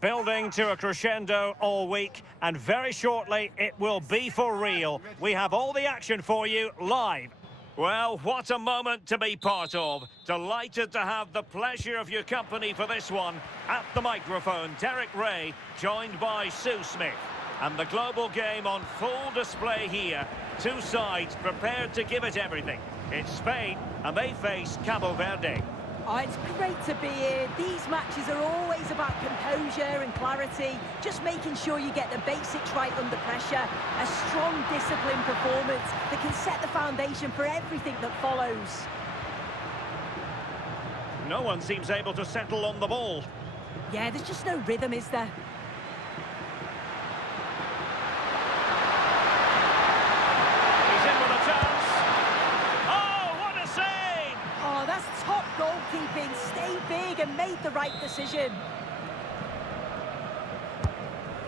Building to a crescendo all week, and very shortly it will be for real. We have all the action for you live. Well, what a moment to be part of. Delighted to have the pleasure of your company for this one. At the microphone, Derek Ray, joined by Sue Smith. And the global game on full display here. Two sides prepared to give it everything. It's Spain, and they face Cabo Verde. Oh, it's great to be here. These matches are always about composure and clarity, just making sure you get the basics right under pressure. A strong, disciplined performance that can set the foundation for everything that follows. No one seems able to settle on the ball. Yeah, there's just no rhythm, is there? He's in with a chance. Oh, what a save! Oh, that's top goalkeeping. Stayed big and made the right decision.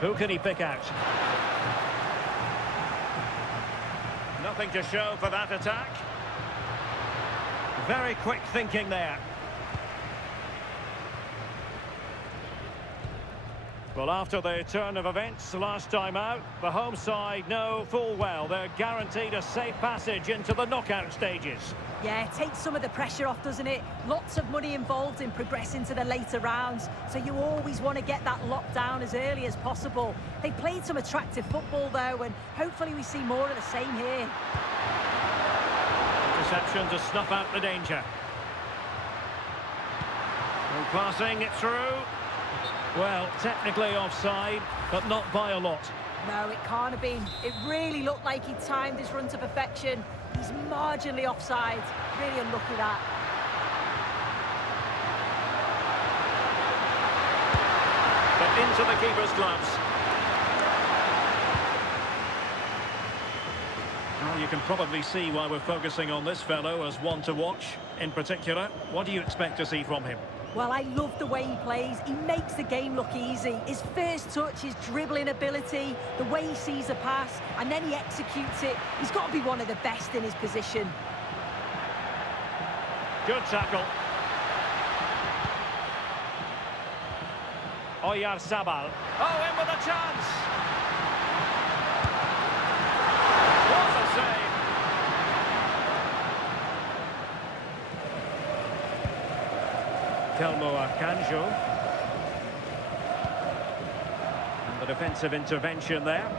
Who can he pick out? Nothing to show for that attack. Very quick thinking there. Well, after the turn of events last time out, the home side know full well they're guaranteed a safe passage into the knockout stages. Yeah, it takes some of the pressure off, doesn't it? Lots of money involved in progressing to the later rounds, so you always want to get that locked down as early as possible. They played some attractive football, though, and hopefully we see more of the same here. Interception to snuff out the danger. And passing it through. Well, technically offside, but not by a lot. No, it can't have been. It really looked like he timed his run to perfection. He's marginally offside. Really unlucky that. But into the keeper's gloves. Well, you can probably see why we're focusing on this fellow as one to watch. In particular, what do you expect to see from him? Well, I love the way he plays. He makes the game look easy. His first touch, his dribbling ability, the way he sees a pass, and then he executes it. He's got to be one of the best in his position. Good tackle. Oyarzabal. Oh, in with a chance. What a save. Telmo Akanjo. And the defensive intervention there.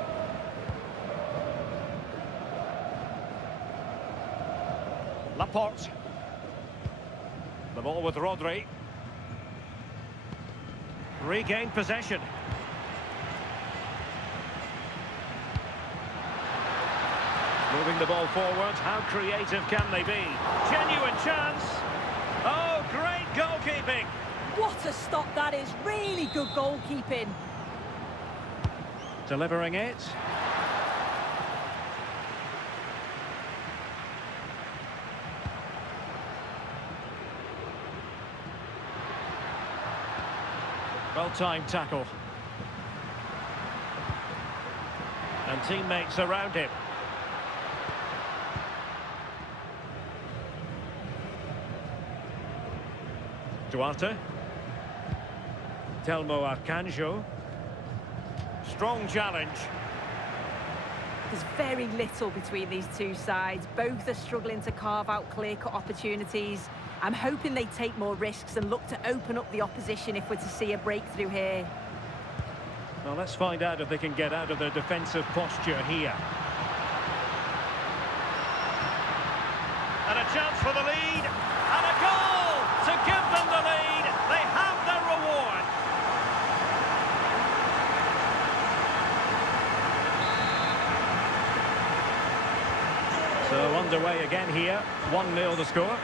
Laporte. The ball with Rodri. Regained possession. Moving the ball forward. How creative can they be? Genuine chance. Oh, great goalkeeping. What a stop that is. Really good goalkeeping. Delivering it. Well-timed tackle. And teammates around him. Duarte. Telmo Akanjo. Strong challenge. There's very little between these two sides. Both are struggling to carve out clear-cut opportunities. I'm hoping they take more risks and look to open up the opposition if we're to see a breakthrough here. Well, let's find out if they can get out of their defensive posture here. And a chance for the lead. And a goal to give them the lead. They have their reward. So underway again here. 1-0 the score.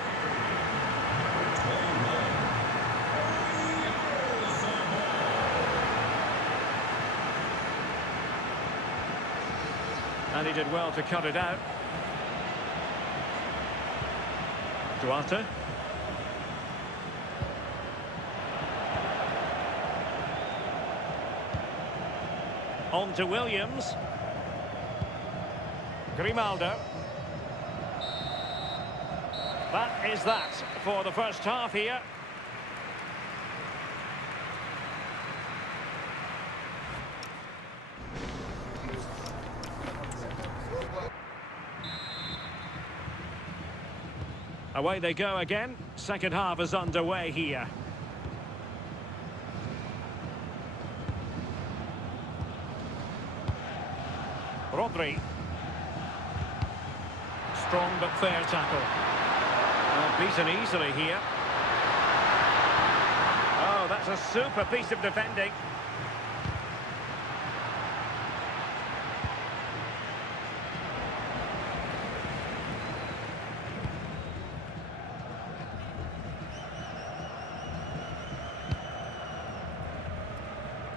And he did well to cut it out. Duarte. On to Williams. Grimaldo. That is that for the first half here. Away they go again. Second half is underway here. Rodri. Strong but fair tackle. Well, beaten easily here. Oh, that's a super piece of defending.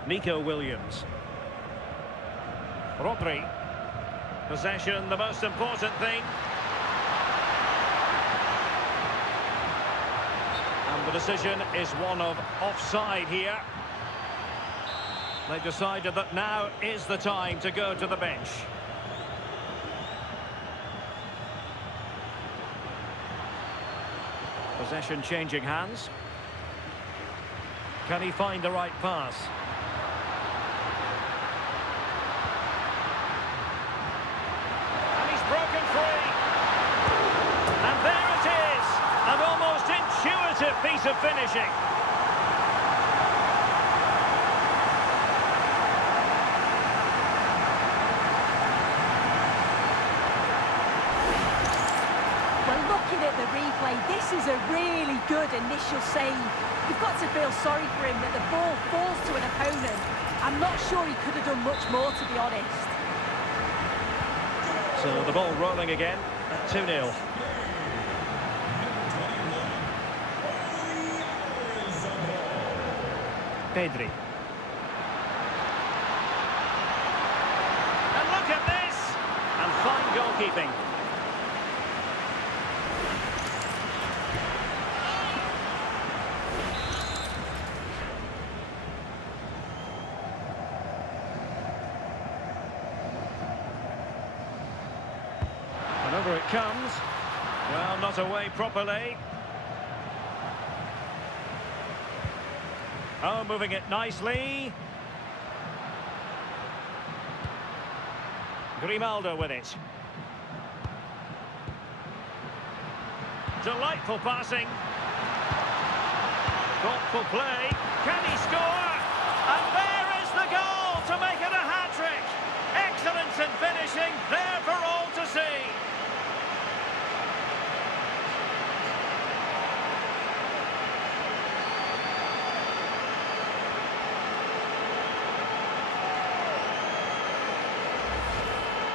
Nico Williams. Rodri. Possession, the most important thing. And the decision is one of offside here. They've decided that now is the time to go to the bench. Possession changing hands. Can he find the right pass? Broken free. And there it is. An almost intuitive piece of finishing. Well, looking at the replay, this is a really good initial save. You've got to feel sorry for him that the ball falls to an opponent. I'm not sure he could have done much more, to be honest. So the ball rolling again at 2-0. Pedri. And look at this! And fine goalkeeping. And over it comes. Well, not away properly. Oh, moving it nicely. Grimaldo with it. Delightful passing. Thoughtful play. Can he score? And there is the goal to make it a hat-trick. Excellence in finishing, there for all to see.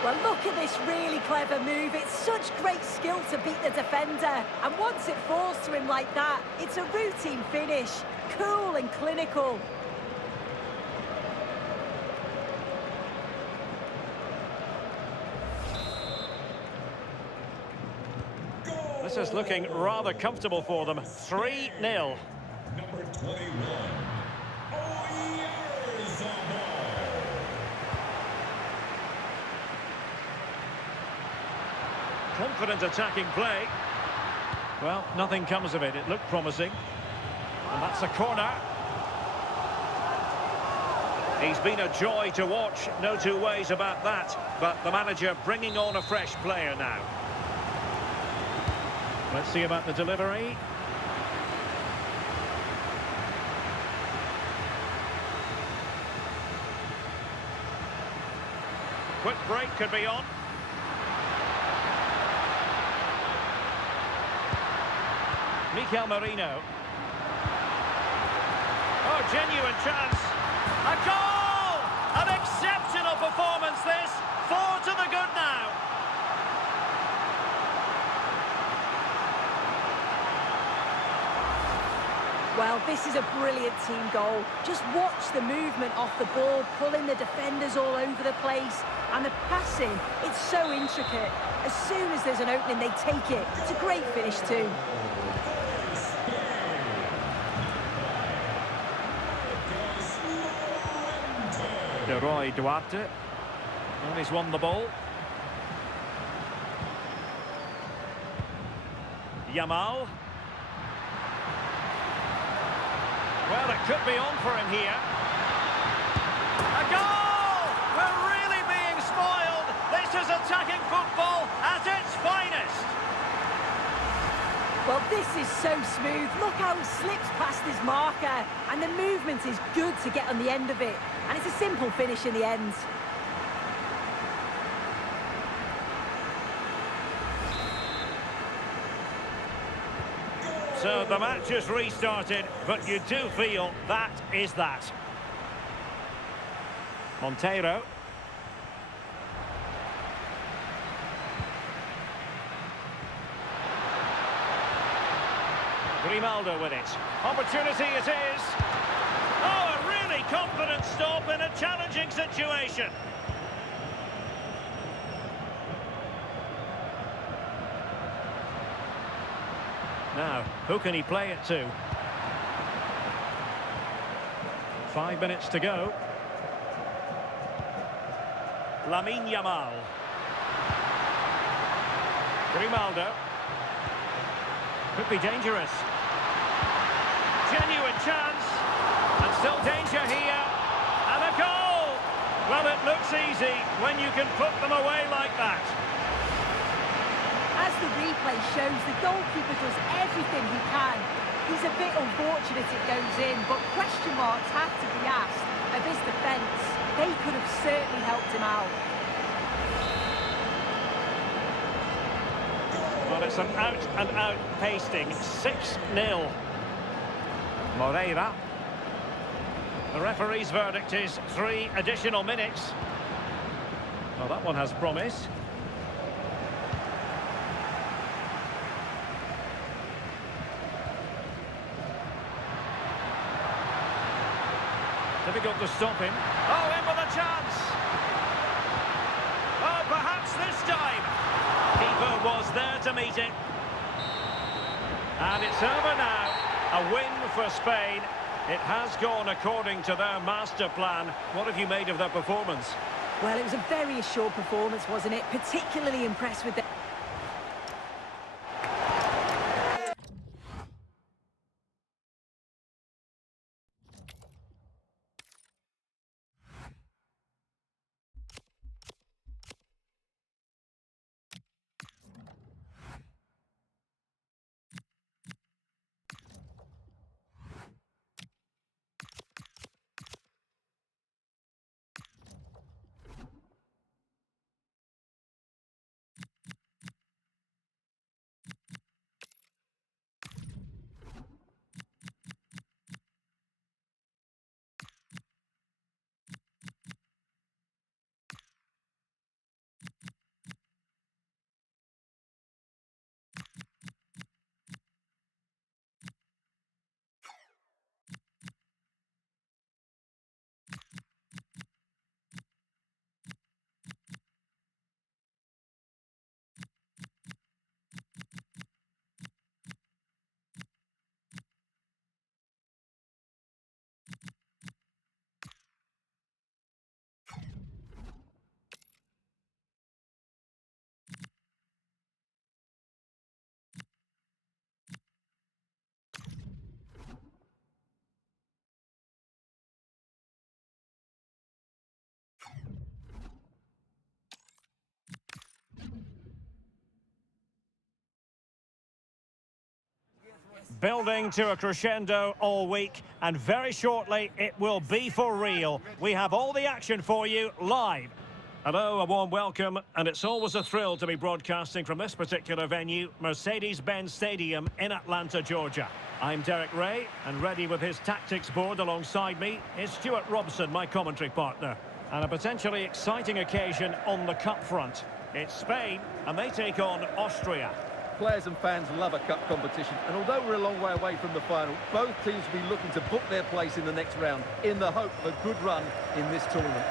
Well, look at this really clever move. It's such great skill to beat the defender. And once it falls to him like that, it's a routine finish. Cool and clinical. This is looking rather comfortable for them. 3-0. Number 21. Confident attacking play. Well, nothing comes of it. It looked promising. And that's a corner. He's been a joy to watch, no two ways about that. But the manager bringing on a fresh player now. Let's see about the delivery. Quick break could be on. Mikel Merino. Oh, genuine chance. A goal! An exceptional performance this. 4 to the good now. Well, this is a brilliant team goal. Just watch the movement off the ball, pulling the defenders all over the place. And the passing, it's so intricate. As soon as there's an opening, they take it. It's a great finish too. Roy Duarte. And he's won the ball. Yamal. Well, it could be on for him here. A goal! We're really being spoiled. This is attacking football at its finest. Well, this is so smooth. Look how he slips past his marker. And the movement is good to get on the end of it. And it's a simple finish in the end. So the match has restarted, but you do feel that is that. Monteiro. Grimaldo with it. Opportunity it is. Oh, a really confident stop in a challenging situation. Now, who can he play it to? 5 minutes to go. Lamine Yamal. Grimaldo. Could be dangerous. Genuine chance. And still danger here. And a goal! Well, it looks easy when you can put them away like that. As the replay shows, the goalkeeper does everything he can. He's a bit unfortunate it goes in, but question marks have to be asked of his defence. They could have certainly helped him out. Well, it's an out-and-out pasting. 6-0. Moreira. The referee's verdict is 3 additional minutes. Well, that one has promise. Difficult to stop him. Oh, in with a chance! Oh, perhaps this time! Keeper was there to meet it. And it's over now. A win for Spain. It has gone according to their master plan. What have you made of their performance? Well, it was a very assured performance, wasn't it? Particularly impressed with the... Building to a crescendo all week, and very shortly it will be for real. We have all the action for you live. Hello, a warm welcome, and it's always a thrill to be broadcasting from this particular venue, Mercedes-Benz Stadium in Atlanta, Georgia. I'm Derek Ray, and ready with his tactics board alongside me is Stuart Robson, my commentary partner. And a potentially exciting occasion on the cup front. It's Spain, and they take on Austria. Players and fans love a cup competition, and although we're a long way away from the final, both teams will be looking to book their place in the next round in the hope of a good run in this tournament.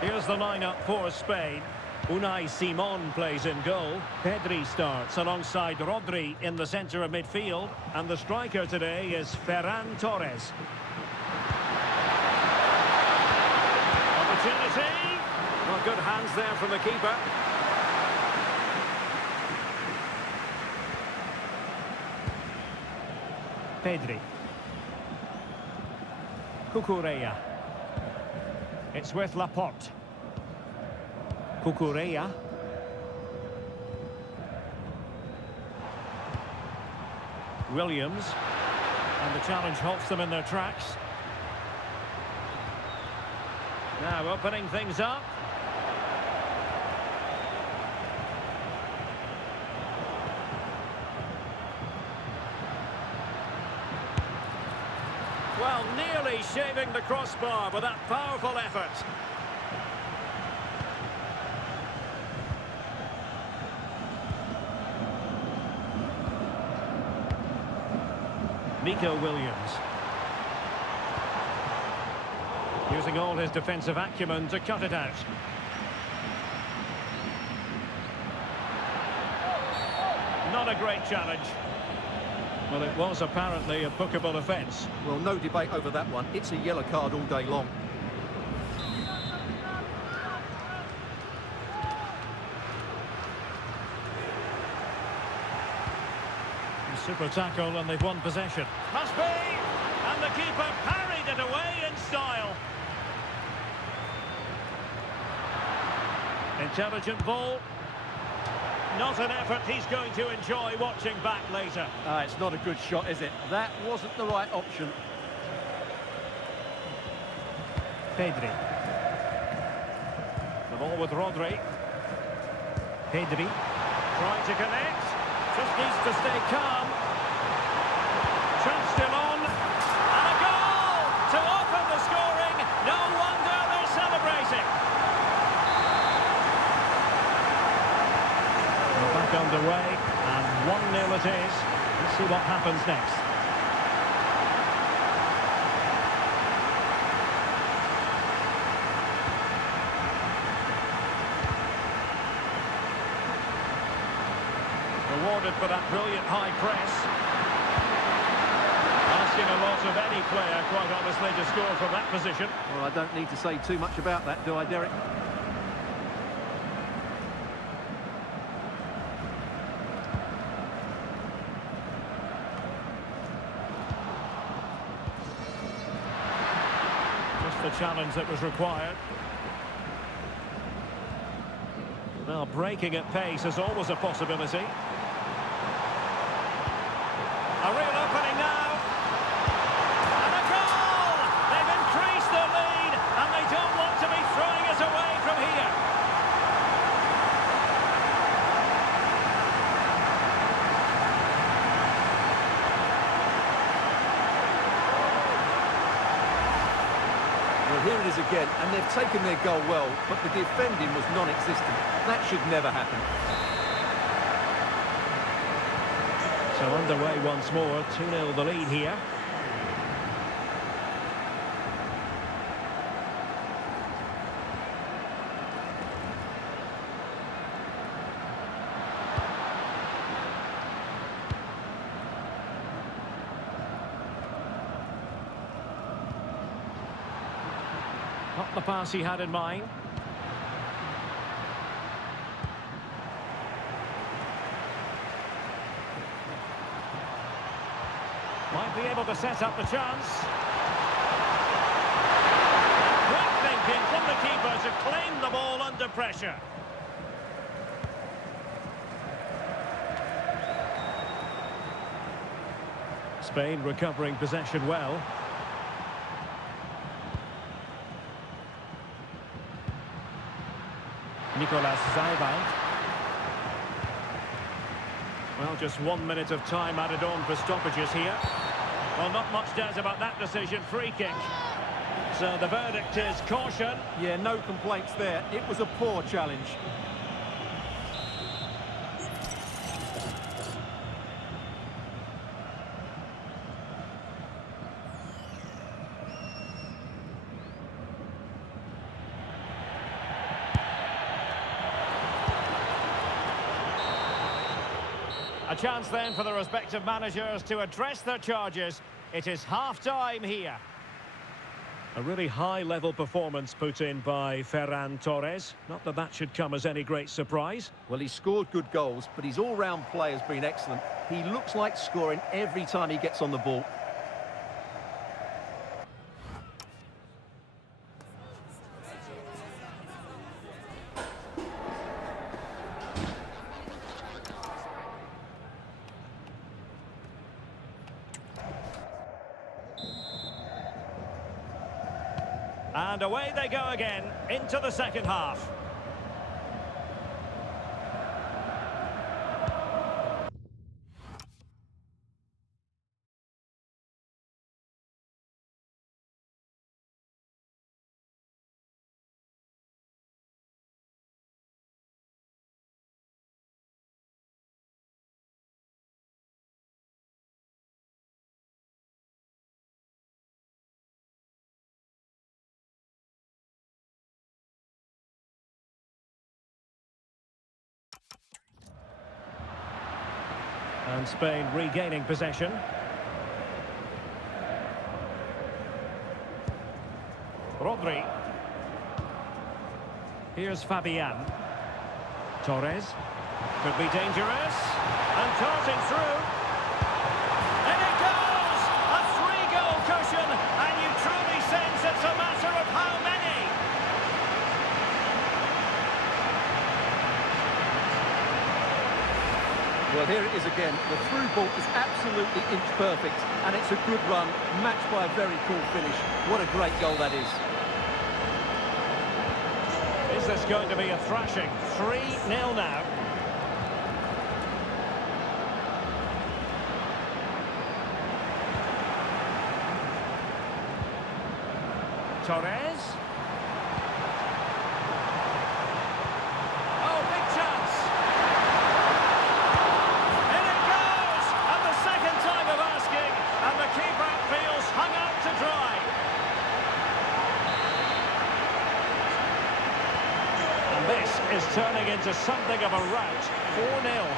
Here's the lineup for Spain. Unai Simon plays in goal. Pedri starts alongside Rodri in the centre of midfield. And the striker today is Ferran Torres. Opportunity. Well, good hands there from the keeper. Pedri. Cucurella. It's with Laporte. Cucurella. Williams. And the challenge halts them in their tracks. Now opening things up. Well, nearly shaving the crossbar with that powerful effort. Nico Williams. Using all his defensive acumen to cut it out. Not a great challenge. Well, it was apparently a bookable offence. Well, no debate over that one. It's a yellow card all day long. Super tackle and they've won possession. Must be! And the keeper parried it away in style. Intelligent ball. Not an effort he's going to enjoy watching back later. It's not a good shot, is it? That wasn't the right option. Pedri. The ball with Rodri. Pedri. Trying to connect. Just needs to stay calm. Chance still on. And a goal to open the scoring. No wonder they're celebrating. We're back underway. And 1-0 it is. Let's see what happens next. Rewarded for that brilliant high press. Asking a lot of any player, quite honestly, to score from that position. Well, I don't need to say too much about that, do I, Derek? Just the challenge that was required. Well, breaking at pace is always a possibility. A real opening now. And a goal! They've increased their lead, and they don't want to be throwing it away from here. Well, here it is again, and they've taken their goal well, but the defending was non-existent. That should never happen. So underway once more, 2-0 the lead here. Not the pass he had in mind. Might be able to set up the chance. Quick thinking from the keeper to claim the ball under pressure. Spain recovering possession well. Nicolas Zaivald. Well, just 1 minute of time added on for stoppages here. Well, not much doubt about that decision. Free kick. So the verdict is caution. Yeah, no complaints there. It was a poor challenge. A chance then for the respective managers to address their charges. It is half-time here. A really high-level performance put in by Ferran Torres. Not that that should come as any great surprise. Well, he scored good goals, but his all-round play has been excellent. He looks like scoring every time he gets on the ball. And away they go again into the second half. And Spain regaining possession. Rodri. Here's Fabian. Torres. Could be dangerous. And darting through. And it goes! A 3-goal cushion. And you truly sense it's a matter of how many. Well, here it is again. The through ball is absolutely inch perfect, and it's a good run, matched by a very cool finish. What a great goal that is. Is this going to be a thrashing? 3-0 now. Torres. Oh, big chance. In it goes! And the second time of asking, and the keeper feels hung out to dry. And this is turning into something of a rout. 4-0.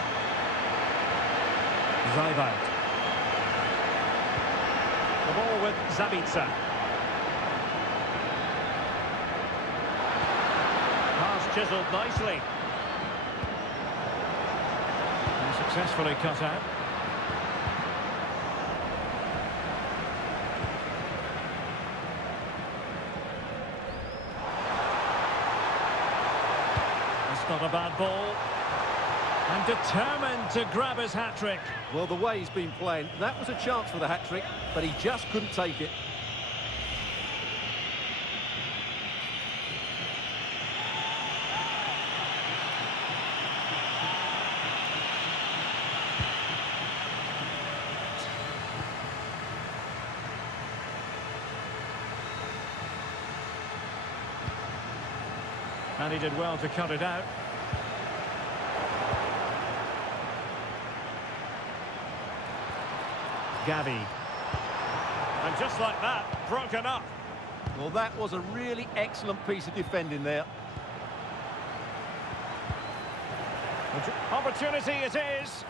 Zaibert. The ball with Zabitsa. Pass chiselled nicely. And successfully cut out. That's not a bad ball. And determined to grab his hat-trick. Well, the way he's been playing, that was a chance for the hat-trick, but he just couldn't take it. And he did well to cut it out. Gavi. And just like that, broken up. Well, that was a really excellent piece of defending there. Opportunity it is.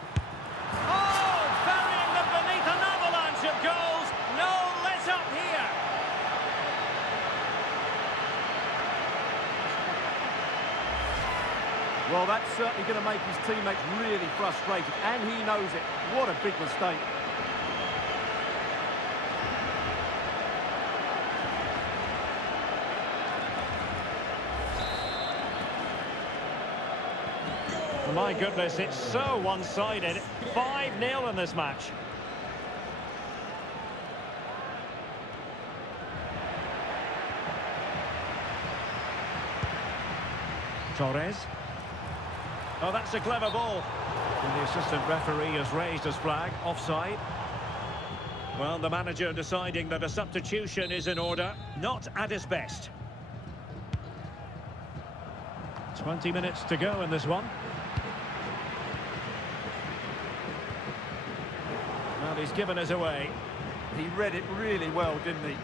Oh, burying them beneath an avalanche of goals. No let up here. Well, that's certainly going to make his teammates really frustrated, and he knows it. What a big mistake. My goodness, it's so one-sided. 5-0 in this match. Torres. Oh, that's a clever ball. And the assistant referee has raised his flag. Offside. Well, the manager deciding that a substitution is in order. Not at his best. 20 minutes to go in this one. Well, he's given us away. He read it really well, didn't he?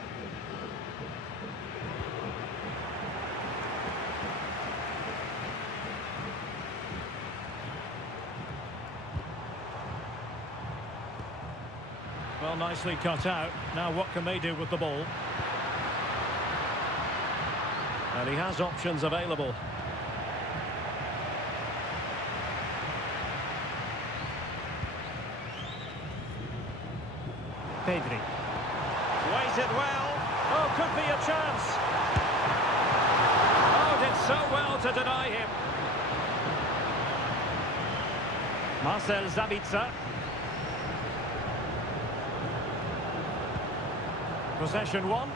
Well, nicely cut out. Now what can they do with the ball? And he has options available. Pedri. Waited well. Oh, could be a chance. Oh, did so well to deny him. Marcel Zabitsa. Possession one.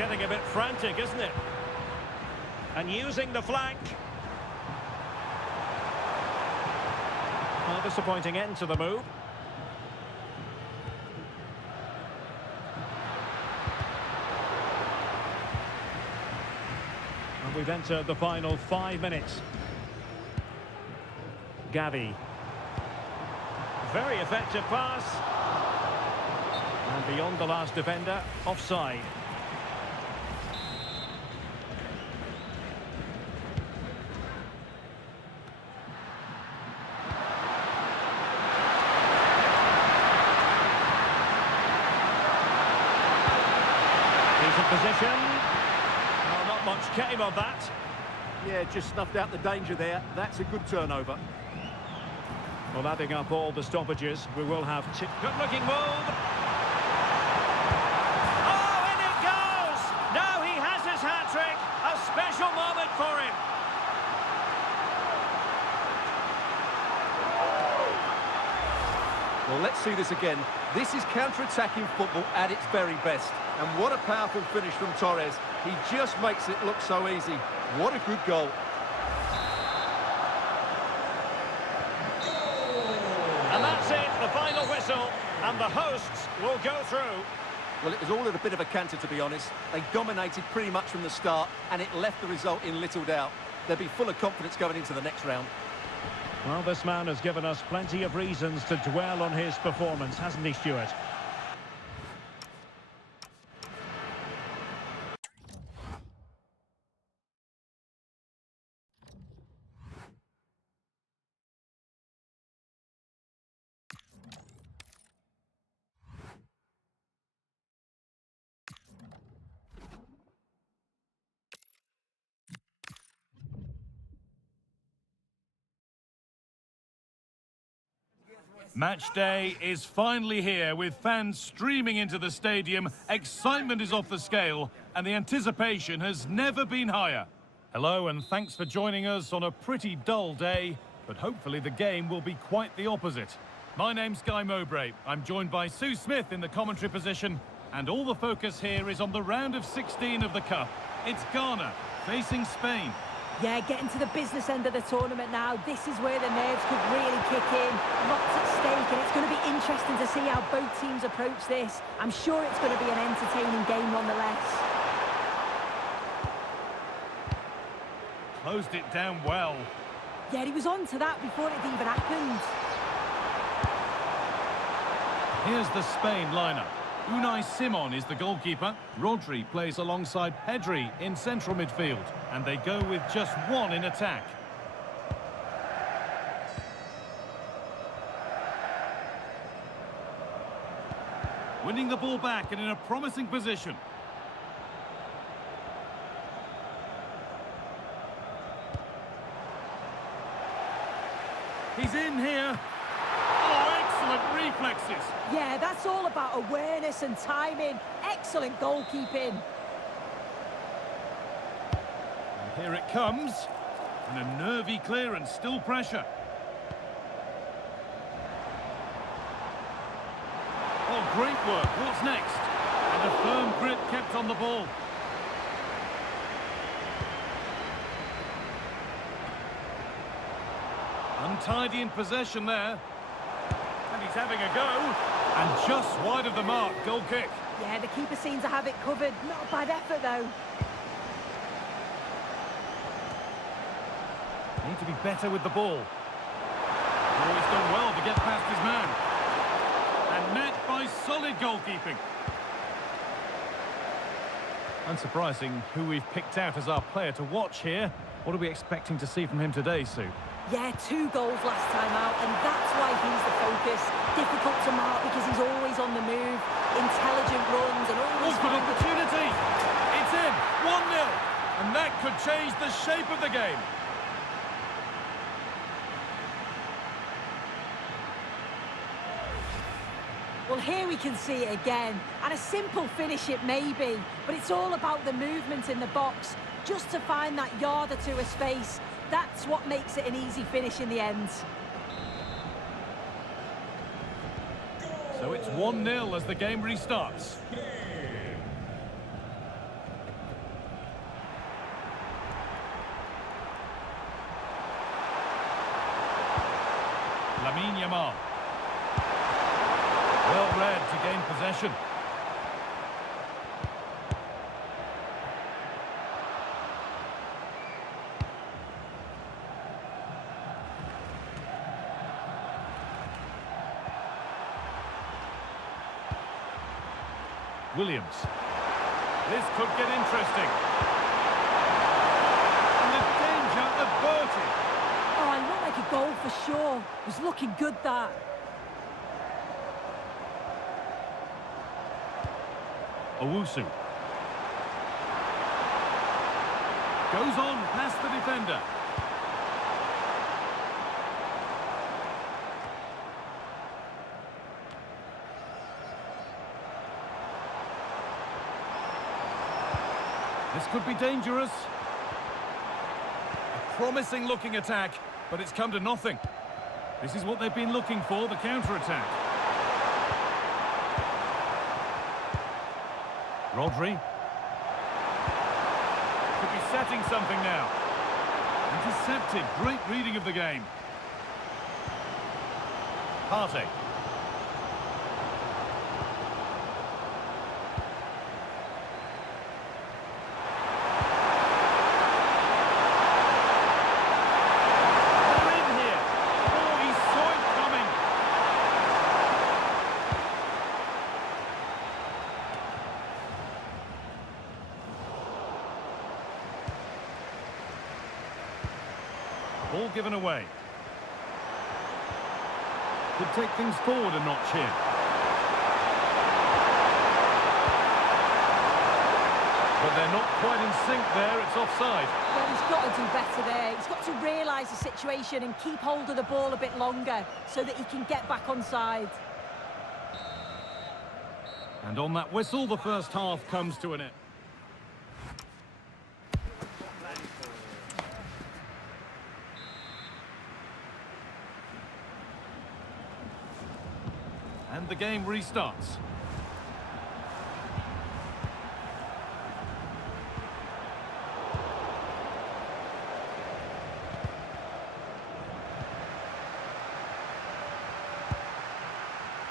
getting a bit frantic, isn't it? And using the flank. Well, disappointing end to the move. And we've entered the final 5 minutes. Gavi. Very effective pass. And beyond the last defender, offside. Decent position. Well, not much came of that. Yeah, just snuffed out the danger there. That's a good turnover. Well, adding up all the stoppages, we will have good-looking move. Oh, in it goes! Now he has his hat-trick. A special moment for him. Well, let's see this again. This is counter-attacking football at its very best. And what a powerful finish from Torres. He just makes it look so easy. What a good goal. And that's it, the final whistle. And the hosts will go through. Well, it was all at a bit of a canter, to be honest. They dominated pretty much from the start, and it left the result in little doubt. They'll be full of confidence going into the next round. Well, this man has given us plenty of reasons to dwell on his performance, hasn't he, Stuart? Match day is finally here with fans streaming into the stadium, excitement is off the scale and the anticipation has never been higher. Hello and thanks for joining us on a pretty dull day, but hopefully the game will be quite the opposite. My name's Guy Mowbray, I'm joined by Sue Smith in the commentary position and all the focus here is on the round of 16 of the Cup. It's Ghana facing Spain. Yeah, getting to the business end of the tournament now. This is where the nerves could really kick in. Lots at stake, and it's going to be interesting to see how both teams approach this. I'm sure it's going to be an entertaining game nonetheless. Closed it down well. Yeah, he was on to that before it even happened. Here's the Spain lineup. Unai Simon is the goalkeeper. Rodri plays alongside Pedri in central midfield. And they go with just one in attack. Winning the ball back and in a promising position. He's in here. Oh, excellent reflexes. Yeah, that's all about awareness and timing. Excellent goalkeeping. And here it comes. And a nervy clearance, still pressure. Oh, great work. What's next? And a firm grip kept on the ball. Untidy in possession there. And he's having a go. And just wide of the mark, goal kick. Yeah, the keeper seems to have it covered. Not a bad effort, though. Need to be better with the ball. Oh, he's done well to get past his man. And met by solid goalkeeping. Unsurprising who we've picked out as our player to watch here. What are we expecting to see from him today, Sue? Yeah, 2 goals last time out, and that's why he's the focus. Difficult to mark because he's always on the move, intelligent runs, and always... Oh, good opportunity! It's in, 1-0, and that could change the shape of the game. Well, here we can see it again, and a simple finish it may be, but it's all about the movement in the box, just to find that yard or two of space. That's what makes it an easy finish in the end. So it's 1-0 as the game restarts. Lamine Yamal. Well read to gain possession. Williams. This could get interesting. And the danger averted. Oh, it looked like a goal for sure. It was looking good, that. Owusu. Goes on past the defender. This could be dangerous. A promising looking attack, but it's come to nothing. This is what they've been looking for, the counter-attack. Rodri. Could be setting something now. Intercepted. Great reading of the game. Partey. Ball given away. Could take things forward a notch here. But they're not quite in sync there. It's offside. Well, he's got to do better there. He's got to realise the situation and keep hold of the ball a bit longer so that he can get back on side. And on that whistle, the first half comes to an end. And the game restarts.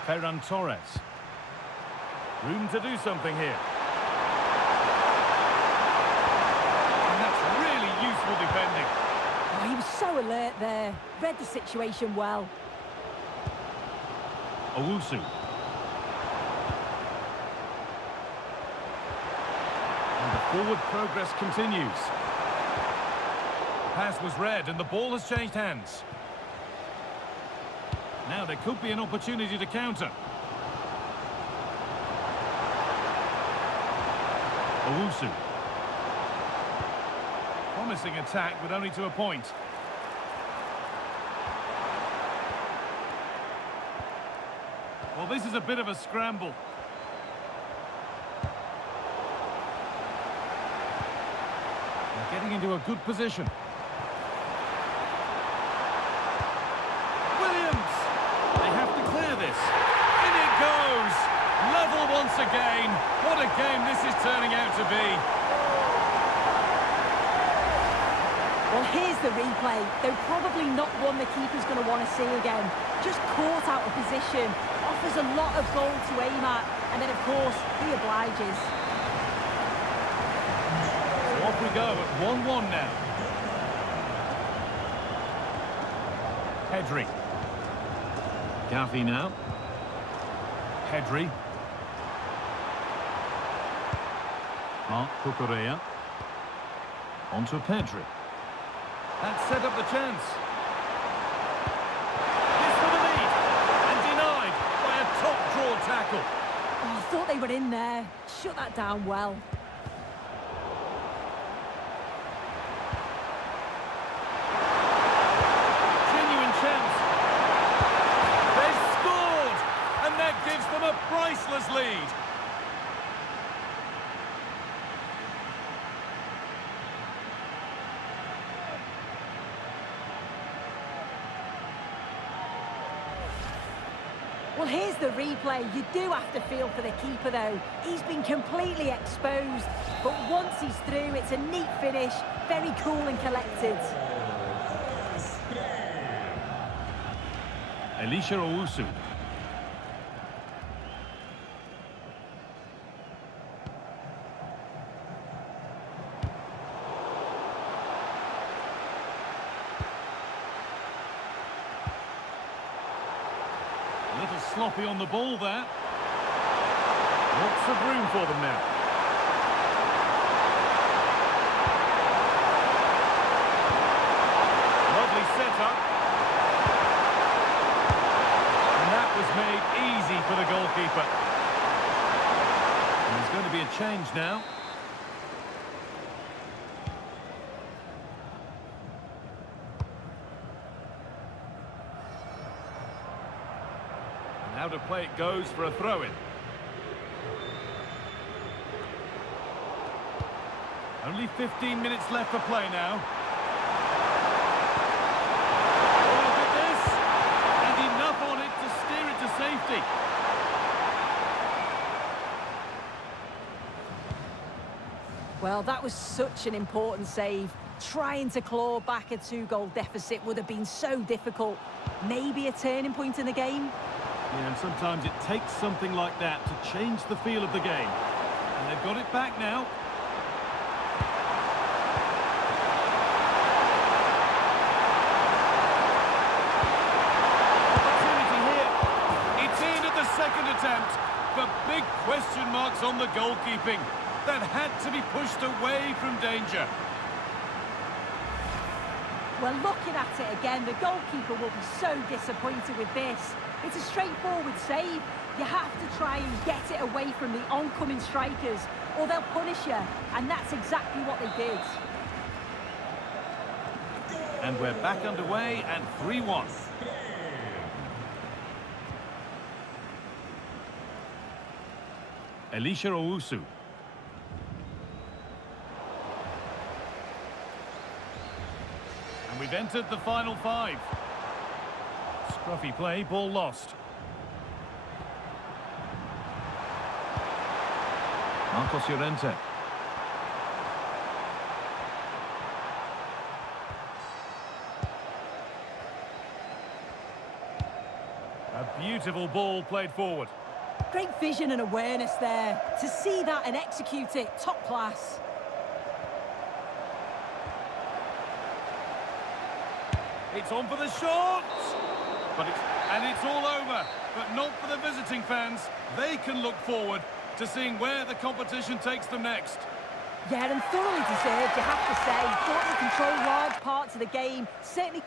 Ferran Torres. Room to do something here. And that's really useful defending. Oh, he was so alert there. Read the situation well. Owusu. And the forward progress continues. The pass was read and the ball has changed hands. Now there could be an opportunity to counter. Owusu. Promising attack, but only to a point. Well, this is a bit of a scramble. They're getting into a good position. Williams! They have to clear this. In it goes! Level once again. What a game this is turning out to be. Well, here's the replay. Though probably not one the keeper's going to want to see again. Just caught out of position. Offers a lot of goal to aim at. And then, of course, he obliges. So off we go at 1-1 now. Pedri. Gavi now. Pedri. Marc Cucurella. On to Pedri. That set up the chance. This for the lead. And denied by a top-draw tackle. Oh, I thought they were in there. Shut that down well. Genuine chance. They've scored. And that gives them a priceless lead. Well, here's the replay. You do have to feel for the keeper, though. He's been completely exposed. But once he's through, it's a neat finish. Very cool and collected. Elisha Owusu. A little sloppy on the ball there. Lots of room for them now. Lovely setup. And that was made easy for the goalkeeper. And there's going to be a change now. And out of play it goes for a throw-in. Only 15 minutes left for play now. Oh, look at this! And enough on it to steer it to safety. Well, that was such an important save. Trying to claw back a 2-goal deficit would have been so difficult. Maybe a turning point in the game. Yeah, and sometimes it takes something like that to change the feel of the game. And they've got it back now. Second attempt, but big question marks on the goalkeeping. That had to be pushed away from danger. Well, looking at it again, the goalkeeper will be so disappointed with this. It's a straightforward save. You have to try and get it away from the oncoming strikers, or they'll punish you, and that's exactly what they did. And we're back underway at 3-1. Elisha Owusu. And we've entered the final 5. Scruffy play, ball lost. Marcos Llorente. A beautiful ball played forward. Great vision and awareness there. To see that and execute it, top class. It's on for the shot! And it's all over, but not for the visiting fans. They can look forward to seeing where the competition takes them next. Yeah, and thoroughly deserved, you have to say. Thought they controlled large parts of the game. Certainly.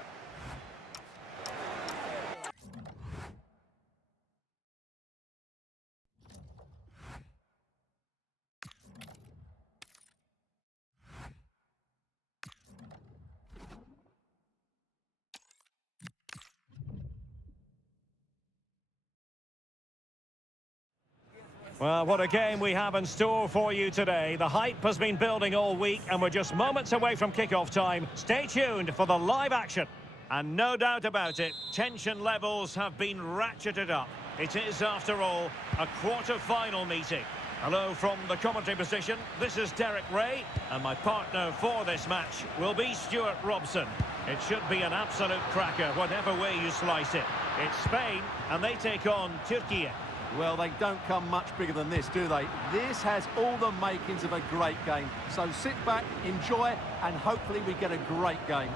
Well, what a game we have in store for you today. The hype has been building all week and we're just moments away from kickoff time. Stay tuned for the live action. And no doubt about it, tension levels have been ratcheted up. It is, after all, a quarter-final meeting. Hello from the commentary position. This is Derek Ray, and my partner for this match will be Stuart Robson. It should be an absolute cracker, whatever way you slice it. It's Spain, and they take on Turkey. Well, they don't come much bigger than this, do they? This has all the makings of a great game. So sit back, enjoy, and hopefully we get a great game.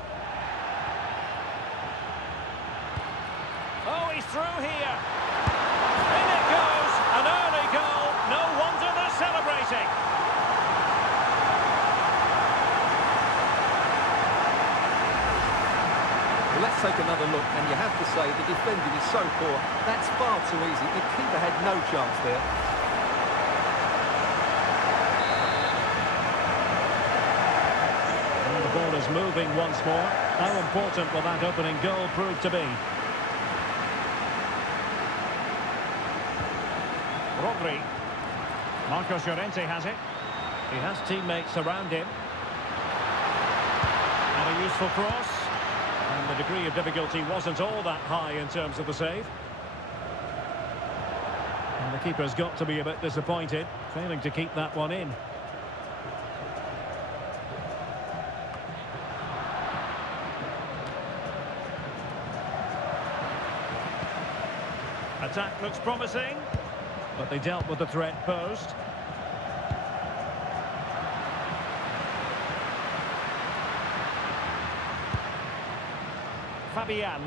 Oh, he's through here. In it goes, an early goal. No wonder they're celebrating. Well, let's take another look, and you have to say the defending is so poor. That's far too easy. The keeper had no chance there. And the ball is moving once more. How important will that opening goal prove to be? Rodri. Marcos Llorente has it. He has teammates around him. And a useful cross. And the degree of difficulty wasn't all that high in terms of the save. And the keeper's got to be a bit disappointed, failing to keep that one in. Attack looks promising, but they dealt with the threat posed. Fabian.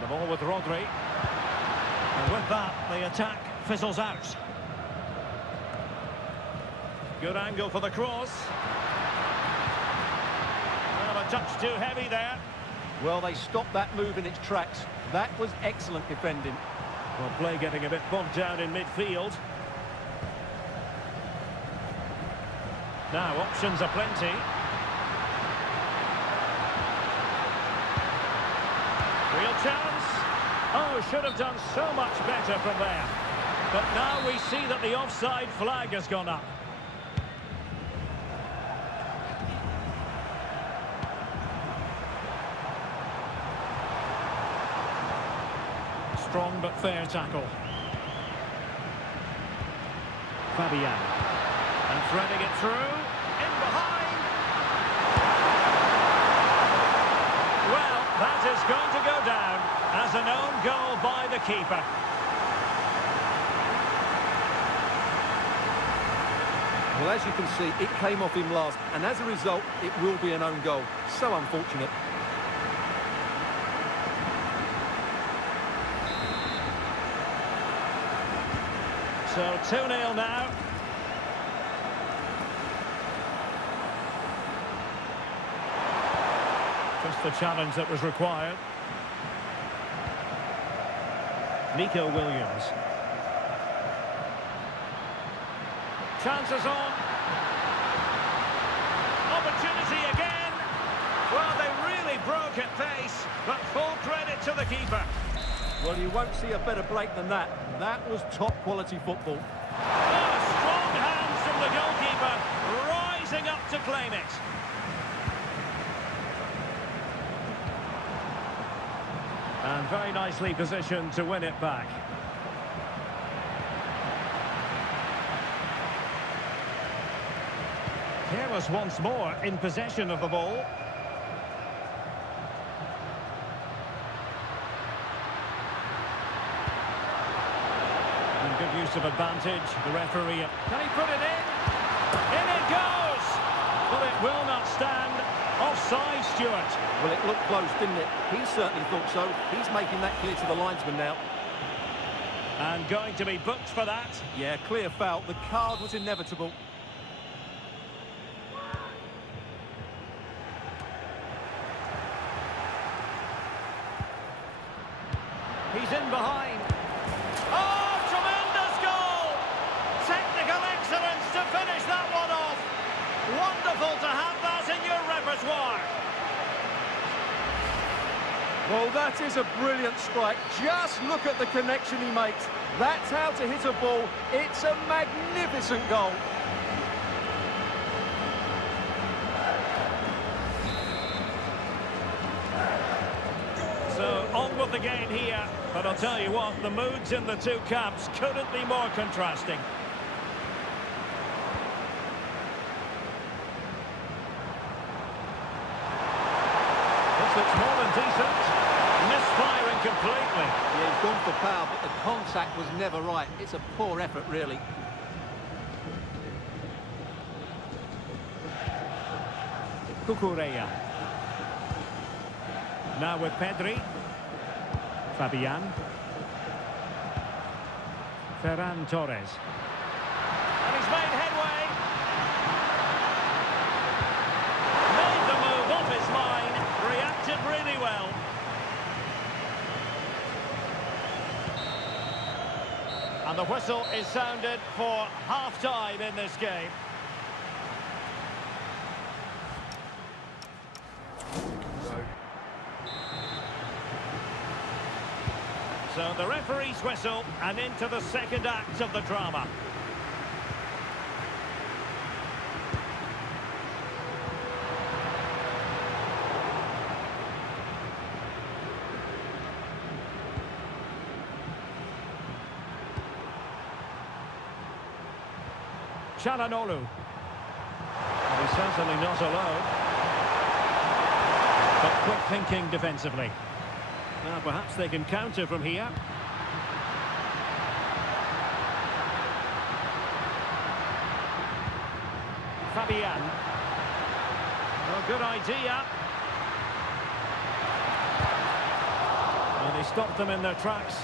The ball with Rodri. And with that, the attack fizzles out. Good angle for the cross. Well, a touch too heavy there. Well, they stopped that move in its tracks. That was excellent defending. Well, play getting a bit bogged down in midfield. Now, options are plenty. Real chance. Oh, should have done so much better from there. But now we see that the offside flag has gone up. Strong but fair tackle. Fabian. And threading it through. In behind. Well, that is going to go down as an own goal by the keeper. Well, as you can see, it came off him last, and as a result, it will be an own goal. So unfortunate. So 2-0 now. Just the challenge that was required. Nico Williams. Chances on. Opportunity again. Well, they really broke at pace, but full credit to the keeper. Well, you won't see a better break than that. That was top-quality football. Oh, strong hands from the goalkeeper, rising up to claim it. And very nicely positioned to win it back. Careless once more in possession of the ball. And good use of advantage. The referee. Can he put it in? In it goes! But it will not stand. Offside, Stuart. Well, it looked close, didn't it? He certainly thought so. He's making that clear to the linesman now. And going to be booked for that. Yeah, clear foul. The card was inevitable. He's in behind. Oh, tremendous goal! Technical excellence to finish that one off. Wonderful to have that in your repertoire. Well, that is a brilliant strike. Just look at the connection he makes. That's how to hit a ball. It's a magnificent goal. So, on with the game here. But I'll tell you what, the moods in the two camps couldn't be more contrasting. This looks more than decent. Misfiring completely. Yeah, he's gone for power, but the contact was never right. It's a poor effort, really. Cucurella. Now with Pedri. Fabian. Ferran Torres. And he's made headway. Made the move off his line. Reacted really well. And the whistle is sounded for half-time in this game. So the referee's whistle, and into the second act of the drama. Çalhanoğlu. He's certainly not alone. But quick thinking defensively. Now perhaps they can counter from here. Fabian. Oh, good idea. And they stopped them in their tracks.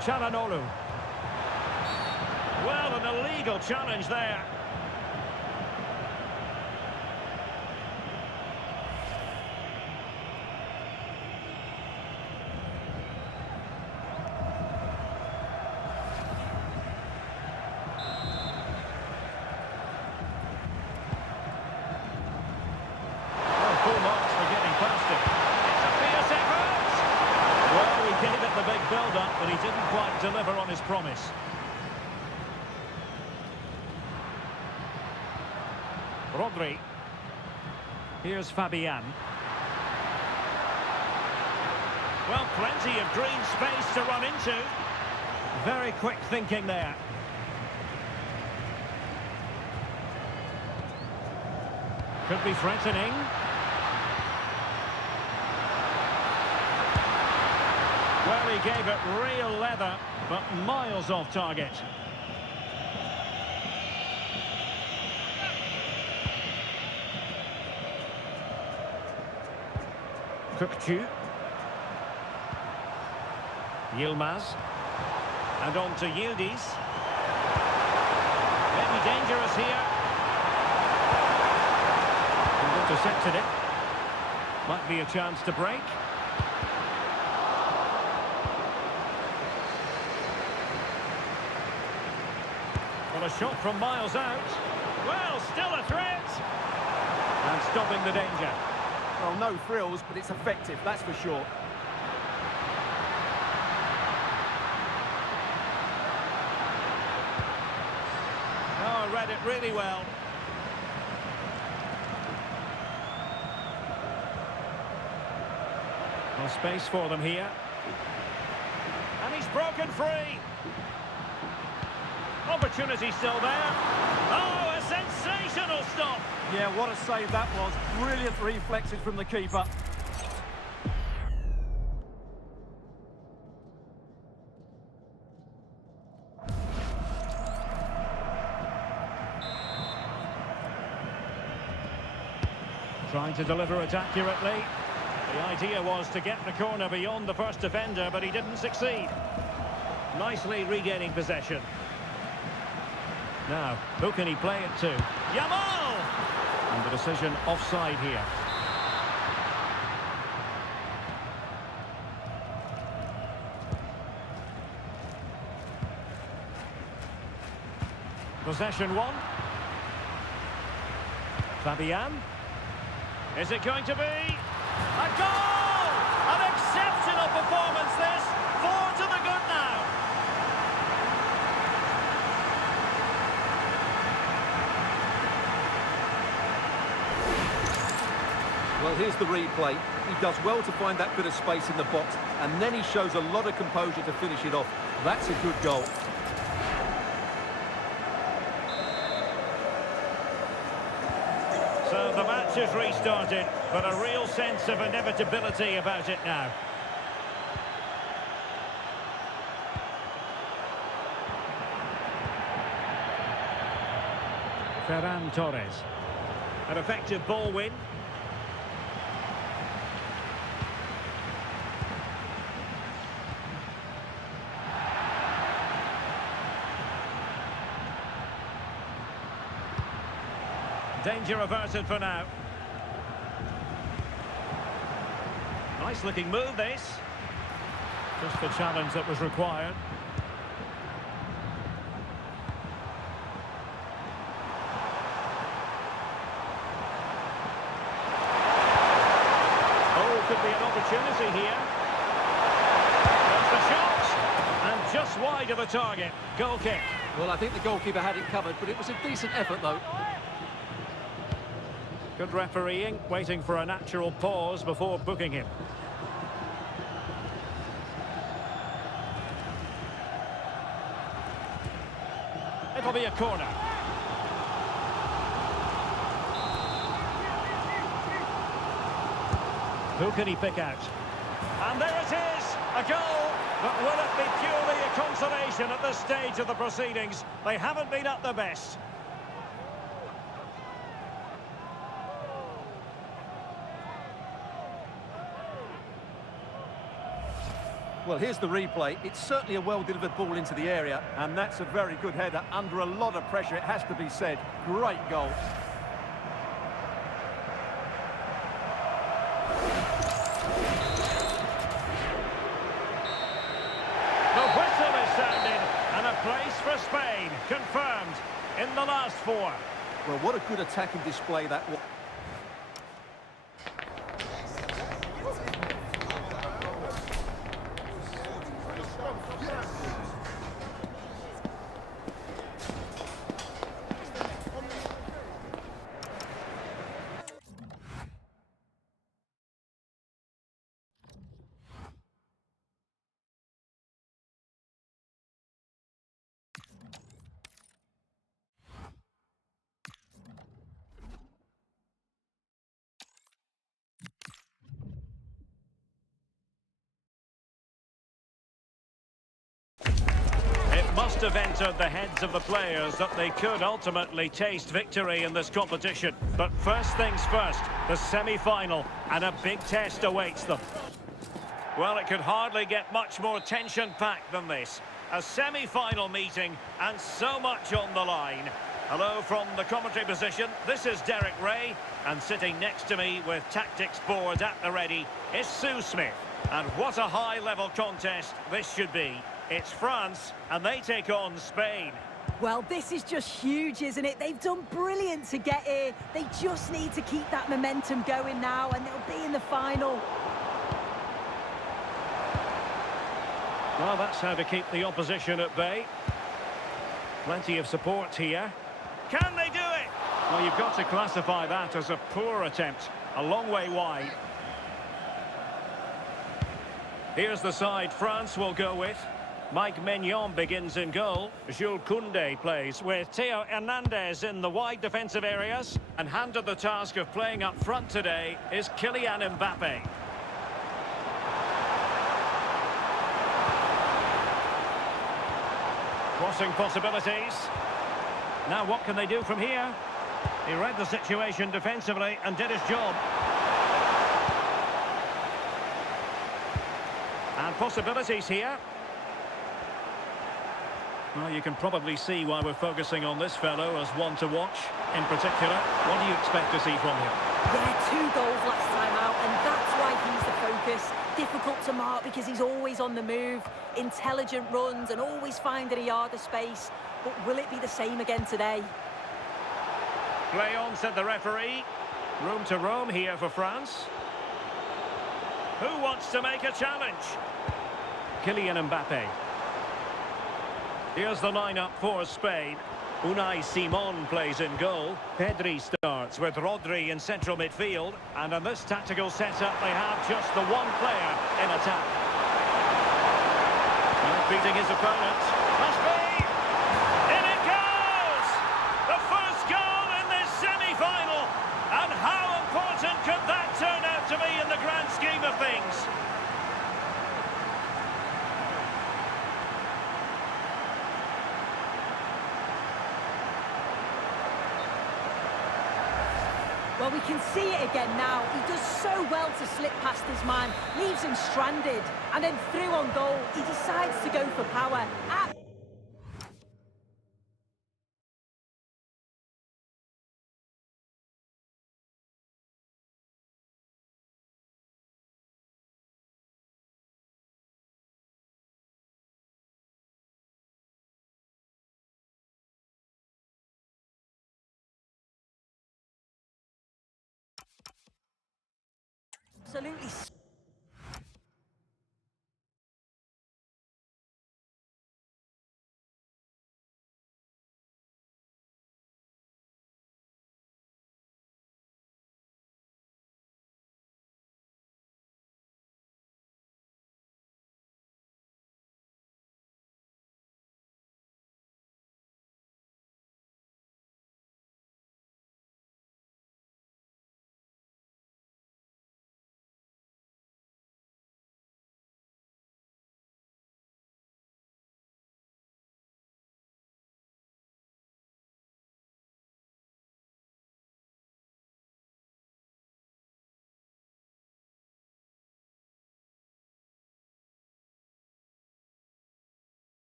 Chalanolu. Well, an illegal challenge there. Full marks for getting past it. It's a fierce effort. Well, he gave it the big build-up, but he didn't quite deliver on his promise. Rodri. Here's Fabian. Well, plenty of green space to run into. Very quick thinking there. Could be threatening. Well, he gave it real leather, but miles off target. Kukçu. Yilmaz. And on to Yildiz. Maybe dangerous here. And intercepted it. Might be a chance to break. Well, a shot from miles out. Well, still a threat. And stopping the danger. Well, no thrills, but it's effective, that's for sure. Oh, read it really well. No space for them here. And he's broken free. Opportunity still there. Oh, a sensational stop. Yeah, what a save that was. Brilliant reflexes from the keeper. Trying to deliver it accurately. The idea was to get the corner beyond the first defender, but he didn't succeed. Nicely regaining possession. Now, who can he play it to? Yamal! And the decision offside here. Possession one. Fabian. Is it going to be? A goal! An exceptional performance this. 4 to the good now. Well, here's the replay. He does well to find that bit of space in the box, and then he shows a lot of composure to finish it off. That's a good goal. So the match has restarted, but a real sense of inevitability about it now. Ferran Torres. An effective ball win. Danger averted for now. Nice looking move this. Just the challenge that was required. Oh, could be an opportunity here. There's the shot. And just wide of the target. Goal kick. Well, I think the goalkeeper had it covered, but it was a decent effort, though. Good refereeing, waiting for a natural pause before booking him. It'll be a corner. Who can he pick out? And there it is, a goal. But will it be purely a consolation at this stage of the proceedings? They haven't been at their best. Well, here's the replay. It's certainly a well-delivered ball into the area, and that's a very good header under a lot of pressure, it has to be said. Great goal. The whistle is sounded, and a place for Spain confirmed in the last 4. Well, what a good attacking display that was. Must have entered the heads of the players that they could ultimately taste victory in this competition. But first things first, the semi-final, and a big test awaits them. Well, it could hardly get much more tension-packed than this. A semi-final meeting, and so much on the line. Hello from the commentary position, this is Derek Ray, and sitting next to me with tactics board at the ready is Sue Smith. And what a high-level contest this should be. It's France, and they take on Spain. Well, this is just huge, isn't it? They've done brilliant to get here. They just need to keep that momentum going now, and they'll be in the final. Well, that's how to keep the opposition at bay. Plenty of support here. Can they do it? Well, you've got to classify that as a poor attempt. A long way wide. Here's the side France will go with. Mike Maignan begins in goal. Jules Koundé plays with Theo Hernandez in the wide defensive areas. And handed the task of playing up front today is Kylian Mbappe. Crossing possibilities. Now what can they do from here? He read the situation defensively and did his job. And possibilities here. Well, you can probably see why we're focusing on this fellow as one to watch. In particular, what do you expect to see from him? Yeah, 2 goals last time out, and that's why he's the focus. Difficult to mark because he's always on the move. Intelligent runs and always finding a yard of space. But will it be the same again today? Play on, said the referee. Room to roam here for France. Who wants to make a challenge? Kylian Mbappe. Here's the lineup for Spain. Unai Simon plays in goal. Pedri starts with Rodri in central midfield. And in this tactical setup, they have just the one player in attack. Well, beating his opponent. Must be! In it goes! The first goal in this semi-final. And how important could that turn out to be in the grand scheme of things? Well, we can see it again now. He does so well to slip past his man, leaves him stranded, and then through on goal, he decides to go for power. Absolutely.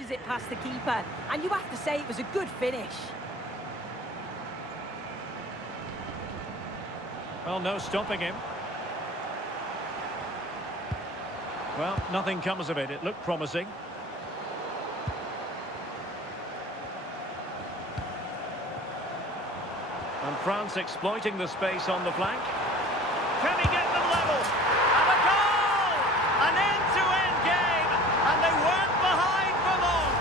flashes it past the keeper. And you have to say it was a good finish. Well, no stopping him. Well, nothing comes of it. It looked promising. And France exploiting the space on the flank. Can he get them level? And a goal! An end-to-end game, and they weren't behind for long.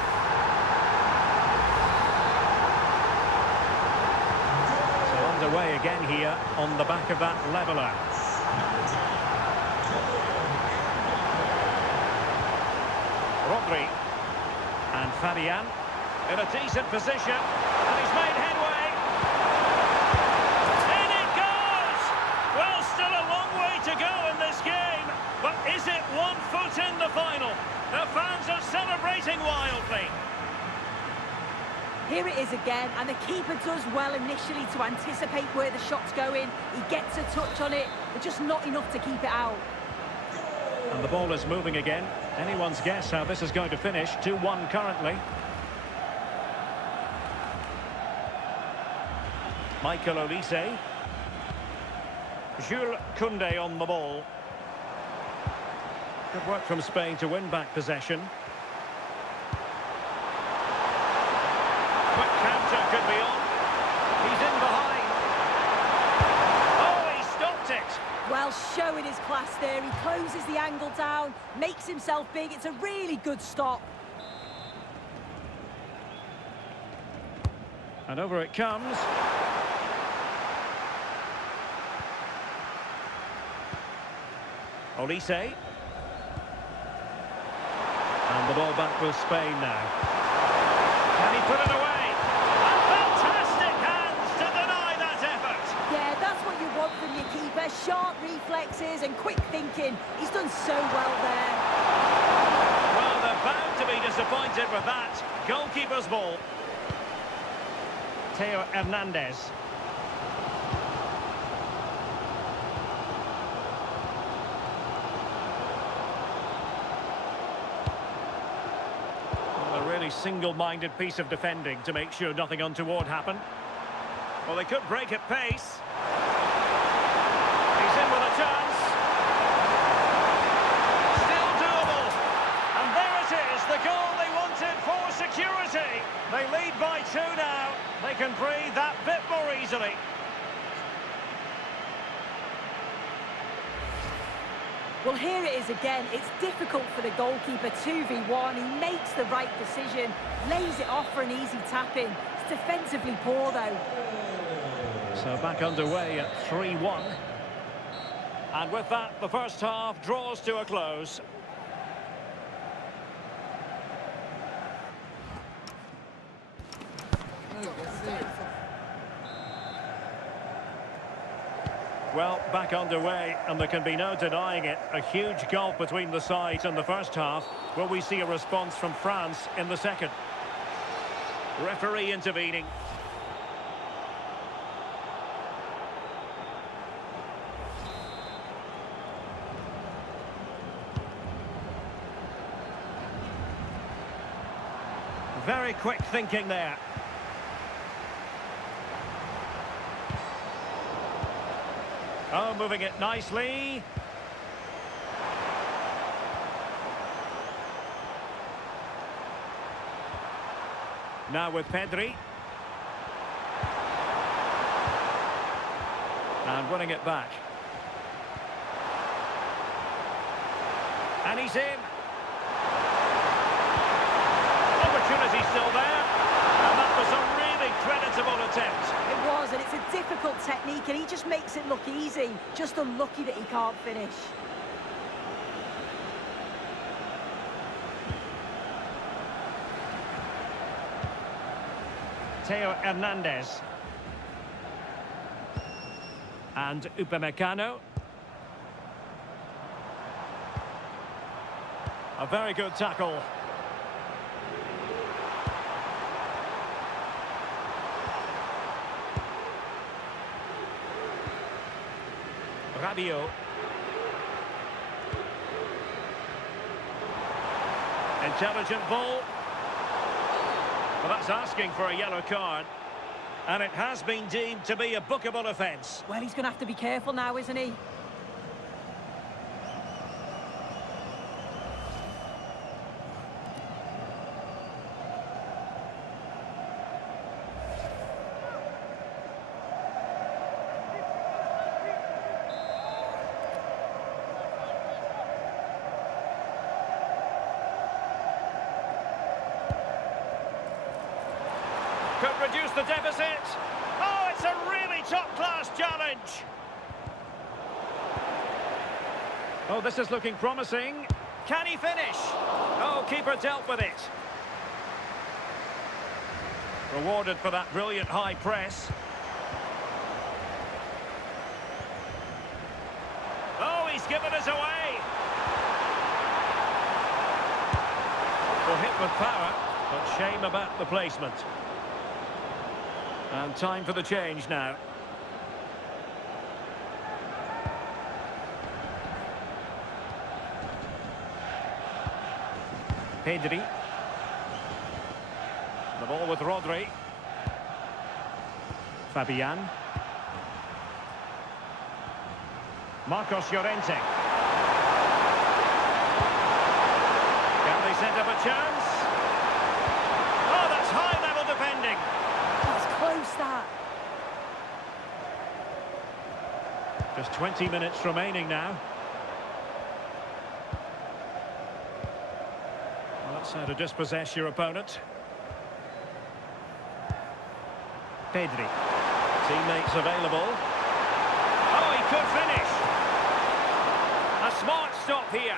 So underway again here on the back of that leveller. Rodri and Fabian in a decent position, and he's made headway. In it goes! Well, still a long way to go in this game, but is it 1 foot in the final? The fans are celebrating wildly. Here it is again, and the keeper does well initially to anticipate where the shot's going. He gets a touch on it, but just not enough to keep it out. And the ball is moving again. Anyone's guess how this is going to finish. 2-1 currently. Michael Olise. Jules Koundé on the ball. Good work from Spain to win back possession. Quick counter could be on. He's in behind. Oh, he stopped it. Well, showing his class there. He closes the angle down, makes himself big. It's a really good stop. And over it comes. Olise. And the ball back with Spain now. Can he put it away? And fantastic hands to deny that effort. Yeah, that's what you want from your keeper. Sharp reflexes and quick thinking. He's done so well there. Well, they're bound to be disappointed with that. Goalkeeper's ball. Theo Hernandez. A really single-minded piece of defending to make sure nothing untoward happened. Well, they could break at pace. He's in with a chance. Still doable. And there it is, the goal they wanted for security. They lead by 2 now. They can breathe that bit more easily. Well, here it is again. It's difficult for the goalkeeper, 2v1. He makes the right decision, lays it off for an easy tap-in. It's defensively poor, though. So back underway at 3-1. And with that, the first half draws to a close. Well, back underway, and there can be no denying it. A huge gulf between the sides in the first half. Will we see a response from France in the second? Referee intervening. Very quick thinking there. Oh, moving it nicely. Now with Pedri. And winning it back. And he's in. Opportunity still there. And that was a really creditable attempt. It was, and it's a difficult technique, and he just makes it look easy. Just unlucky that he can't finish. Theo Hernandez. And Upamecano. A very good tackle. Rabiot. Intelligent ball. Well, that's asking for a yellow card. And it has been deemed to be a bookable offence. Well, he's going to have to be careful now, isn't he? Could reduce the deficit. Oh, it's a really top-class challenge. Oh, this is looking promising. Can he finish? Oh, keeper dealt with it. Rewarded for that brilliant high press. Oh, he's given us away. Well, hit with power, but shame about the placement. And time for the change now. Pedri. The ball with Rodri. Fabian. Marcos Llorente. Can they set up a chance? Oh, that's high-level defending. Close that. Just 20 minutes remaining now. Well, that's how to dispossess your opponent. Pedri. Teammates available. Oh, he could finish. A smart stop here.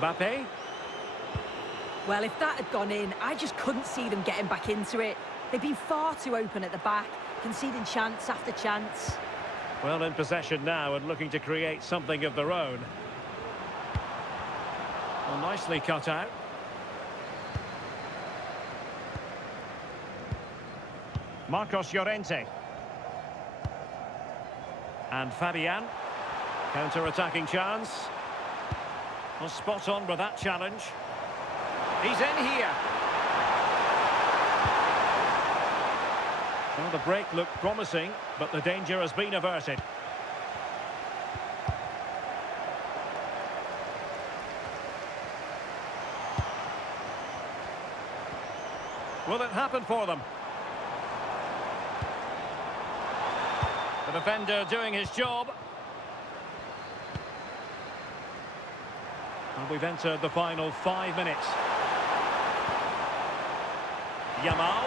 Mbappe. Well, if that had gone in, I just couldn't see them getting back into it. They've been far too open at the back, conceding chance after chance. Well, in possession now and looking to create something of their own. Well, nicely cut out. Marcos Llorente. And Fabian. Counter-attacking chance. Well, spot on with that challenge. He's in here. Well, the break looked promising, but the danger has been averted. Will it happen for them? The defender doing his job. And we've entered the final 5 minutes. Yamal.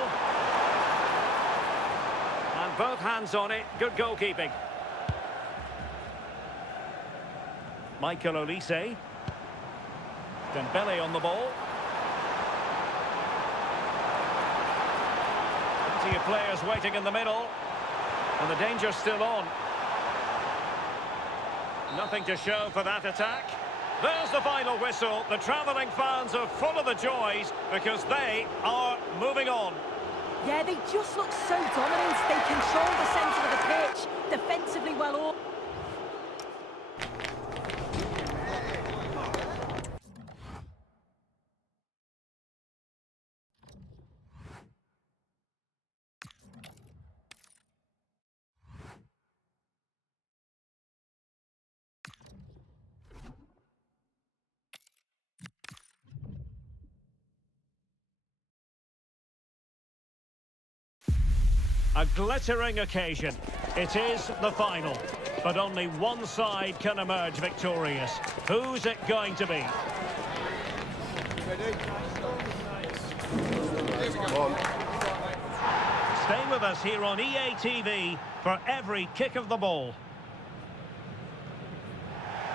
And both hands on it. Good goalkeeping. Michael Olise. Dembele on the ball. Plenty of players waiting in the middle. And the danger's still on. Nothing to show for that attack. There's the final whistle. The travelling fans are full of the joys because they are moving on. Yeah, they just look so dominant. They control the centre of the pitch, defensively well ordered. A glittering occasion. It is the final, but only one side can emerge victorious. Who's it going to be? Stay with us here on EA TV for every kick of the ball.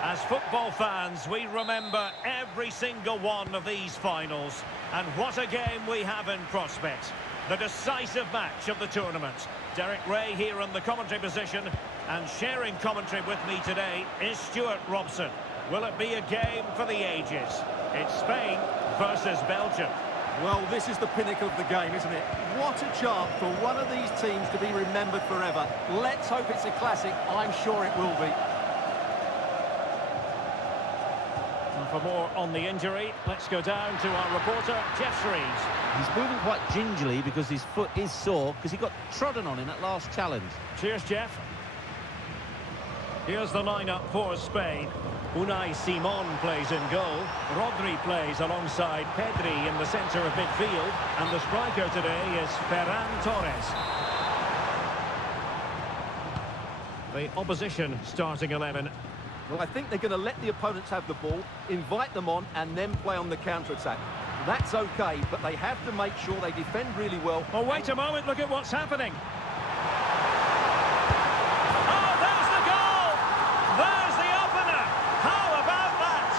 As football fans, we remember every single one of these finals. And what a game we have in prospect. The decisive match of the tournament. Derek Ray here in the commentary position, and sharing commentary with me today is Stuart Robson. Will it be a game for the ages? It's Spain versus Belgium. Well, this is the pinnacle of the game, isn't it? What a chance for one of these teams to be remembered forever. Let's hope it's a classic. I'm sure it will be. And for more on the injury, let's go down to our reporter, Jeff Shreves. He's moving quite gingerly because his foot is sore because he got trodden on in that last challenge. Cheers, Jeff. Here's the lineup for Spain. Unai Simon plays in goal. Rodri plays alongside Pedri in the centre of midfield. And the striker today is Ferran Torres. The opposition starting 11. Well, I think they're going to let the opponents have the ball, invite them on, and then play on the counter-attack. That's okay, but they have to make sure they defend really well. Oh, wait a moment, look at what's happening. Oh, there's the goal! There's the opener! How about that?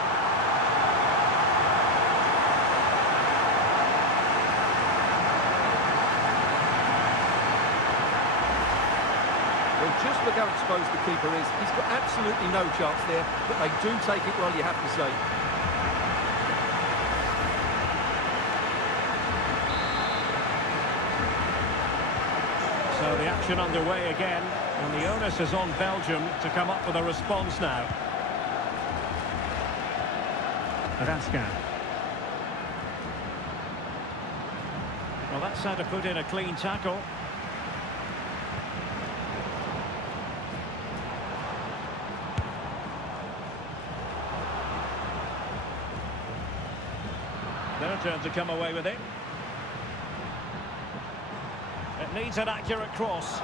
Well, just look how exposed the keeper is. He's got absolutely no chance there, but they do take it well, you have to say. So the action underway again, and the onus is on Belgium to come up with a response now. Raskin. Well, that's how to put in a clean tackle. Their turn to come away with it. It needs an accurate cross.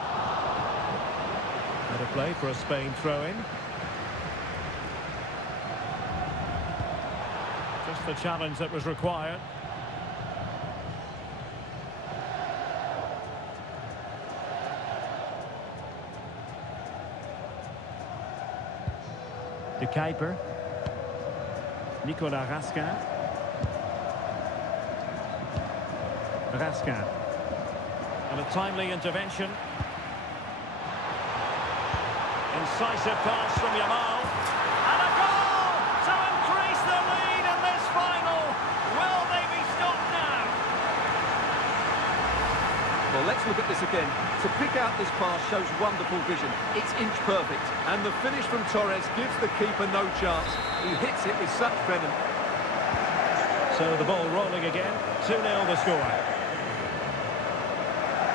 And a play for a Spain throw-in. Just the challenge that was required. De Kuiper. Nicolas Raskin. Raskin. And a timely intervention. Incisive pass from Yamal. And a goal to increase the lead in this final. Will they be stopped now? Well, let's look at this again. To pick out this pass shows wonderful vision. It's inch perfect. And the finish from Torres gives the keeper no chance. He hits it with such venom. So the ball rolling again. 2-0 the score.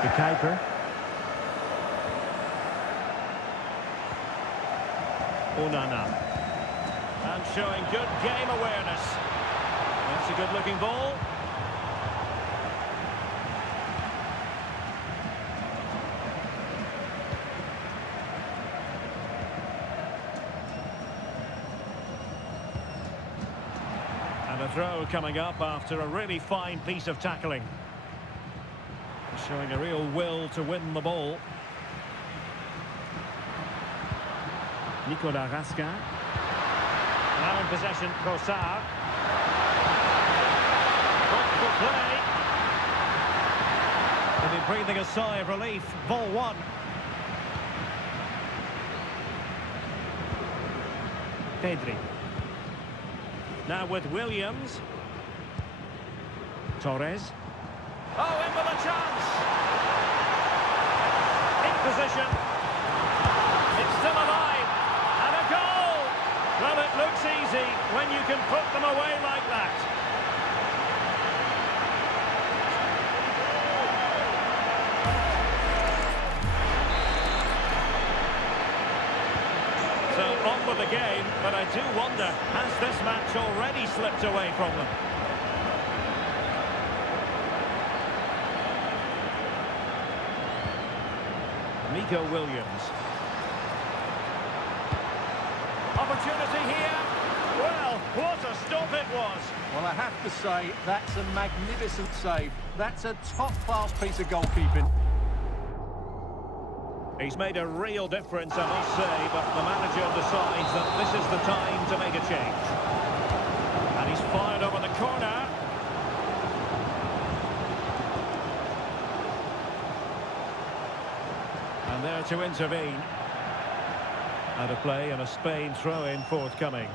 De Kuiper. Onana. And showing good game awareness. That's a good-looking ball. And a throw coming up after a really fine piece of tackling. Showing a real will to win the ball. Nicolas Raskin. Now in possession, Trossard. Thoughtful play. They'll be breathing a sigh of relief. Ball one. Pedri. Now with Williams. Torres. Oh, in with a chance! In position. It's still alive. And a goal! Well, it looks easy when you can put them away like that. So on with the game, but I do wonder, has this match already slipped away from them? Nico Williams. Opportunity here. Well, what a stop it was. Well, I have to say, that's a magnificent save. That's a top-class piece of goalkeeping. He's made a real difference, I must say, but the manager decides that this is the time to make a change. And he's fired over the corner. And there to intervene. Out of play and a Spain throw-in forthcoming.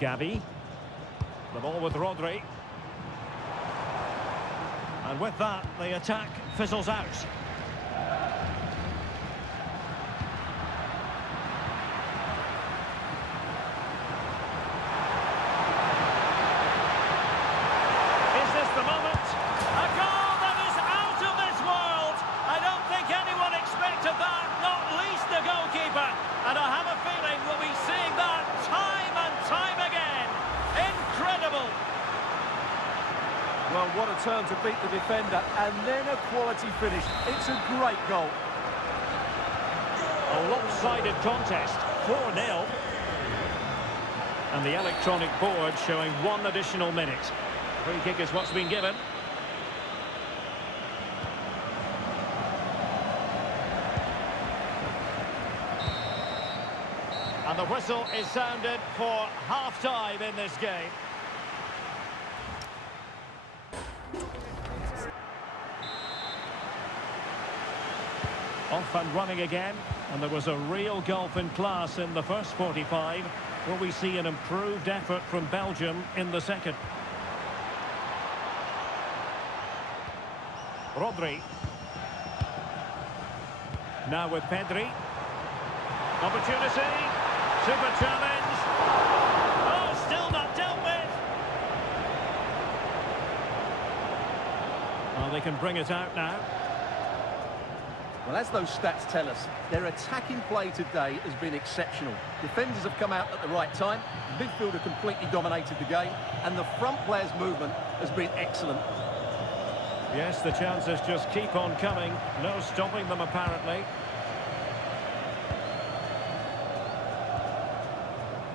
Gavi. The ball with Rodri. And with that, the attack fizzles out. to beat the defender, and then a quality finish. It's a great goal. A lopsided contest, 4-0. And the electronic board showing 1 additional minute. Free kick is what's been given. And the whistle is sounded for half-time in this game. Off and running again, and there was a real gulf in class in the first 45. Will we see an improved effort from Belgium in the second? Rodri. Now with Pedri. Opportunity. Super challenge. Oh, still not dealt with. Well, they can bring it out now. Well, as those stats tell us, their attacking play today has been exceptional. Defenders have come out at the right time, the midfielder completely dominated the game, and the front player's movement has been excellent. Yes, the chances just keep on coming. No stopping them, apparently.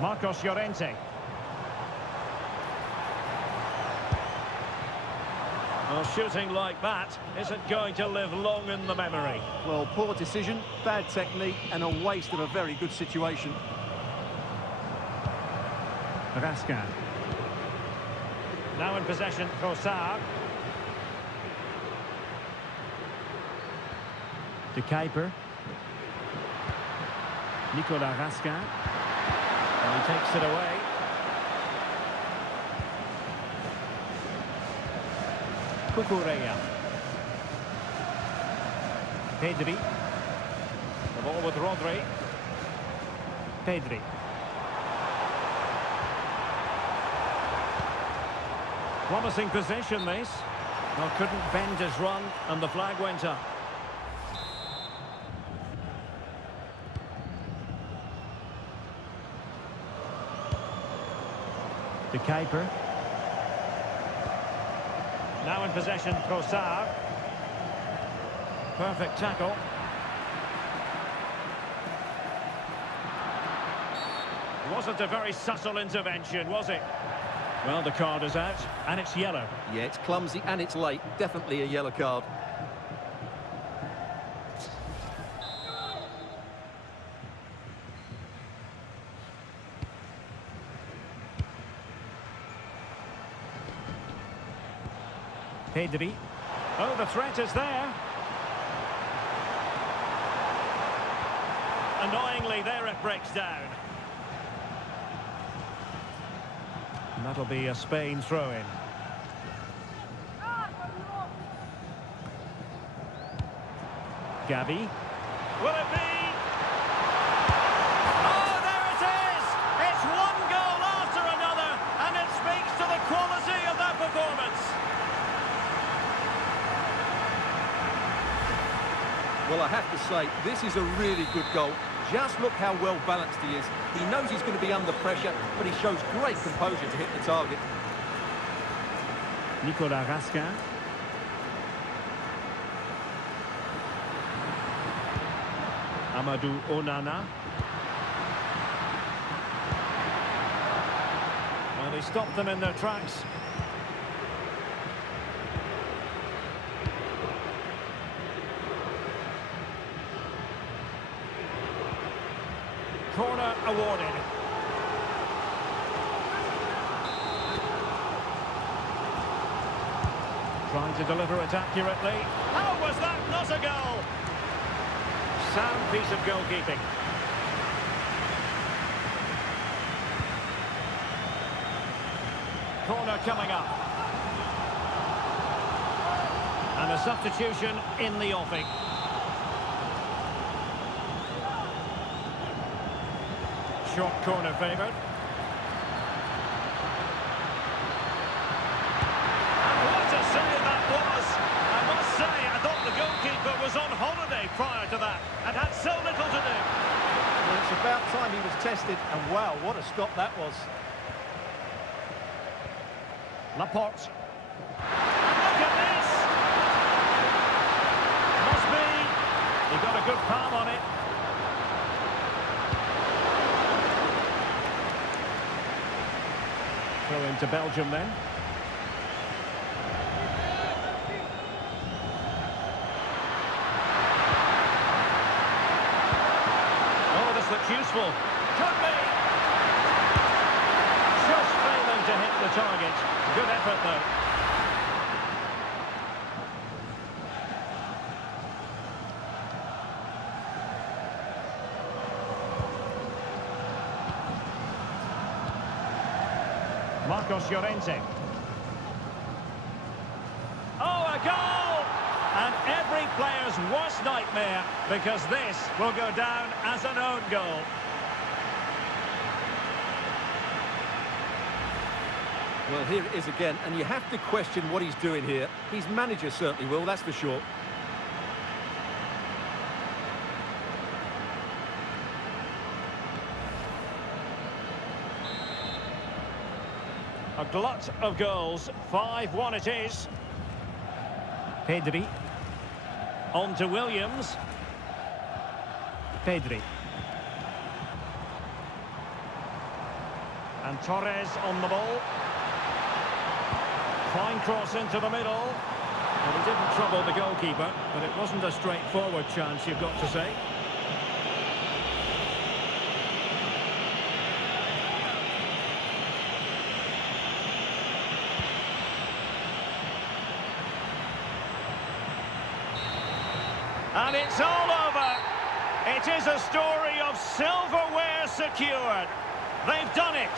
Marcos Llorente. Well, shooting like that isn't going to live long in the memory. Well, poor decision, bad technique, and a waste of a very good situation. Raskin. Now in possession, Trossard. De Kuiper. Nicolas Raskin. And he takes it away. Cucurella. Pedri. The ball with Rodri. Pedri. Promising position, this. Well, couldn't bend his run, and the flag went up. De Kuiper. Now in possession, Trossard. Perfect tackle. Wasn't a very subtle intervention, was it? Well, the card is out, and it's yellow. Yeah, it's clumsy and it's late. Definitely a yellow card. Pedri. Oh, the threat is there. Annoyingly, there it breaks down. And that'll be a Spain throw-in. Gavi. Will it be? Oh, there it is! It's one goal after another, and it speaks to the quality of that performance. Well, I have to say, this is a really good goal. Just look how well balanced he is. He knows he's going to be under pressure, but he shows great composure to hit the target. Nicolas Raskin. Amadou Onana. Well, he stopped them in their tracks. Corner awarded. Trying to deliver it accurately. How was that not a goal? Sound piece of goalkeeping. Corner coming up. And a substitution in the offing. Short corner favoured. And what a save that was! I must say, I thought the goalkeeper was on holiday prior to that and had so little to do. Well, it's about time he was tested, and wow, what a stop that was. Laporte. And look at this! a good palm on it. Throw into Belgium then. Oh, this looks useful. Could be. Just failing to hit the target. Good effort though. Marcos Llorente. Oh, a goal! And every player's worst nightmare, because this will go down as an own goal. Well, here it is again, and you have to question what he's doing here. His manager certainly will, that's for sure. A glut of goals, 5-1 it is. Pedri. On to Williams. Pedri. And Torres on the ball. Fine cross into the middle. Well, he didn't trouble the goalkeeper, but it wasn't a straightforward chance, you've got to say. And it's all over. It is a story of silverware secured. They've done it.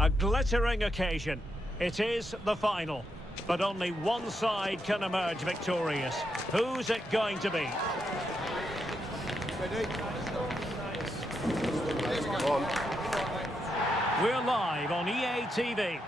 A glittering occasion. It is the final, but only one side can emerge victorious. Who's it going to be? We're live on EA TV.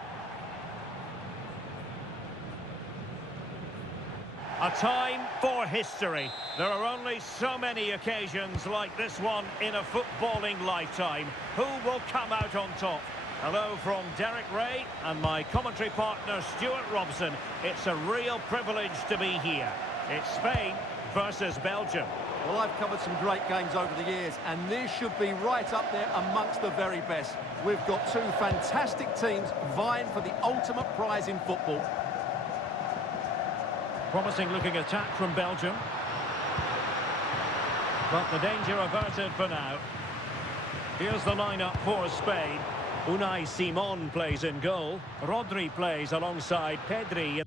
A time for history. There are only so many occasions like this one in a footballing lifetime. Who will come out on top? Hello from Derek Ray and my commentary partner Stuart Robson. It's a real privilege to be here. It's Spain versus Belgium. Well, I've covered some great games over the years, and this should be right up there amongst the very best. We've got two fantastic teams vying for the ultimate prize in football. Promising looking attack from Belgium. But the danger averted for now. Here's the lineup for Spain. Unai Simon plays in goal. Rodri plays alongside Pedri.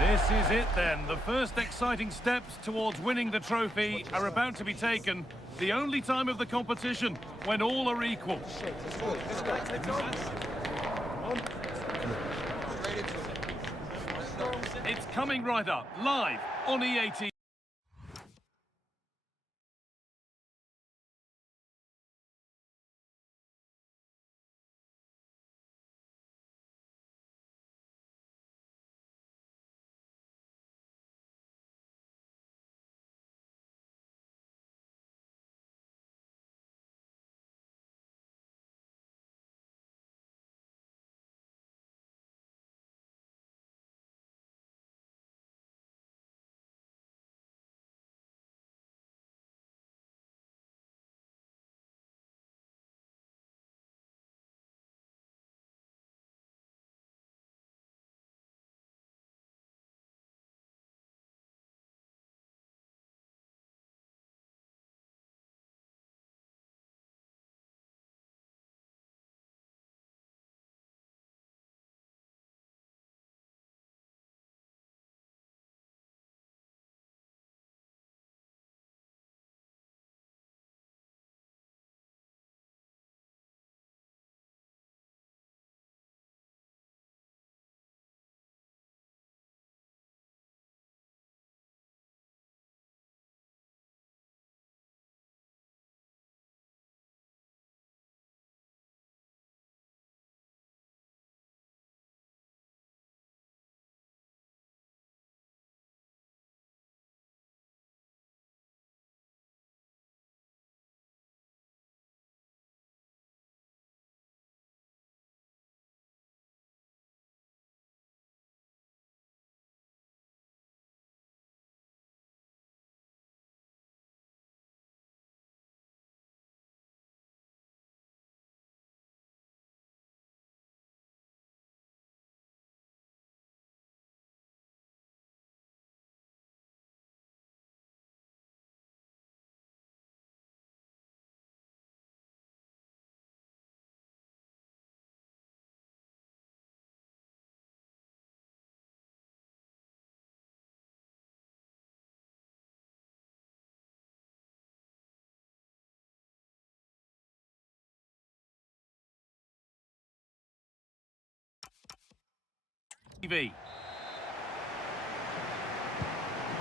This is it then. The first exciting steps towards winning the trophy are about to be taken. The only time of the competition when all are equal. It's coming right up, live on EA.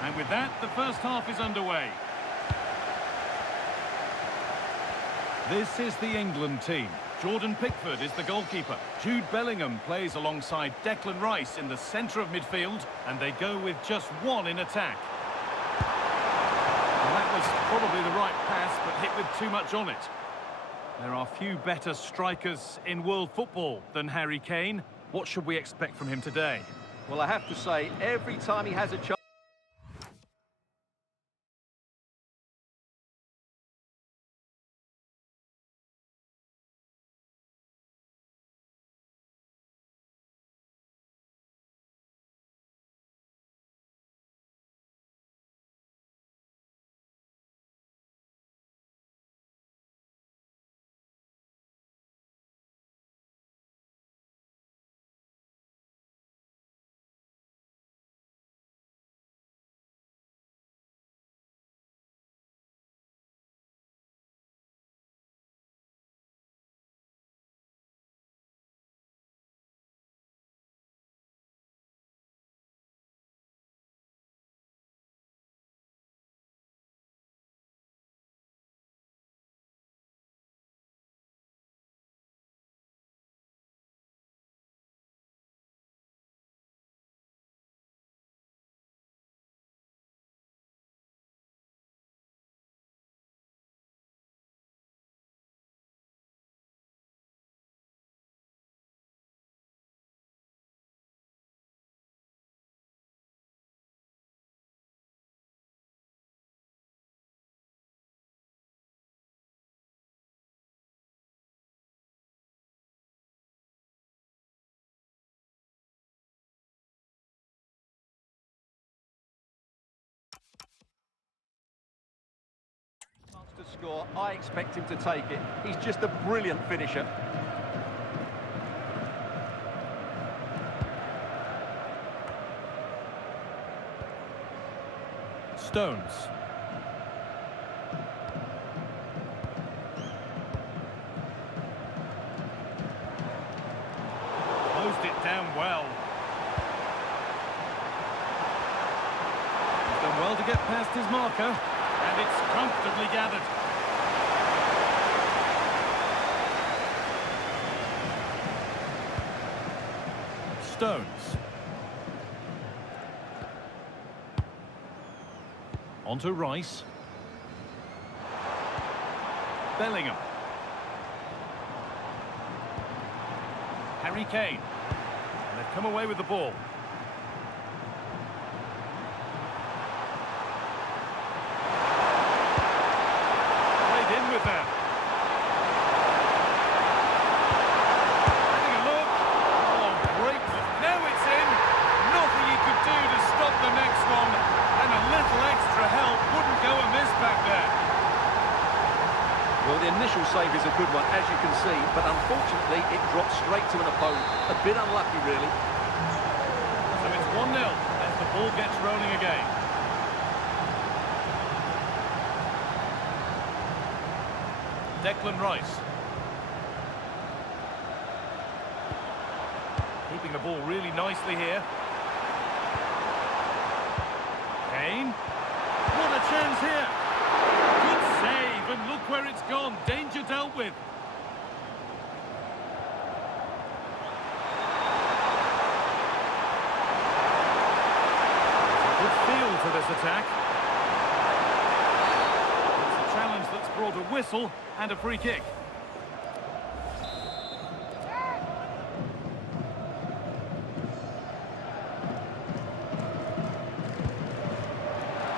And with that, the first half is underway. This is the England team. Jordan Pickford is the goalkeeper. Jude Bellingham plays alongside Declan Rice in the centre of midfield, and they go with just one in attack. And that was probably the right pass, but hit with too much on it. There are few better strikers in world football than Harry Kane. What should we expect from him today? Well, I have to say, every time he has a chance... to score, I expect him to take it. He's just a brilliant finisher. Stones. Closed it down well. He's done well to get past his marker, and it's comfortably gathered. Stones. On to Rice. Bellingham. Harry Kane. And they've come away with the ball. Played in with that. Having a look. Oh, great. Now it's in. Nothing he could do to stop the next one. And a little extra help wouldn't go amiss back there. Well, the initial save is a good one, as you can see, but unfortunately it dropped straight to an opponent. A bit unlucky, really. So it's 1-0 as the ball gets rolling again. Declan Rice. Keeping the ball really nicely here. Kane. What a chance here. Good save, and look where it's gone. Danger dealt with. Good feel to this attack. It's a challenge that's brought a whistle and a free kick.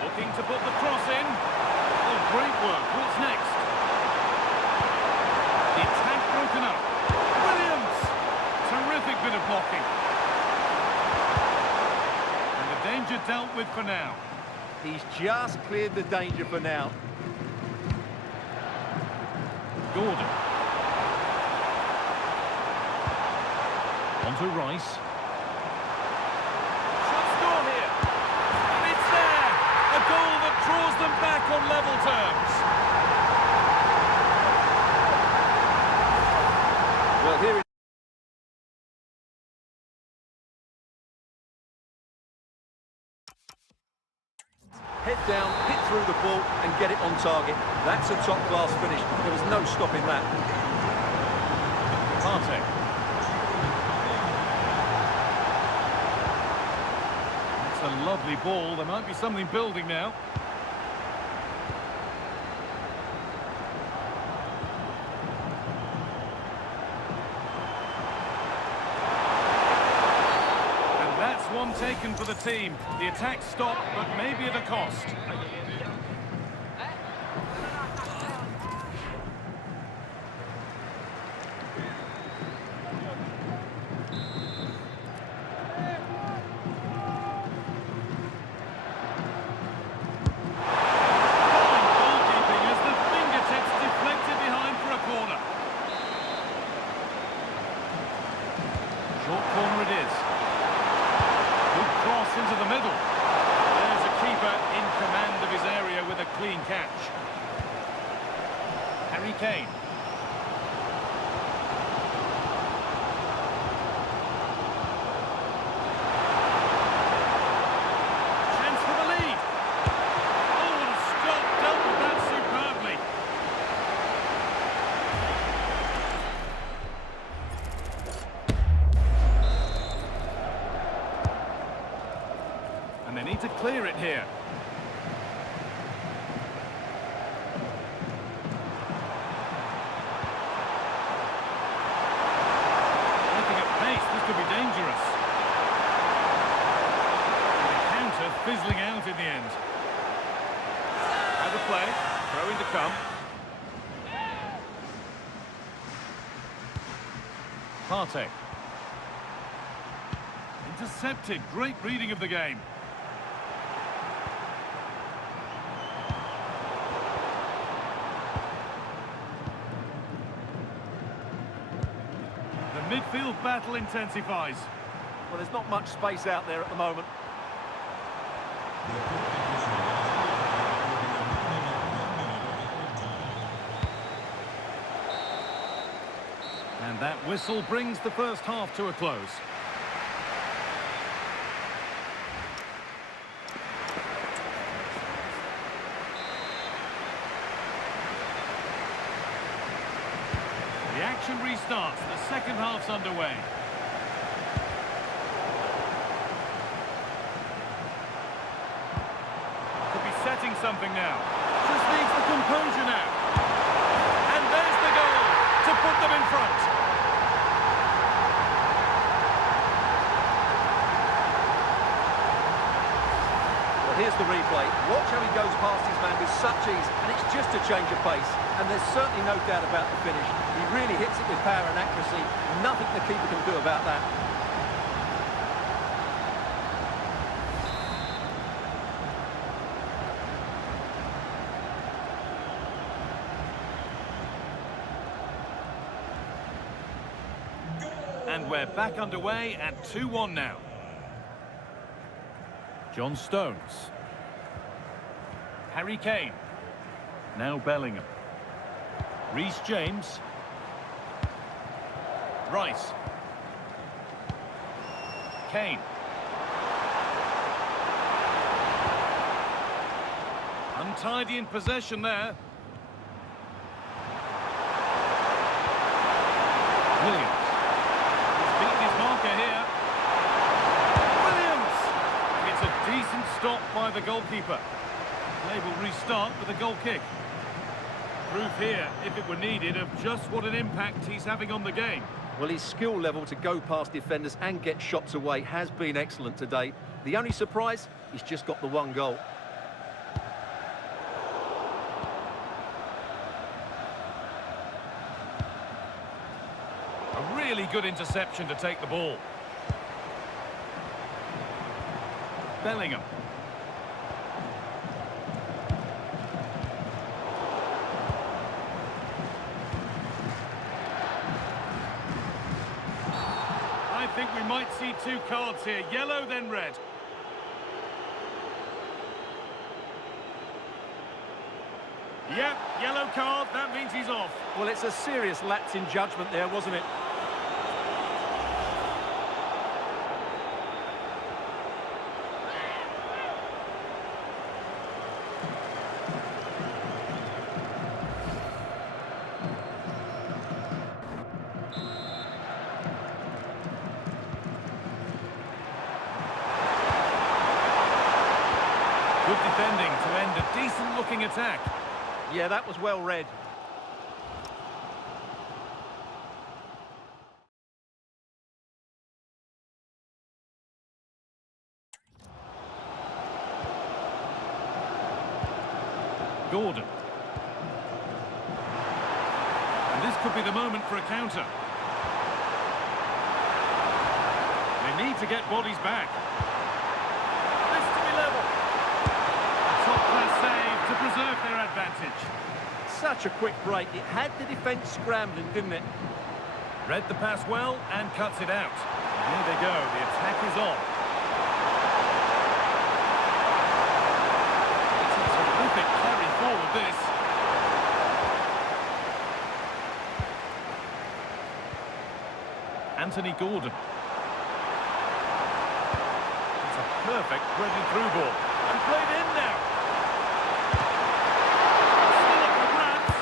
Looking to put the cross in. Oh, great work. What's next? The attack broken up. Williams! Terrific bit of blocking. And the danger dealt with for now. He's just cleared the danger for now. Gordon. On to Rice. Shot score here. And it's there! A goal that draws them back on level terms. Well, here it head down, hit through the ball and get it on target. That's a top-class finish. There was no stopping that. Partey. It's a lovely ball. There might be something building now. And that's one taken for the team. The attack stopped, but maybe at a cost. Goalkeeping as the fingertips deflected behind for a corner. Short corner it is. Good cross into the middle. There's a keeper in command of his area with a clean catch. Harry Kane. Chance for the lead. Oh, what a stop. Dealt with that superbly. And they need to clear it here. Looking at pace, this could be dangerous. And the counter fizzling out in the end. Have a play, throw in to come. Partey. Intercepted, great reading of the game. The midfield battle intensifies. Well, there's not much space out there at the moment. The And that whistle brings the first half to a close. The action restarts. The second half's underway. Could be setting something now. Just needs the composure now. And there's the goal to put them in front. Well, here's the replay. Watch how he goes past his man with such ease, and it's just a change of pace. And there's certainly no doubt about the finish. He really hits it with power and accuracy. Nothing the keeper can do about that. And we're back underway at 2-1 now. John Stones. Harry Kane. Now Bellingham. Reece James. Rice. Kane. Untidy in possession there. Williams. Beaten his marker here. Williams! It's a decent stop by the goalkeeper. Play will restart with a goal kick. Proof here, if it were needed, of just what an impact he's having on the game. Well, his skill level to go past defenders and get shots away has been excellent today. The only surprise, he's just got the one goal. A really good interception to take the ball. Bellingham. I think we might see two cards here, yellow then red. Yep, yellow card, that means he's off. Well, it's a serious lapse in judgment there, wasn't it? Good defending to end a decent-looking attack. Yeah, that was well read. Gordon. And this could be the moment for a counter. They need to get bodies back. This to be level. Top-class save to preserve their advantage. Such a quick break. It had the defence scrambling, didn't it? Read the pass well and cuts it out. Here they go. The attack is on. It's a terrific carry forward, this. Anthony Gordon. It's a perfect threaded through ball. And played in now. Still up for grabs.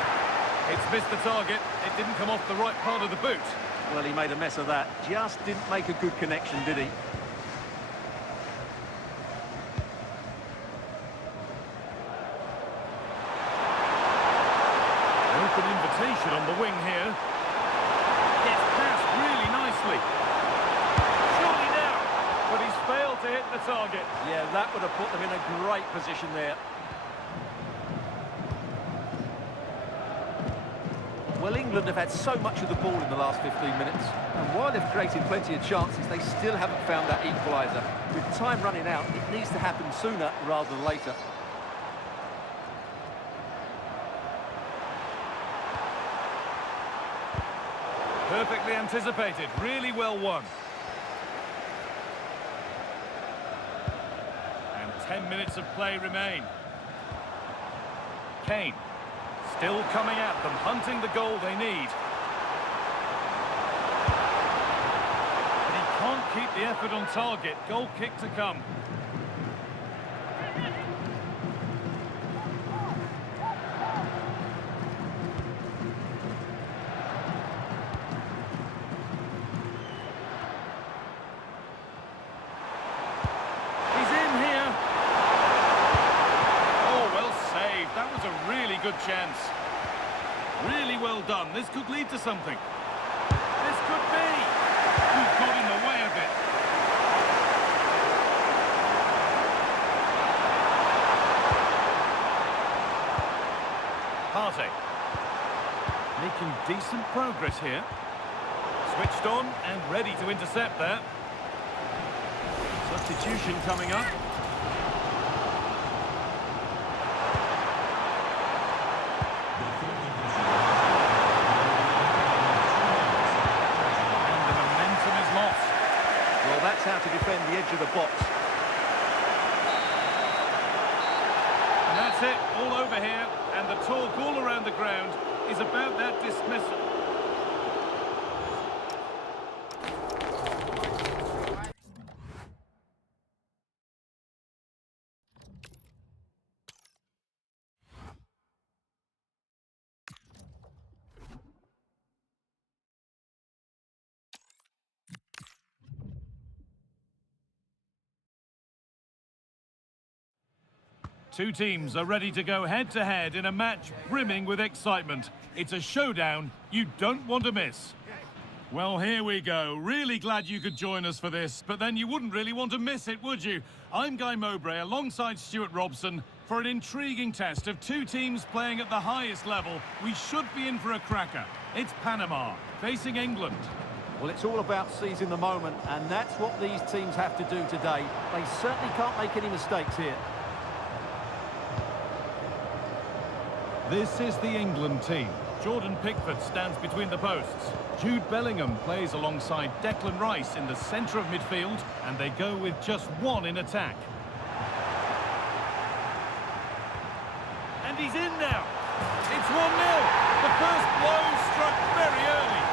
It's missed the target. It didn't come off the right part of the boot. Well, he made a mess of that. Just didn't make a good connection, did he? Open invitation on the wing here. Gets past really nicely. Surely now. But he's failed to hit the target. Yeah, that would have put them in a great position there. Well, England have had so much of the ball in the last 15 minutes. And while they've created plenty of chances, they still haven't found that equaliser. With time running out, it needs to happen sooner rather than later. Perfectly anticipated. Really well won. And 10 minutes of play remain. Kane. Still coming at them, hunting the goal they need. keep the effort on target. Goal kick to come. He's in here. Oh, well saved. That was a really good chance. Really well done. This could lead to something. This could be. Who's got in the way of it? Partey. Making decent progress here. Switched on and ready to intercept there. Substitution coming up. And the momentum is lost. Well, that's how to defend the edge of the box. And that's it, all over here. And the talk all around the ground is about that dismissal. Two teams are ready to go head-to-head in a match brimming with excitement. It's a showdown you don't want to miss. Well, here we go. Really glad you could join us for this, but then you wouldn't really want to miss it, would you? I'm Guy Mowbray alongside Stuart Robson for an intriguing test of two teams playing at the highest level. We should be in for a cracker. It's Panama facing England. Well, it's all about seizing the moment, and that's what these teams have to do today. They certainly can't make any mistakes here. This is the England team. Jordan Pickford stands between the posts. Jude Bellingham plays alongside Declan Rice in the centre of midfield, and they go with just one in attack. And he's in now. It's 1-0. The first blow struck very early.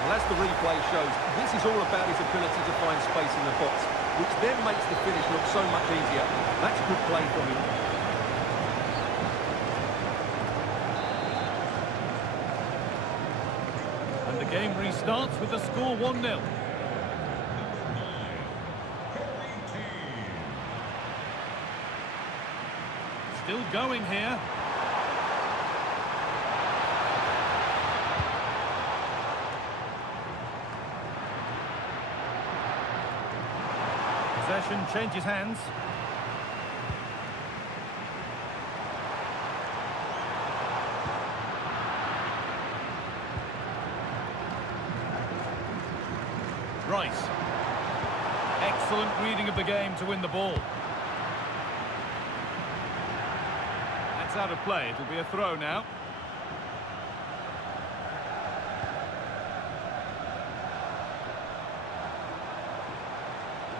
Well, as the replay shows, this is all about his ability to find space in the box, which then makes the finish look so much easier. That's good play from him. And the game restarts with the score 1-0. Still going here. Possession changes hands. Rice. Excellent reading of the game to win the ball. That's out of play. It'll be a throw now.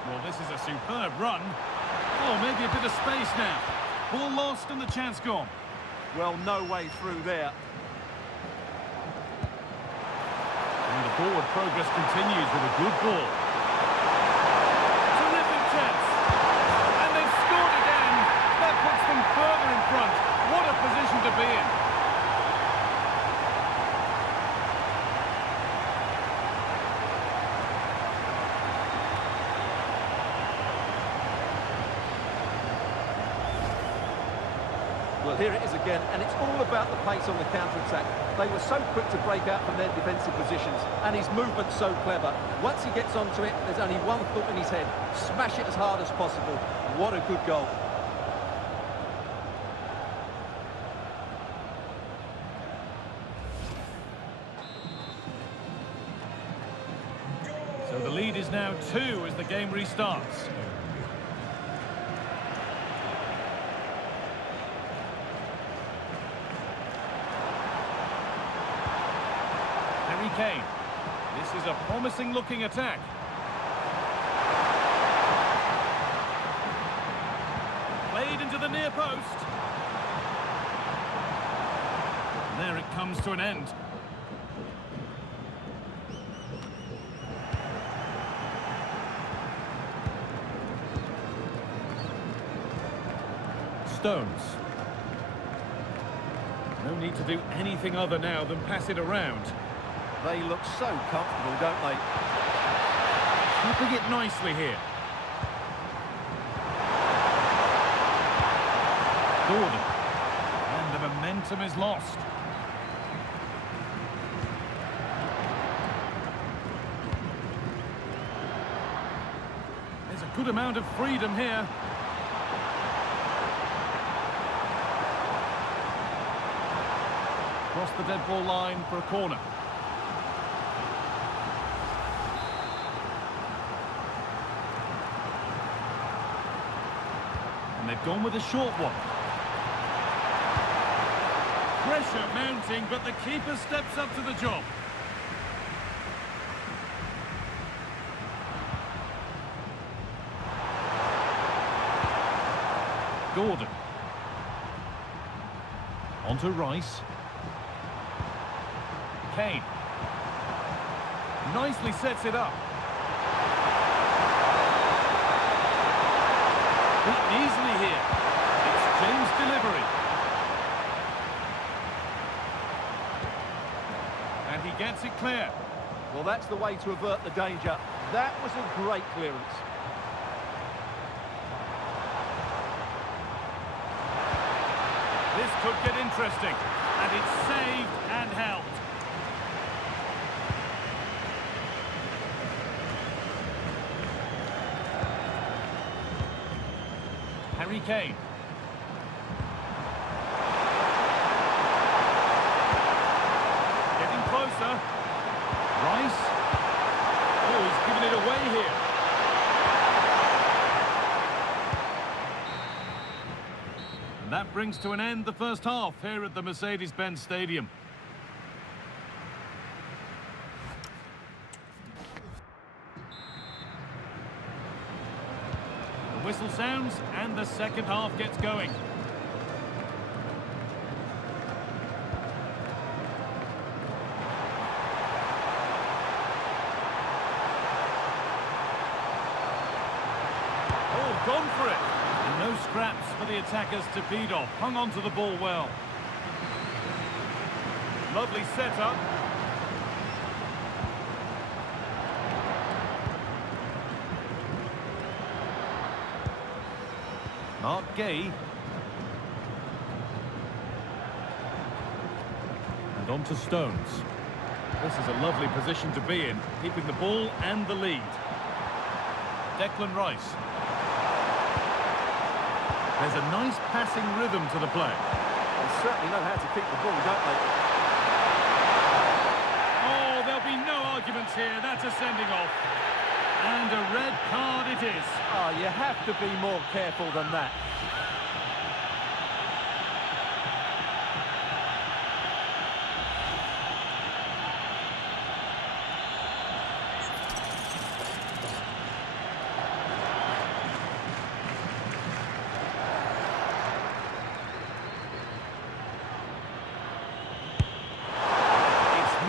Well, this is a superb run. Oh, maybe a bit of space now. Ball lost and the chance gone. Well, no way through there. And the forward progress continues with a good ball. Terrific chance. And they've scored again. That puts them further in front. What a position to be in. Well, here it is again, and it's all about the pace on the counter-attack. They were so quick to break out from their defensive positions, and his movement's so clever. Once he gets onto it, there's only one thought in his head: smash it as hard as possible. What a good goal. So the lead is now 2 as the game restarts. Kane. This is a promising looking attack. Played into the near post. And there it that comes to an end. Stones. No need to do anything other now than pass it around. They look so comfortable, don't they? Keeping it nicely here. Gordon. And the momentum is lost. There's a good amount of freedom here. Across the dead ball line for a corner. And they've gone with a short one. Pressure mounting, but the keeper steps up to the job. Gordon. On to Rice. Kane. Nicely sets it up. Beaten easily here. Exchange delivery. And he gets it clear. Well, that's the way to avert the danger. That was a great clearance. This could get interesting. And it's saved and held. Harry Kane. Getting closer. Rice. Oh, he's given it away here. And that brings to an end the first half here at the Mercedes-Benz Stadium. The whistle sounds and the second half gets going. Oh, gone for it. And no scraps for the attackers to feed off. Hung on to the ball well. Lovely setup. Mark Gay. And on to Stones. This is a lovely position to be in, keeping the ball and the lead. Declan Rice. There's a nice passing rhythm to the play. They certainly know how to keep the ball, don't they? Oh, there'll be no arguments here. That's a sending off. And a red card it is. Oh, you have to be more careful than that.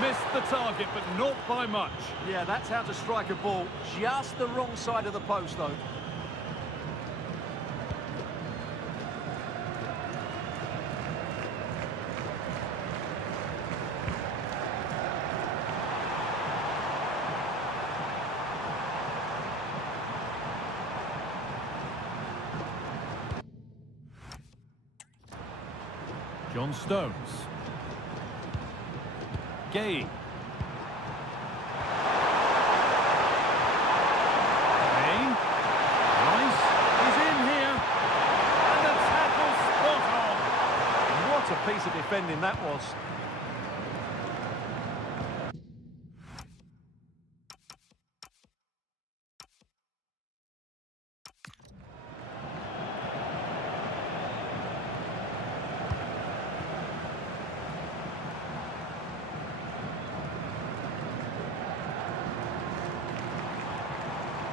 Missed the target, but not by much. Yeah, that's how to strike a ball. Just the wrong side of the post, though. John Stones. Gay. Kane. Rice is in here. And the tackle spot on. What a piece of defending that was.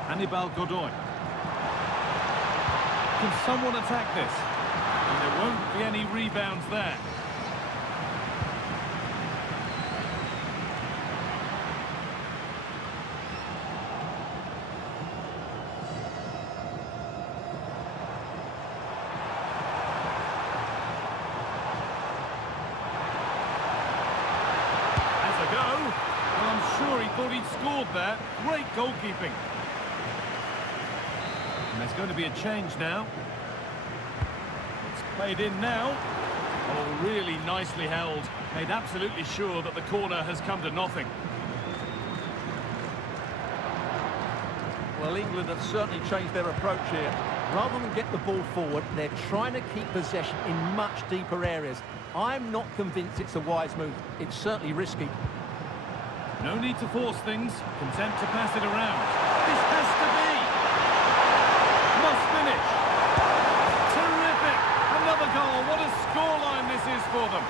Hannibal Godoy. Can someone attack this? And there won't be any rebounds there. thought he'd scored there. Great goalkeeping. And there's going to be a change now. It's played in now. Oh, really nicely held. Made absolutely sure that the corner has come to nothing. Well, England have certainly changed their approach here. Rather than get the ball forward, they're trying to keep possession in much deeper areas. I'm not convinced it's a wise move. It's certainly risky. No need to force things. Content to pass it around. This has to be! Must finish! Terrific! Another goal. What a scoreline this is for them.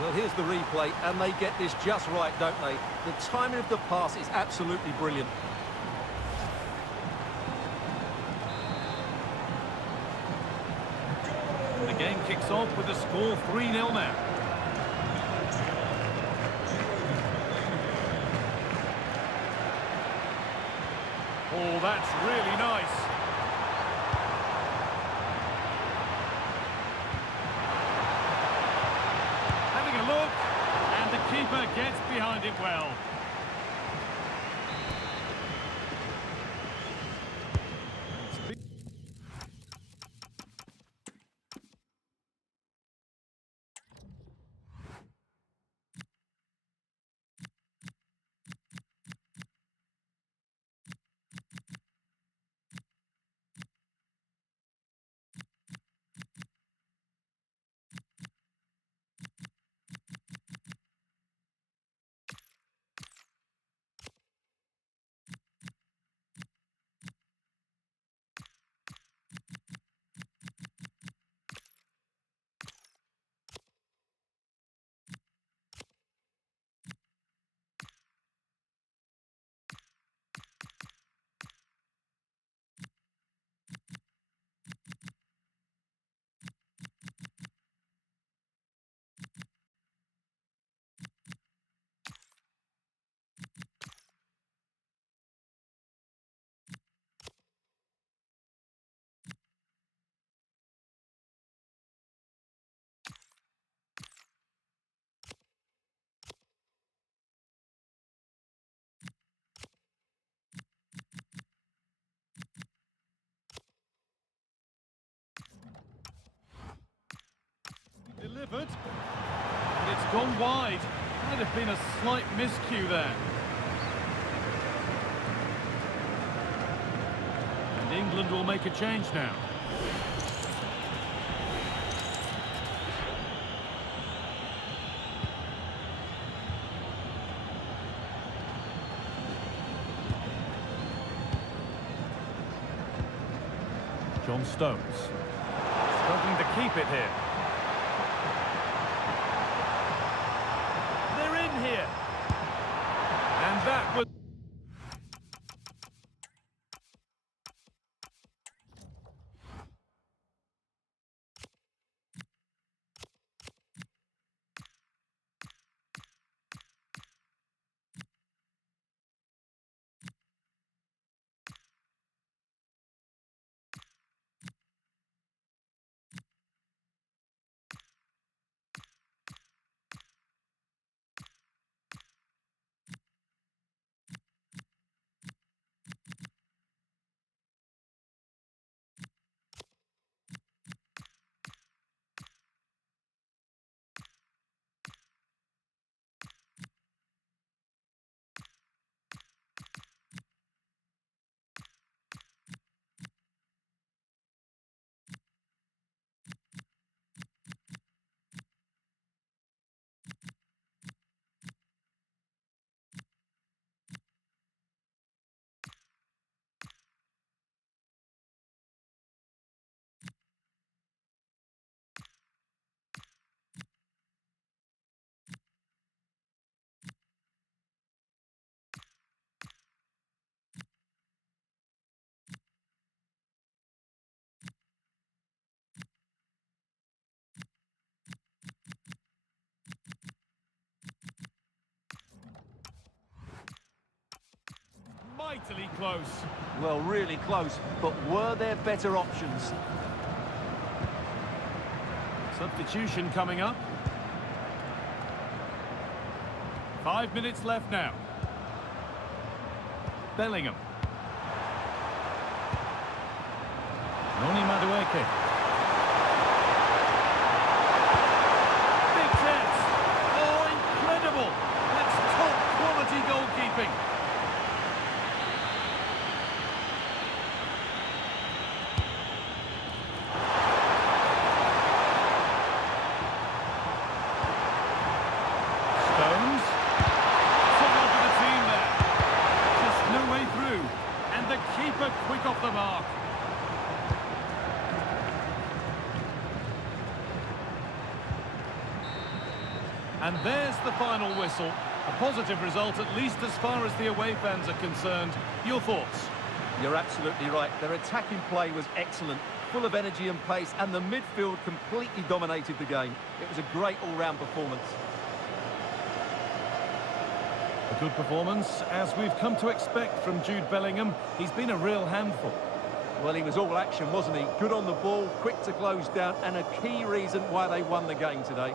Well, here's the replay, and they get this just right, don't they? The timing of the pass is absolutely brilliant. The game kicks off with the score 3-0 now. Oh, that's really nice. Having a look, and the keeper gets behind it well. Delivered, but it's gone wide. Might have been a slight miscue there. And England will make a change now. John Stones struggling to keep it here. Here. And that was... mightily close. Well, really close, but were there better options? Substitution coming up. 5 minutes left now. Bellingham. Noni Madueke. Big chance. Oh, incredible. That's top quality goalkeeping. Stones. Signal for the team there. Just no way through. And the keeper quick off the mark. And there's the final whistle. A positive result, at least as far as the away fans are concerned. Your thoughts? You're absolutely right. Their attacking play was excellent, full of energy and pace, and the midfield completely dominated the game. It was a great all-round performance. A good performance, as we've come to expect from Jude Bellingham. He's been a real handful. Well, he was all action, wasn't he? Good on the ball, quick to close down, and a key reason why they won the game today.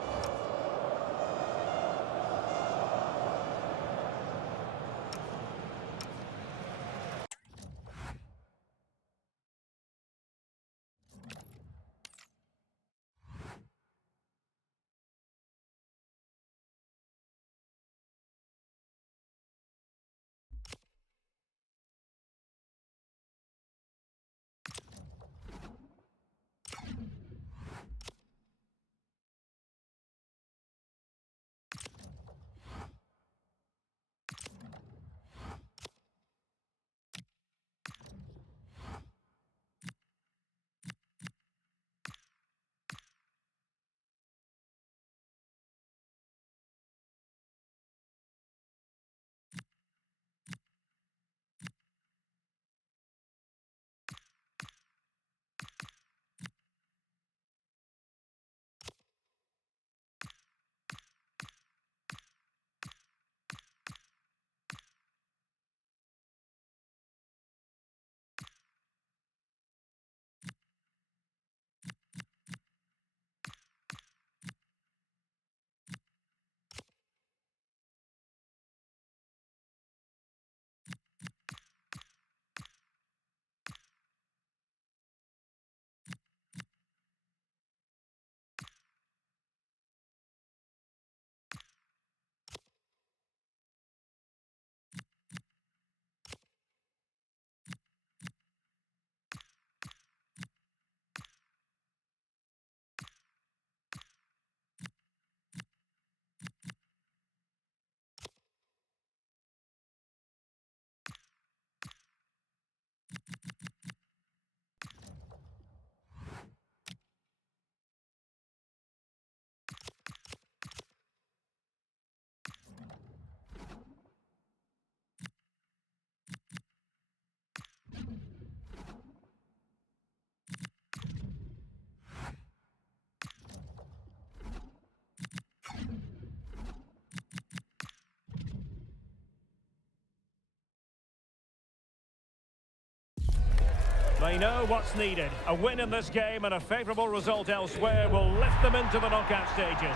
They know what's needed. A win in this game and a favourable result elsewhere will lift them into the knockout stages.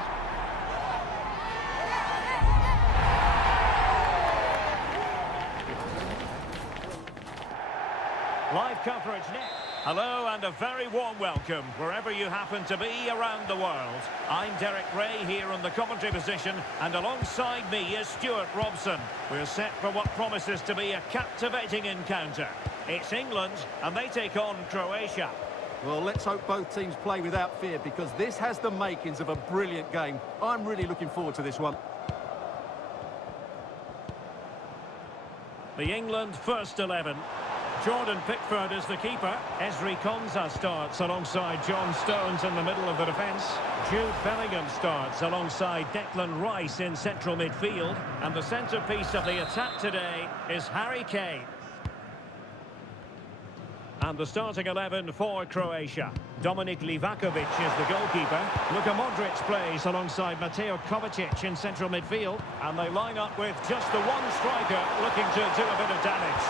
Live coverage next. Hello and a very warm welcome wherever you happen to be around the world. I'm Derek Ray here in the commentary position, and alongside me is Stuart Robson. We're set for what promises to be a captivating encounter. It's England and they take on Croatia. Well, let's hope both teams play without fear, because this has the makings of a brilliant game. I'm really looking forward to this one. The England first 11. Jordan Pickford is the keeper. Esri Konsa starts alongside John Stones in the middle of the defence. Jude Bellingham starts alongside Declan Rice in central midfield. And the centrepiece of the attack today is Harry Kane. And the starting 11 for Croatia. Dominik Livakovic is the goalkeeper. Luka Modric plays alongside Mateo Kovacic in central midfield. And they line up with just the one striker looking to do a bit of damage.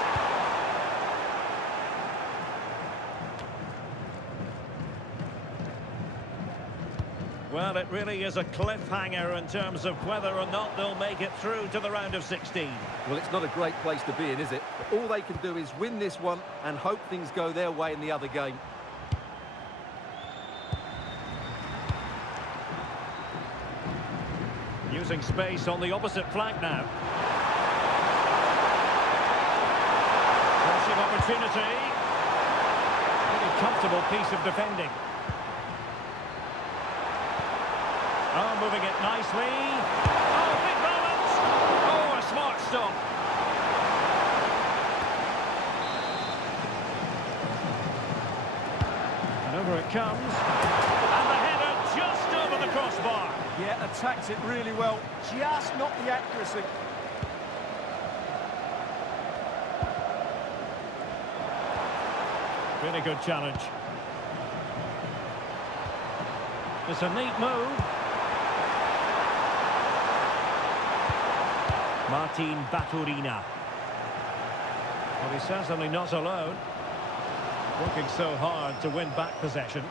Well, it really is a cliffhanger in terms of whether or not they'll make it through to the round of 16. Well, it's not a great place to be in, is it? But all they can do is win this one and hope things go their way in the other game. Using space on the opposite flank now. Crossing opportunity. Really comfortable piece of defending. Oh, moving it nicely. Oh, big moment. Oh, a smart stop. And over it comes. And the header just over the crossbar. Yeah, attacked it really well, just not the accuracy. Really good challenge. It's a neat move. Martin Baturina. Well, he's certainly not alone. Working so hard to win back possession.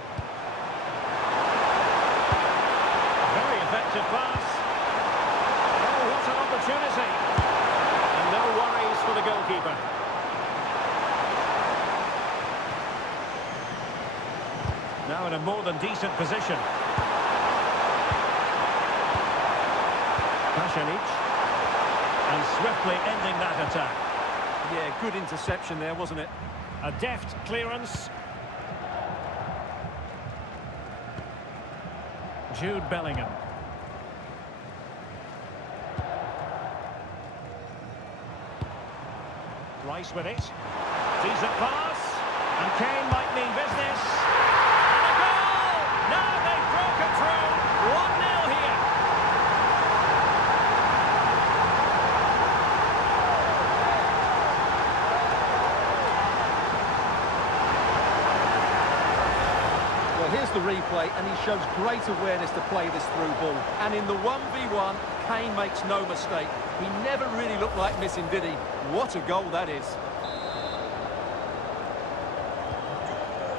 Very effective pass. Oh, what an opportunity. And no worries for the goalkeeper. Now in a more than decent position. Pasalic. And swiftly ending that attack. Yeah, good interception there, wasn't it? A deft clearance. Jude Bellingham. Rice with it. Decent pass. And Kane might mean business. And a goal! Now they've broken through. 1-0 here. Well, here's the replay, and he shows great awareness to play this through ball. And in the 1v1, Kane makes no mistake. He never really looked like missing, did he? What a goal that is.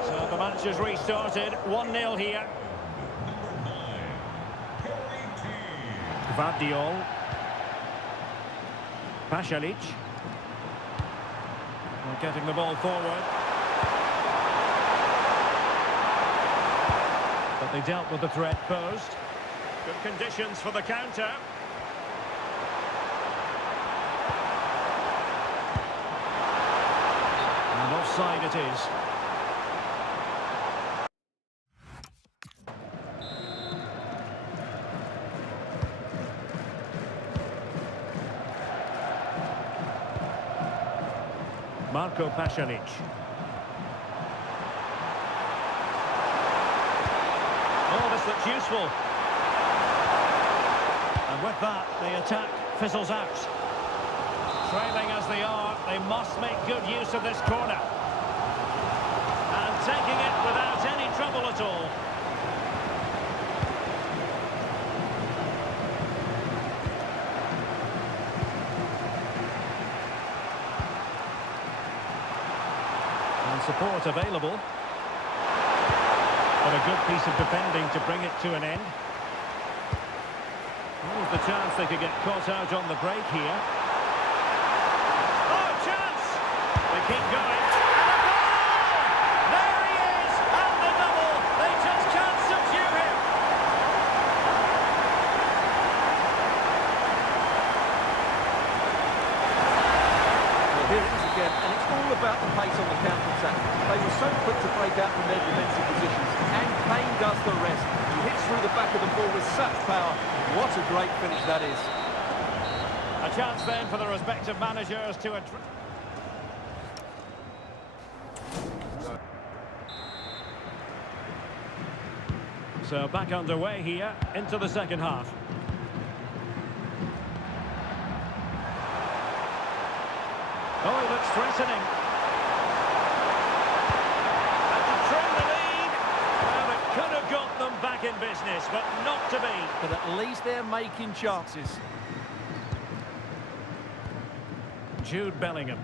So the match has restarted. 1-0 here. Gvardiol. Pasalic. Getting the ball forward. But they dealt with the threat posed. Good conditions for the counter. And offside it is. Marco Pasalic. Oh, this looks useful. And with that, the attack fizzles out. Trailing as they are, they must make good use of this corner. And taking it without any trouble at all. And support available. But a good piece of defending to bring it to an end. There's the chance they could get caught out on the break here. Oh, chance! They keep going. And a goal! There he is! And the double! They just can't subdue him! Well, here it is again, and it's all about the pace on the counter-attack. They were so quick to break out from their defensive positions, and Kane does the rest. He hits through the back of the ball with such power. What a great finish that is. A chance then for the respective managers to... So back underway here into the second half. Oh, he looks threatening. And to train the lead. Well, it could have got them back in business, but not to be. But at least they're making chances. Jude Bellingham.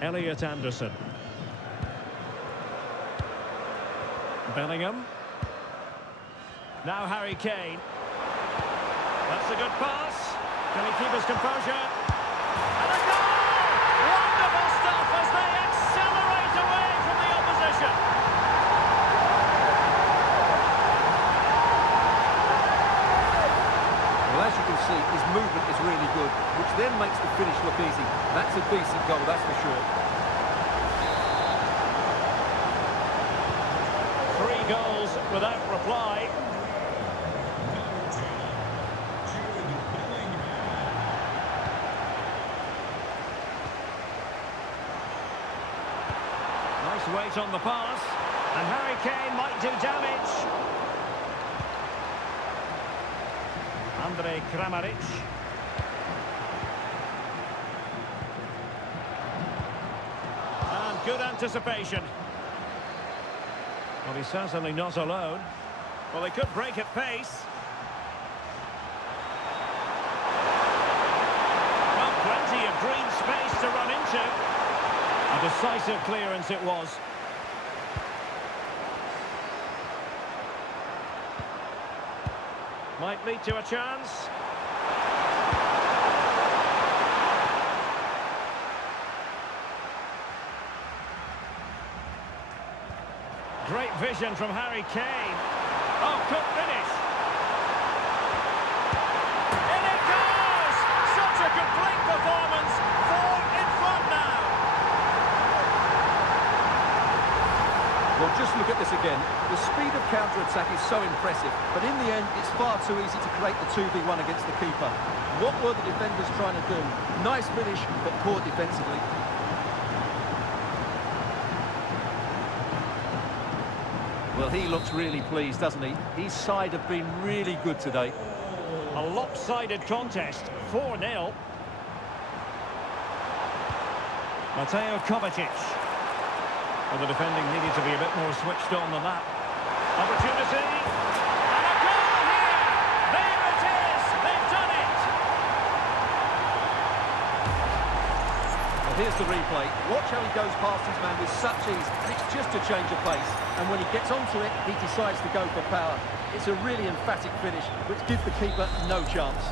Elliot Anderson. Now Harry Kane. That's a good pass. Can he keep his composure? And a goal! Wonderful stuff as they accelerate away from the opposition. Well, as you can see, his movement is really good, which then makes the finish look easy. That's a decent goal, that's for sure. 3 goals without reply. Nice weight on the pass. And Harry Kane might do damage. Andre Kramaric. And good anticipation. Well, he's certainly not alone. Well, they could break at pace. Well, plenty of green space to run into. A decisive clearance it was. Might lead to a chance. Great vision from Harry Kane. Oh, good finish. In it goes! Such a complete performance. 4 in front now. Well, just look at this again. The speed of counter-attack is so impressive, but in the end, it's far too easy to create the 2v1 against the keeper. What were the defenders trying to do? Nice finish, but poor defensively. Well, he looks really pleased, doesn't he? His side have been really good today. A lopsided contest, 4-0. Mateo Kovacic. Well, the defending needed to be a bit more switched on than that. Opportunity. And a goal here! There it is! They've done it! Well, here's the replay. Watch how he goes past his man with such ease, and it's just a change of pace. And when he gets onto it, he decides to go for power. It's a really emphatic finish, which gives the keeper no chance.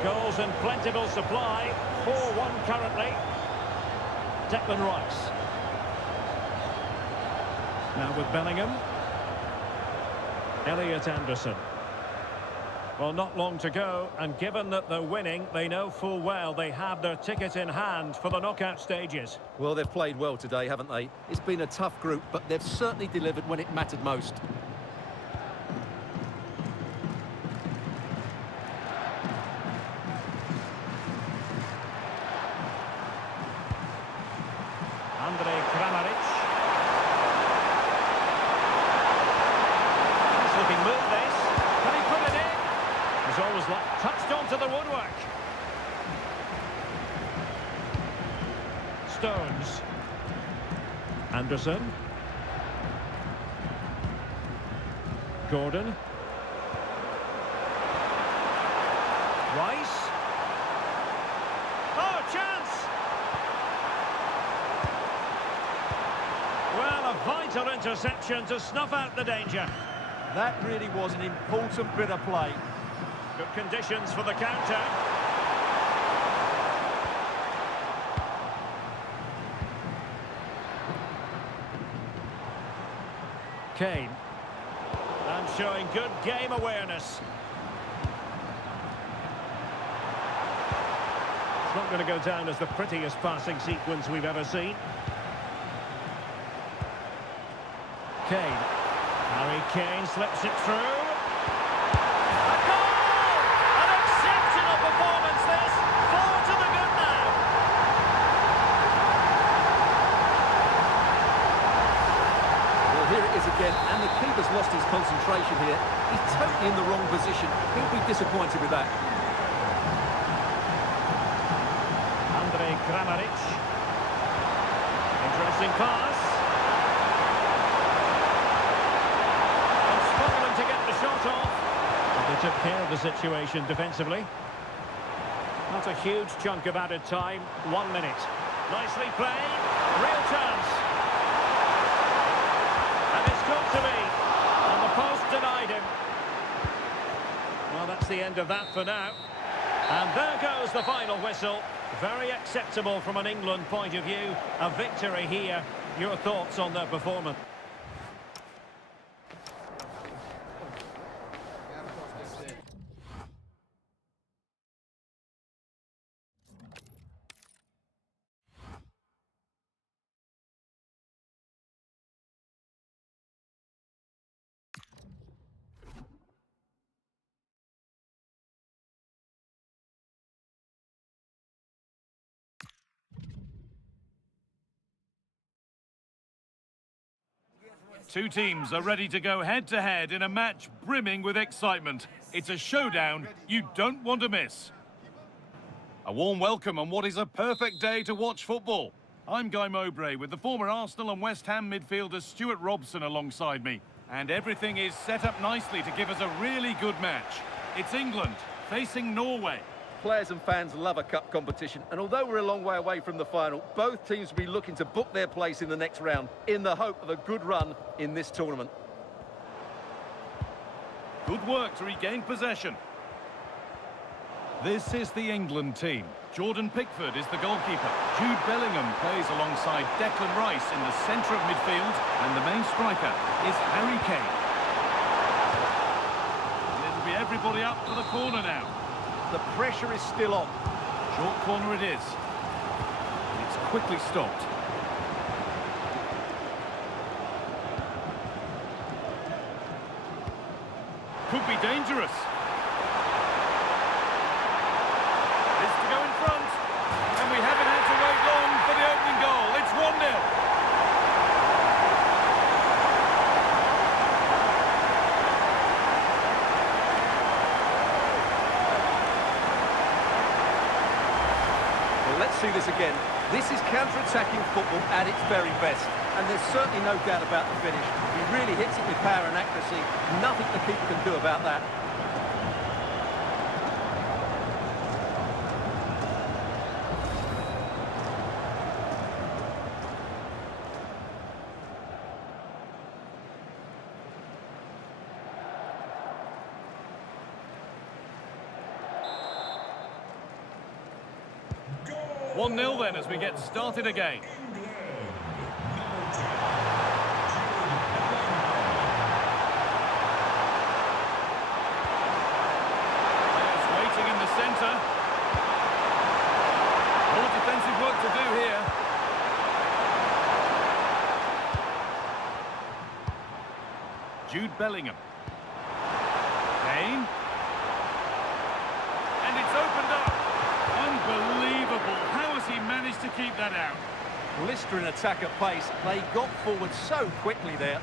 Goals in plentiful supply. 4-1 currently. Declan Rice. Now with Bellingham. Elliot Anderson. Well, not long to go, and given that they're winning, they know full well they have their ticket in hand for the knockout stages. Well, they've played well today, haven't they? It's been a tough group, but they've certainly delivered when it mattered most. Andre Kramaric. Nice looking move, this. Can he put it in? He's always touched onto the woodwork. Stones. Anderson. Gordon. Rice. Oh, chance! Well, a vital interception to snuff out the danger. That really was an important bit of play. Good conditions for the counter. Kane. And showing good game awareness. It's not going to go down as the prettiest passing sequence we've ever seen. Kane. Harry Kane slips it through. A goal! An exceptional performance this. 4 to the good now. Well, here it is again, and the keeper's lost his concentration here. He's totally in the wrong position. He'll be disappointed with that. Andre Kramaric. Interesting pass. To get the shot off. But they took care of the situation defensively. Not a huge chunk of added time. 1 minute. Nicely played. Real chance. And it's got to be. And the post denied him. Well, that's the end of that for now. And there goes the final whistle. Very acceptable from an England point of view. A victory here. Your thoughts on their performance? Two teams are ready to go head-to-head in a match brimming with excitement. It's a showdown you don't want to miss. A warm welcome on what is a perfect day to watch football. I'm Guy Mowbray with the former Arsenal and West Ham midfielder Stuart Robson alongside me. And everything is set up nicely to give us a really good match. It's England facing Norway. Players and fans love a cup competition, and although we're a long way away from the final, both teams will be looking to book their place in the next round in the hope of a good run in this tournament. Good work to regain possession. This is the England team. Jordan Pickford is the goalkeeper. Jude Bellingham plays alongside Declan Rice in the centre of midfield, and the main striker is Harry Kane. And it'll be everybody up for the corner now. The pressure is still on. Short corner it is. It's quickly stopped. Could be dangerous. It's to go in front. And we haven't had to wait long for the opening goal. It's 1-0. Let's see this again. This is counter-attacking football at its very best. And there's certainly no doubt about the finish. He really hits it with power and accuracy. Nothing the keeper can do about that. Goal! 1-0 then as we get started again. Players waiting in the centre. More defensive work to do here. Jude Bellingham. Kane. And it's opened up. Unbelievable. How has he managed to keep that out? Blistering attack at pace. They got forward so quickly there.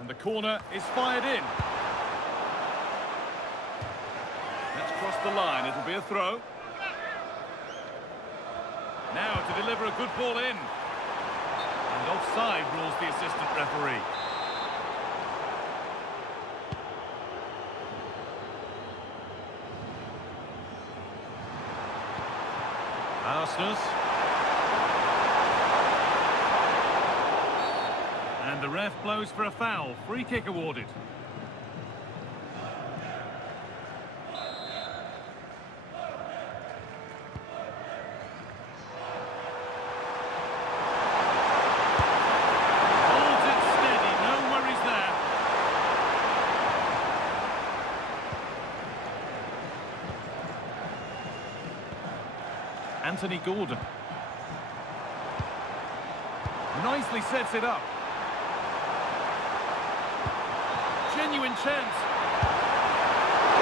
And the corner is fired in. That's crossed the line. It'll be a throw. Now to deliver a good ball in. And offside rules the assistant referee. Arsenal. And the ref blows for a foul. Free kick awarded. Holds it steady. No worries there. Anthony Gordon. Nicely sets it up. Genuine chance.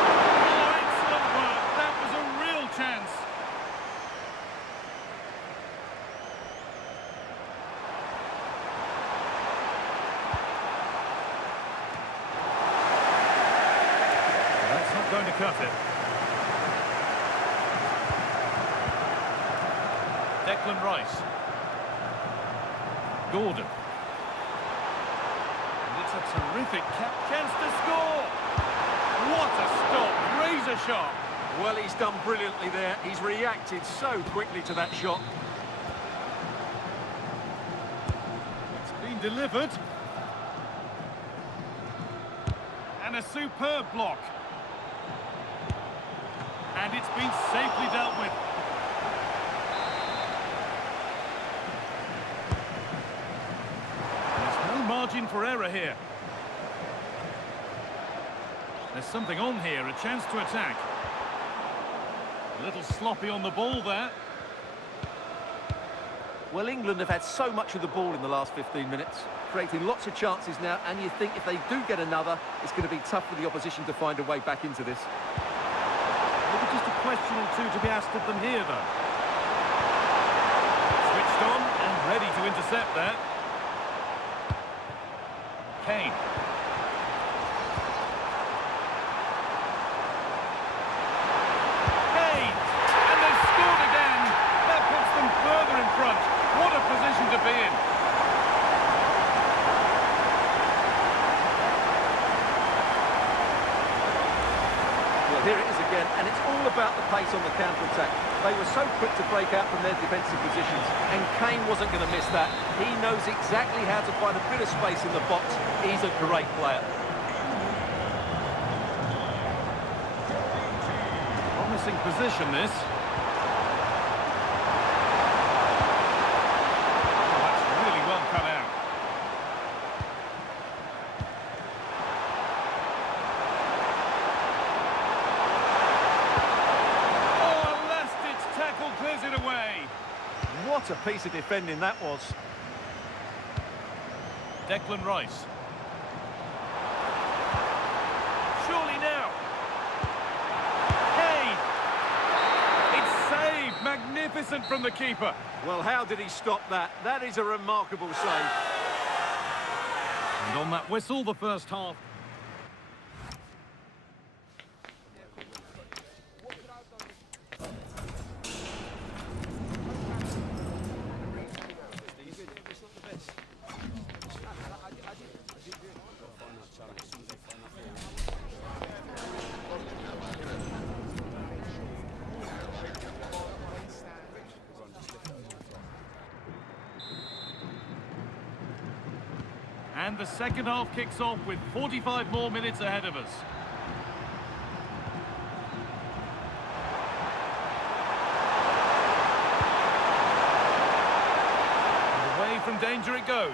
Oh, excellent work. That was a real chance. That's not going to cut it. Declan Rice. Gordon. And it's a terrific chance to score. What a stop. Razor sharp. Well, he's done brilliantly there. He's reacted so quickly to that shot. been delivered. And a superb block. And it's been safely dealt with. There's no margin for error here. There's something on here, a chance to attack. A little sloppy on the ball there. Well, England have had so much of the ball in the last 15 minutes, creating lots of chances now, and you think if they do get another, it's going to be tough for the opposition to find a way back into this. Maybe just a question or two to be asked of them here, though. Switched on and ready to intercept that. Kane. Kane! And they've scored again! That puts them further in front. What a position to be in. Well, here it is again, and it's all about the pace on the counter-attack. They were so quick to break out from their defensive positions, and Kane wasn't going to miss that. He knows exactly how to find a bit of space in the box. He's a great player. Promising position, this. What a piece of defending that was. Declan Rice. Surely now. Kane. It's saved. Magnificent from the keeper. Well, how did he stop that? That is a remarkable save. And on that whistle, the first half. And the second half kicks off with 45 more minutes ahead of us. And away from danger it goes.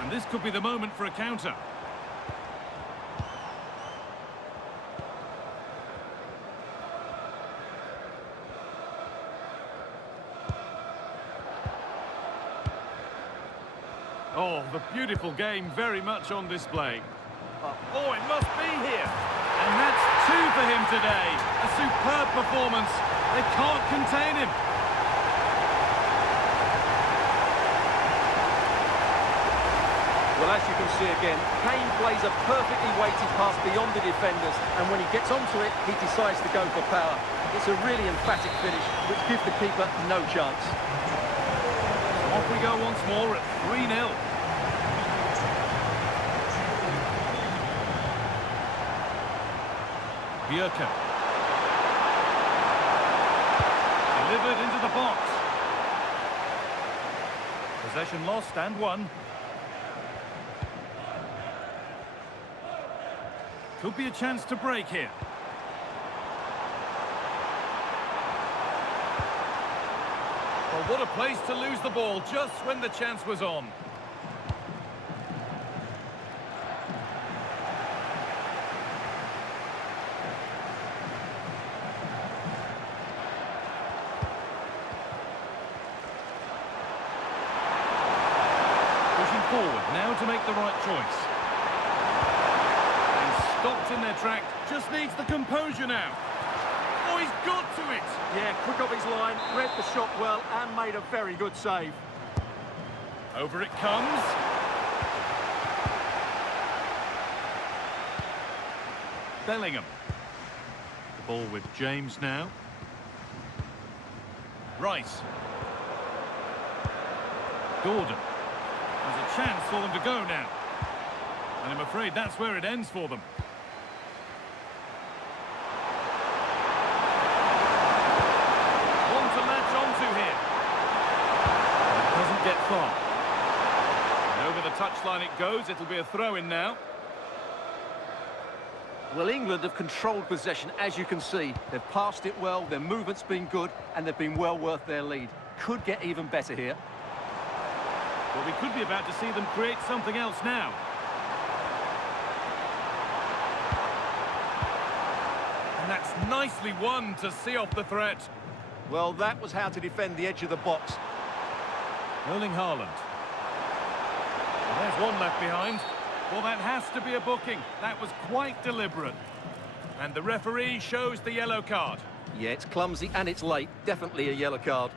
And this could be the moment for a counter. Oh, the beautiful game very much on display. Oh, it must be here. And that's two for him today. A superb performance. They can't contain him. Well, as you can see again, Kane plays a perfectly weighted pass beyond the defenders, and when he gets onto it, he decides to go for power. It's a really emphatic finish, which gives the keeper no chance. Off we go once more at 3-0. Bjerke. Delivered into the box. Possession lost and won. Could be a chance to break here. Well, what a place to lose the ball just when the chance was on. Pushing forward now to make the right choice. And stopped in their track, just needs the composure now. Oh, he's got to it! Yeah, quick off his line, read the shot well, and made a very good save. Over it comes. Bellingham. The ball with James now. Rice. Gordon. There's a chance for them to go now. And I'm afraid that's where it ends for them. sideline it goes. It'll be a throw-in now. Well, England have controlled possession, as you can see. They've passed it well, their movement's been good, and they've been well worth their lead. Could get even better here. Well, we could be about to see them create something else now. And that's nicely won to see off the threat. Well, that was how to defend the edge of the box. Erling Haaland. There's one left behind. Well, that has to be a booking. That was quite deliberate. And the referee shows the yellow card. Yeah, it's clumsy and it's late. Definitely a yellow card.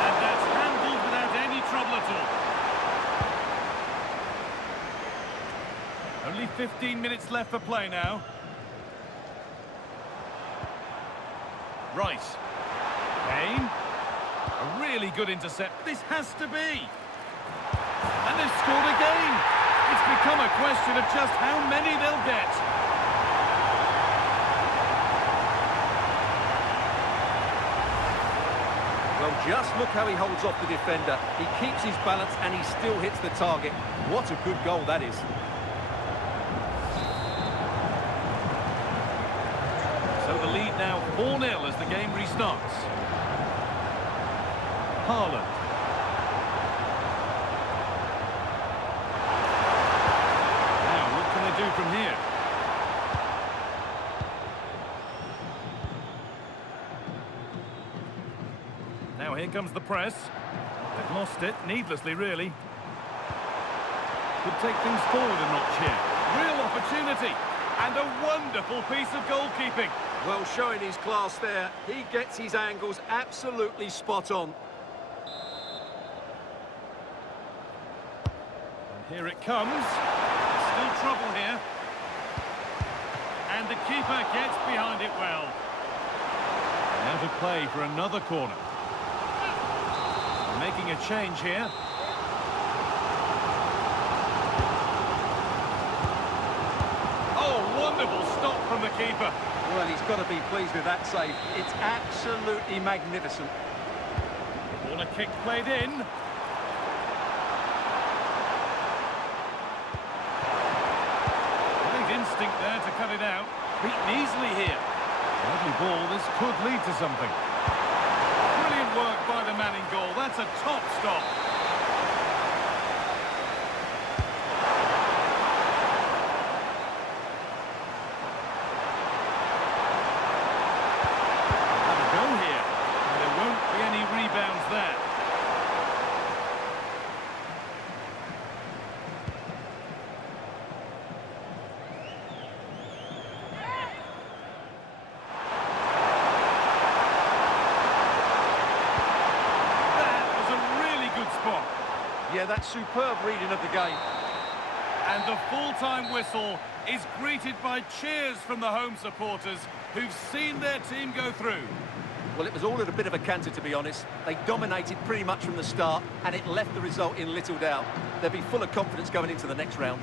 And that's handled without any trouble at all. Only 15 minutes left for play now. Rice. Kane. A really good intercept. This has to be. And they've scored again. It's become a question of just how many they'll get. Well, just look how he holds off the defender. He keeps his balance and he still hits the target. What a good goal that is. So the lead now 4-0 as the game restarts. Haaland. Now, what can they do from here? Now here comes the press. They've lost it, needlessly really. Could take things forward a notch here. Real opportunity. And a wonderful piece of goalkeeping. Well, showing his class there. He gets his angles absolutely spot on. And here it comes. Still trouble here. And the keeper gets behind it well. And out of play for another corner. They're making a change here. Oh, wonderful stop from the keeper. Well, he's got to be pleased with that save. It's absolutely magnificent. Corner kick played in. Great instinct there to cut it out. Beaten easily here. Lovely ball, this could lead to something. Brilliant work by the man in goal. That's a top stop. There. That was a really good spot. Yeah, that's superb reading of the game. And the full-time whistle is greeted by cheers from the home supporters who've seen their team go through. Well, it was all at a bit of a canter, to be honest. They dominated pretty much from the start, and it left the result in little doubt. They'll be full of confidence going into the next round.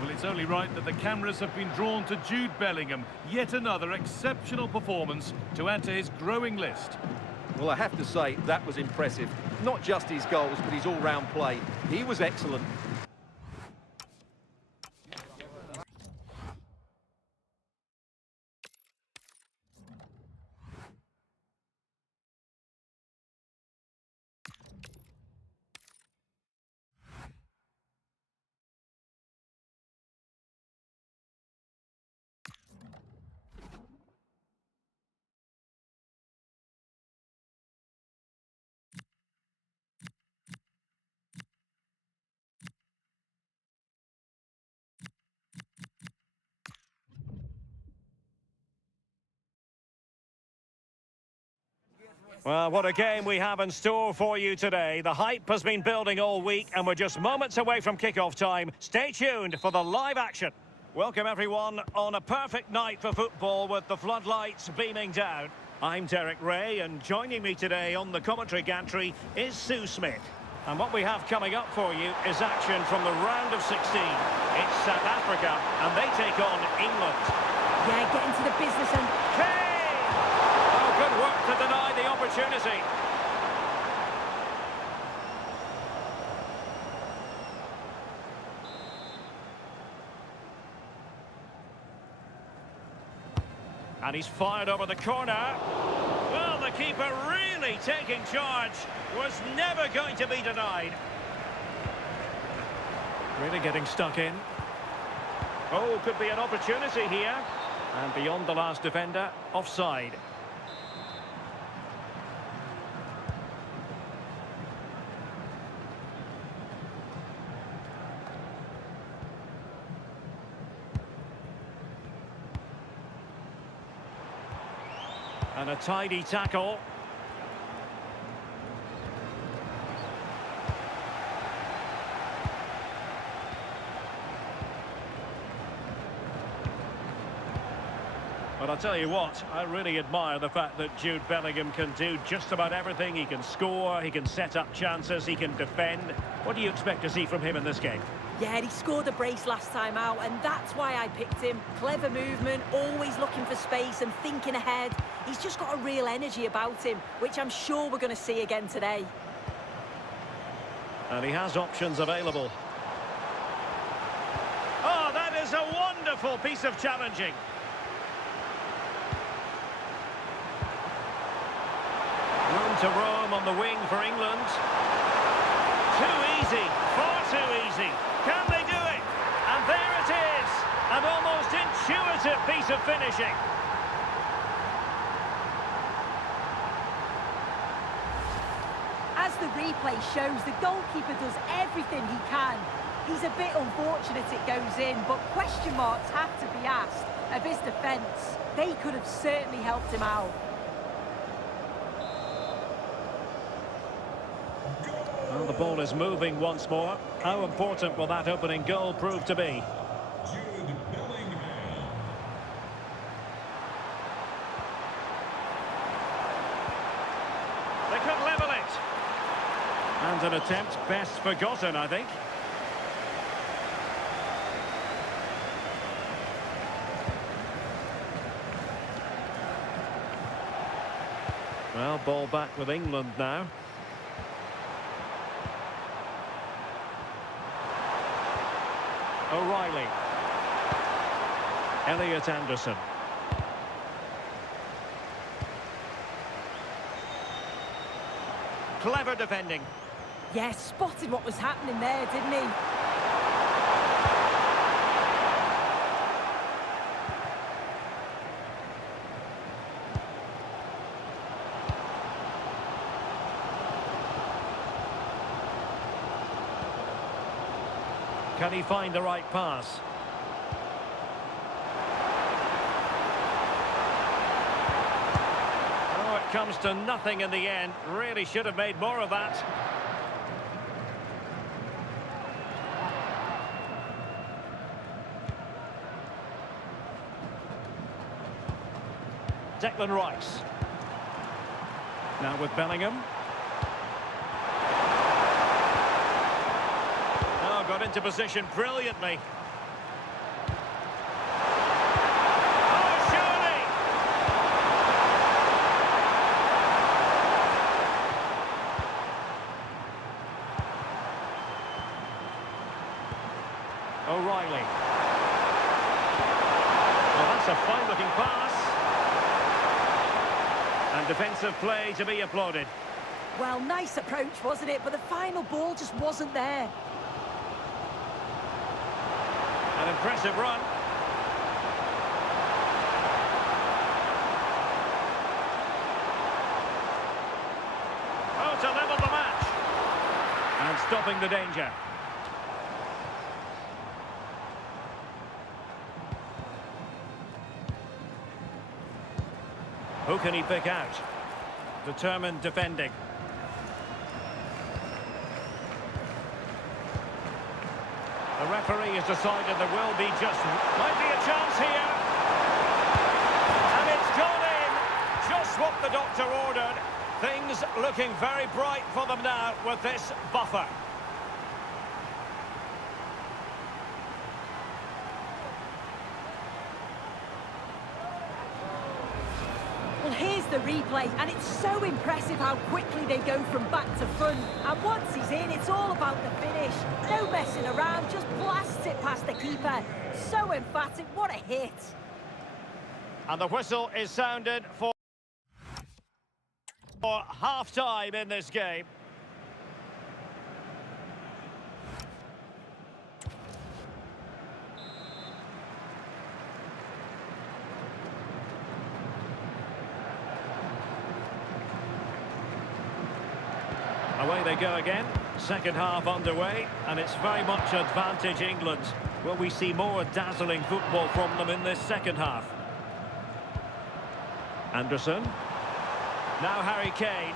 Well, it's only right that the cameras have been drawn to Jude Bellingham. Yet another exceptional performance to add to his growing list. Well, I have to say, that was impressive. Not just his goals, but his all-round play. He was excellent. Well, what a game we have in store for you today. The hype has been building all week and we're just moments away from kick-off time. Stay tuned for the live action. Welcome everyone on a perfect night for football with the floodlights beaming down. I'm Derek Ray and joining me today on the commentary gantry is Sue Smith. And what we have coming up for you is action from the round of 16. It's South Africa and they take on England. Yeah, get into the business and... Kane! Oh, good work to deny the opportunity. And he's fired over the corner. Well, the keeper really taking charge. Was never going to be denied. Really getting stuck in. Oh, could be an opportunity here. And beyond the last defender, offside. And a tidy tackle. But I'll tell you what, I really admire the fact that Jude Bellingham can do just about everything. He can score, he can set up chances, he can defend. What do you expect to see from him in this game? Yeah, he scored a brace last time out, and that's why I picked him. Clever movement, always looking for space and thinking ahead. He's just got a real energy about him, which I'm sure we're going to see again today. And he has options available. Oh, that is a wonderful piece of challenging. Room to roam on the wing for England. Too easy, far too easy. Can they do it? And there it is. An almost intuitive piece of finishing. As the replay shows, the goalkeeper does everything he can. He's a bit unfortunate it goes in, but question marks have to be asked of his defence. They could have certainly helped him out. Well, the ball is moving once more. How important will that opening goal prove to be? Jude Bellingham. They could level it. And an attempt best forgotten, I think. Well, ball back with England now. O'Reilly. Elliot Anderson. Clever defending. Yeah, spotted what was happening there, didn't he? Can he find the right pass? Oh, it comes to nothing in the end. Really should have made more of that. Declan Rice. Now with Bellingham. Got into position brilliantly. Oh, surely! O'Reilly. Well, that's a fine-looking pass. And defensive play to be applauded. Well, nice approach, wasn't it? But the final ball just wasn't there. An impressive run. Oh, to level the match. And stopping the danger. Who can he pick out? Determined defending. The referee has decided there will be might be a chance here. And it's gone in. Just what the doctor ordered. Things looking very bright for them now with this buffer. here's the replay, and it's so impressive how quickly they go from back to front. And once he's in, it's all about the finish. No messing around, just blasts it past the keeper. So emphatic, what a hit. And the whistle is sounded for half-time in this game. Away they go again. Second half underway, and it's very much advantage England. Will we see more dazzling football from them in this second half? Anderson. Now Harry Kane.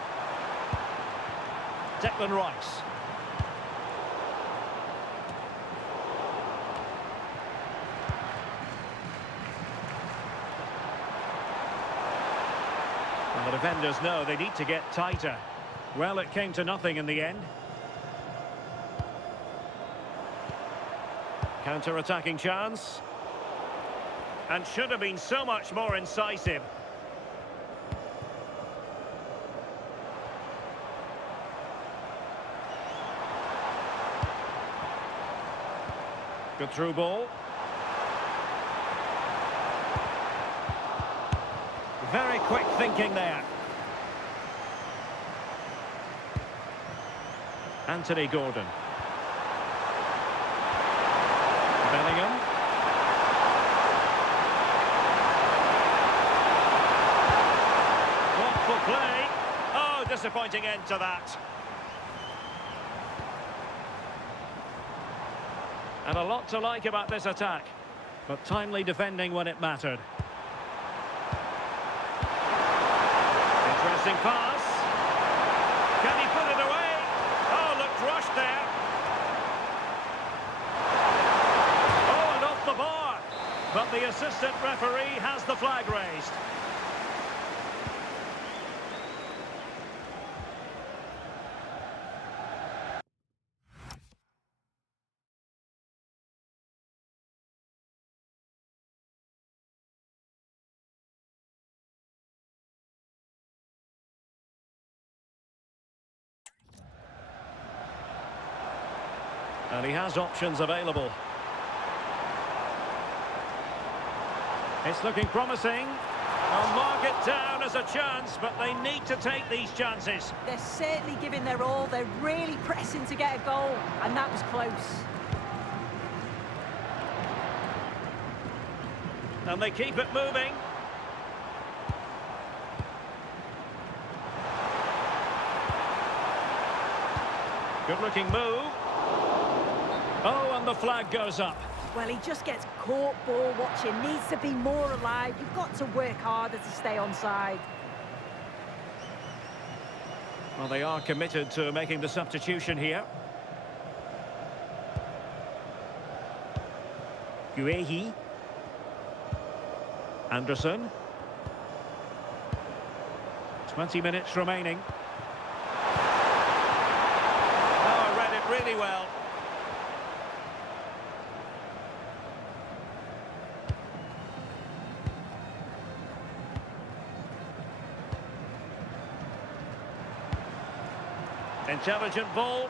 Declan Rice. And the defenders know they need to get tighter. Well, it came to nothing in the end. Counter-attacking chance. And should have been so much more incisive. Good through ball. Very quick thinking there. Anthony Gordon. Bellingham. Thoughtful play. Oh, disappointing end to that. And a lot to like about this attack, but timely defending when it mattered. Interesting pass. Can he put it away? Oh, looked rushed there. Oh, and off the bar. But the assistant referee has the flag raised. And he has options available. It's looking promising. I'll mark it down as a chance, but they need to take these chances. They're certainly giving their all. They're really pressing to get a goal, and that was close. And they keep it moving. Good-looking move. Oh, and the flag goes up. Well, he just gets caught ball watching. Needs to be more alive. You've got to work harder to stay onside. Well, they are committed to making the substitution here. Guehi. Anderson. 20 minutes remaining. Oh, read it really well. Intelligent ball.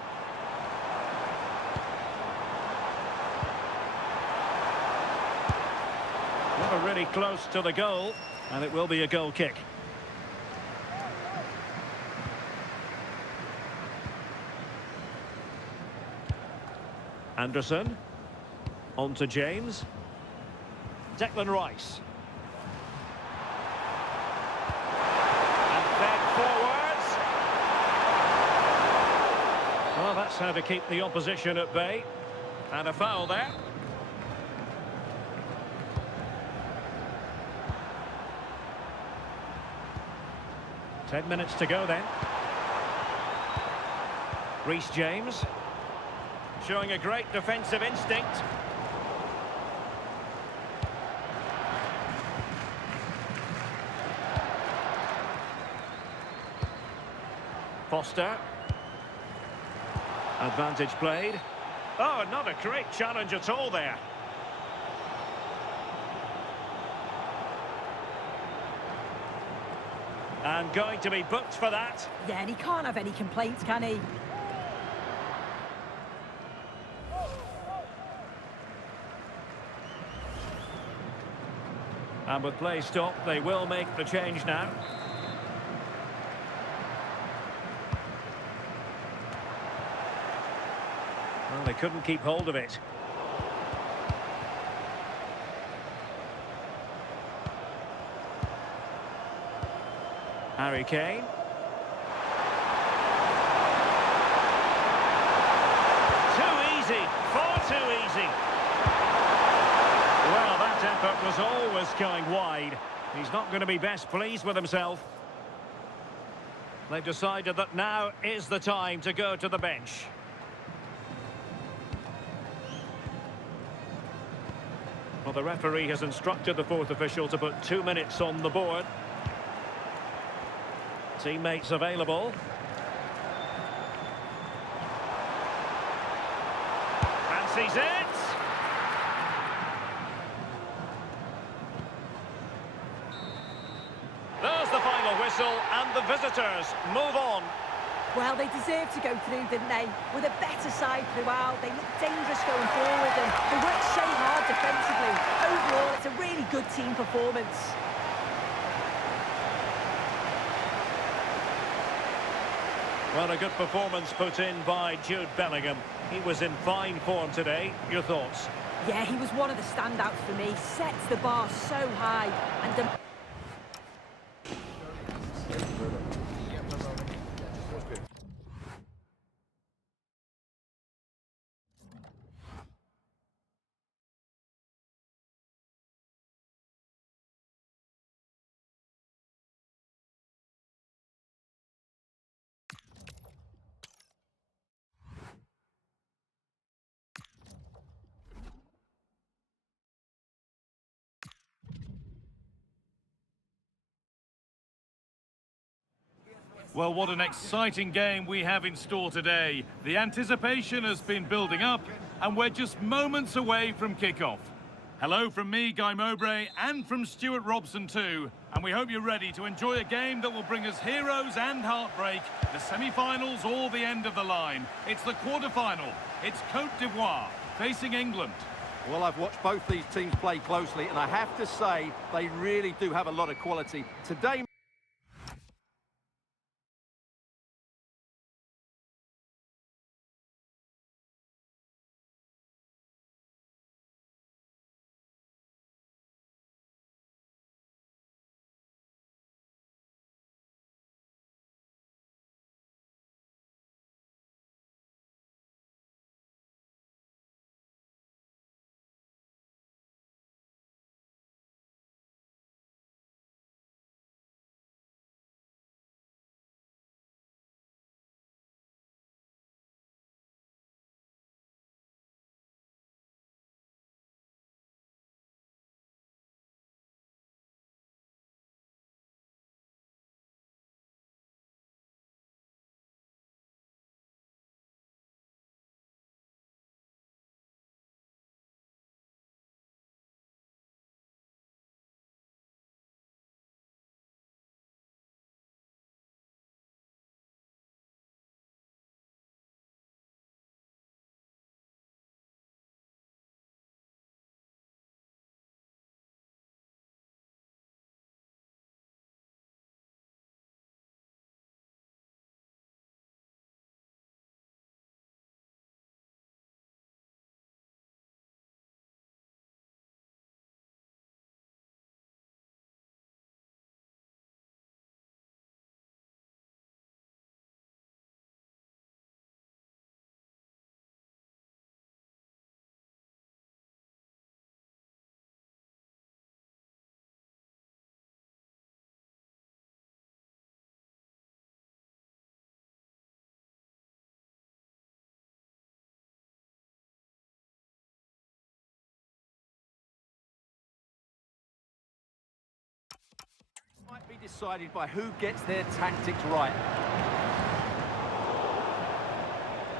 Never really close to the goal, and it will be a goal kick. Anderson. On to James. Declan Rice. And fed forwards. Well, that's how to keep the opposition at bay. And a foul there. Ten minutes to go then. Reece James. Showing a great defensive instinct. Foster. Advantage played. Oh, not a great challenge at all there. And going to be booked for that. Yeah, and he can't have any complaints, can he? And with play stopped, they will make the change now. Well, they couldn't keep hold of it. Harry Kane. Too easy, far too easy. Well, that effort was always going wide. He's not going to be best pleased with himself. They've decided that now is the time to go to the bench. Well, the referee has instructed the fourth official to put 2 minutes on the board. Teammates available. Fancies it. There's the final whistle, and the visitors move on. Well, they deserved to go through, didn't they? With a better side throughout, they looked dangerous going forward, and they worked so hard defensively. Overall, it's a really good team performance. Well, a good performance put in by Jude Bellingham. He was in fine form today. Your thoughts? Yeah, he was one of the standouts for me. Sets the bar so high and... Well, what an exciting game we have in store today. The anticipation has been building up, and we're just moments away from kickoff. Hello from me, Guy Mowbray, and from Stuart Robson too. And we hope you're ready to enjoy a game that will bring us heroes and heartbreak, the semi-finals or the end of the line. It's the quarter-final. It's Côte d'Ivoire facing England. Well, I've watched both these teams play closely, and I have to say, they really do have a lot of quality. Today... might be decided by who gets their tactics right.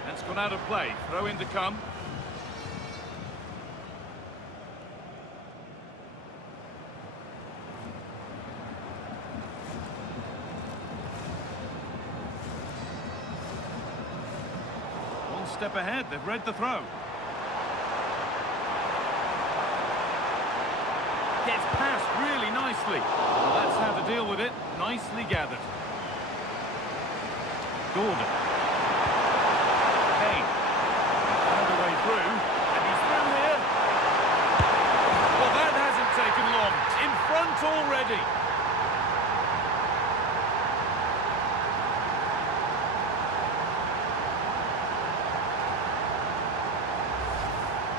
That's gone out of play. Throw in to come. step ahead. They've read the throw. Gets past really nicely. Well, that's how to deal with it. Nicely gathered. Gordon. Kane. Found a way through. And he's through here. Well, that hasn't taken long. In front already.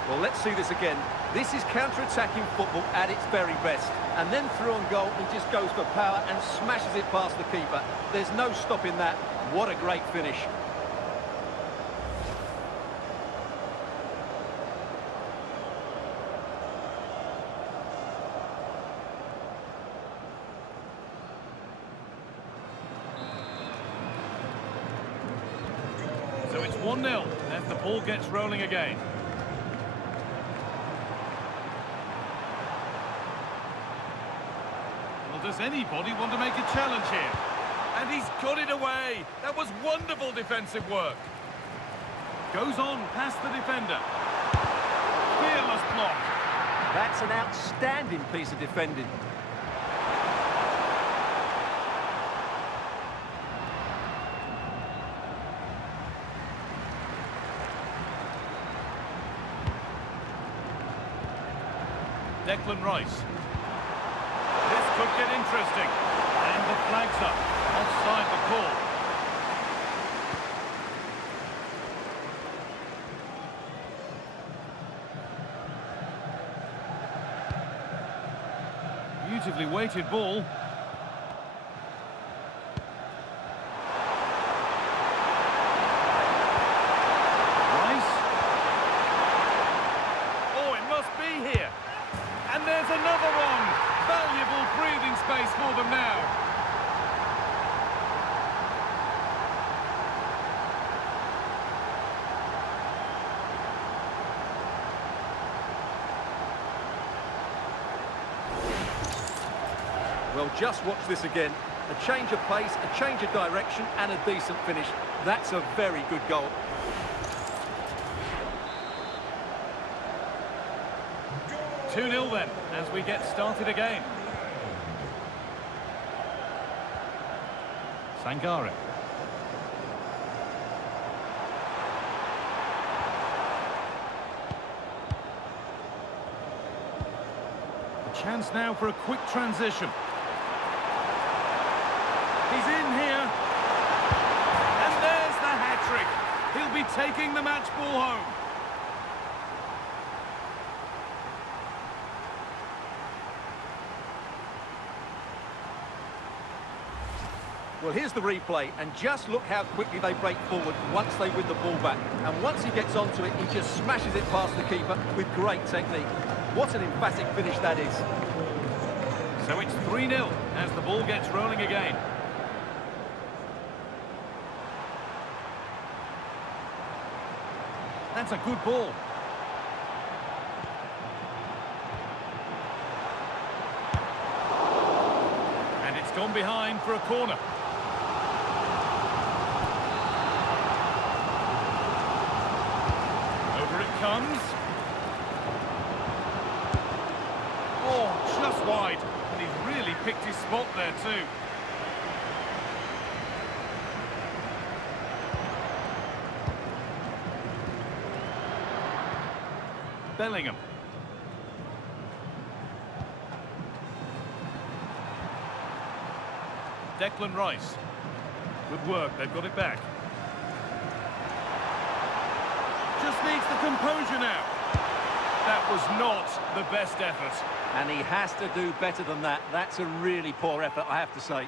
Well, let's see this again. This is counter-attacking football at its very best. And then through on goal, he just goes for power and smashes it past the keeper. There's no stopping that. What a great finish. So it's 1-0 as the ball gets rolling again. Does anybody want to make a challenge here? And he's got it away. That was wonderful defensive work. Goes on past the defender. Fearless block. That's an outstanding piece of defending. Declan Rice. Could get interesting. And the flag's up. Offside the call. Beautifully weighted ball. Rice. Oh, it must be here. And there's another one. Valuable breathing space for them now. Well, just watch this again. A change of pace, a change of direction, and a decent finish. That's a very good goal. Goal! 2-0 then, as we get started again. Sangare. A chance now for a quick transition. He's in here. And there's the hat-trick. He'll be taking the match ball home. Well, here's the replay, and just look how quickly they break forward once they win the ball back. And once he gets onto it, he just smashes it past the keeper with great technique. What an emphatic finish that is. So it's 3-0 as the ball gets rolling again. That's a good ball. And it's gone behind for a corner. Over it comes. Oh, just wide. And he's really picked his spot there too. Bellingham. Declan Rice. Good work, they've got it back. Just needs the composure now. That was not the best effort. And he has to do better than that. That's a really poor effort, I have to say.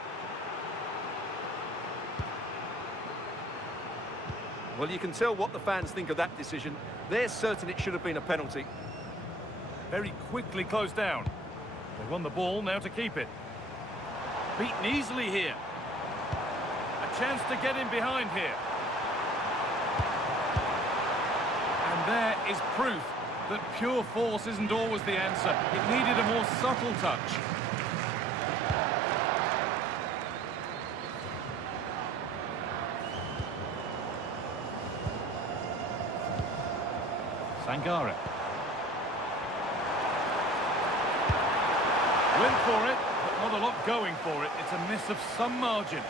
Well, you can tell what the fans think of that decision. They're certain it should have been a penalty. Very quickly closed down. They won the ball, now to keep it. Beaten easily here. A chance to get in behind here. And there is proof that pure force isn't always the answer. It needed a more subtle touch. Sangare. Went for it, but not a lot going for it. It's a miss of some margin.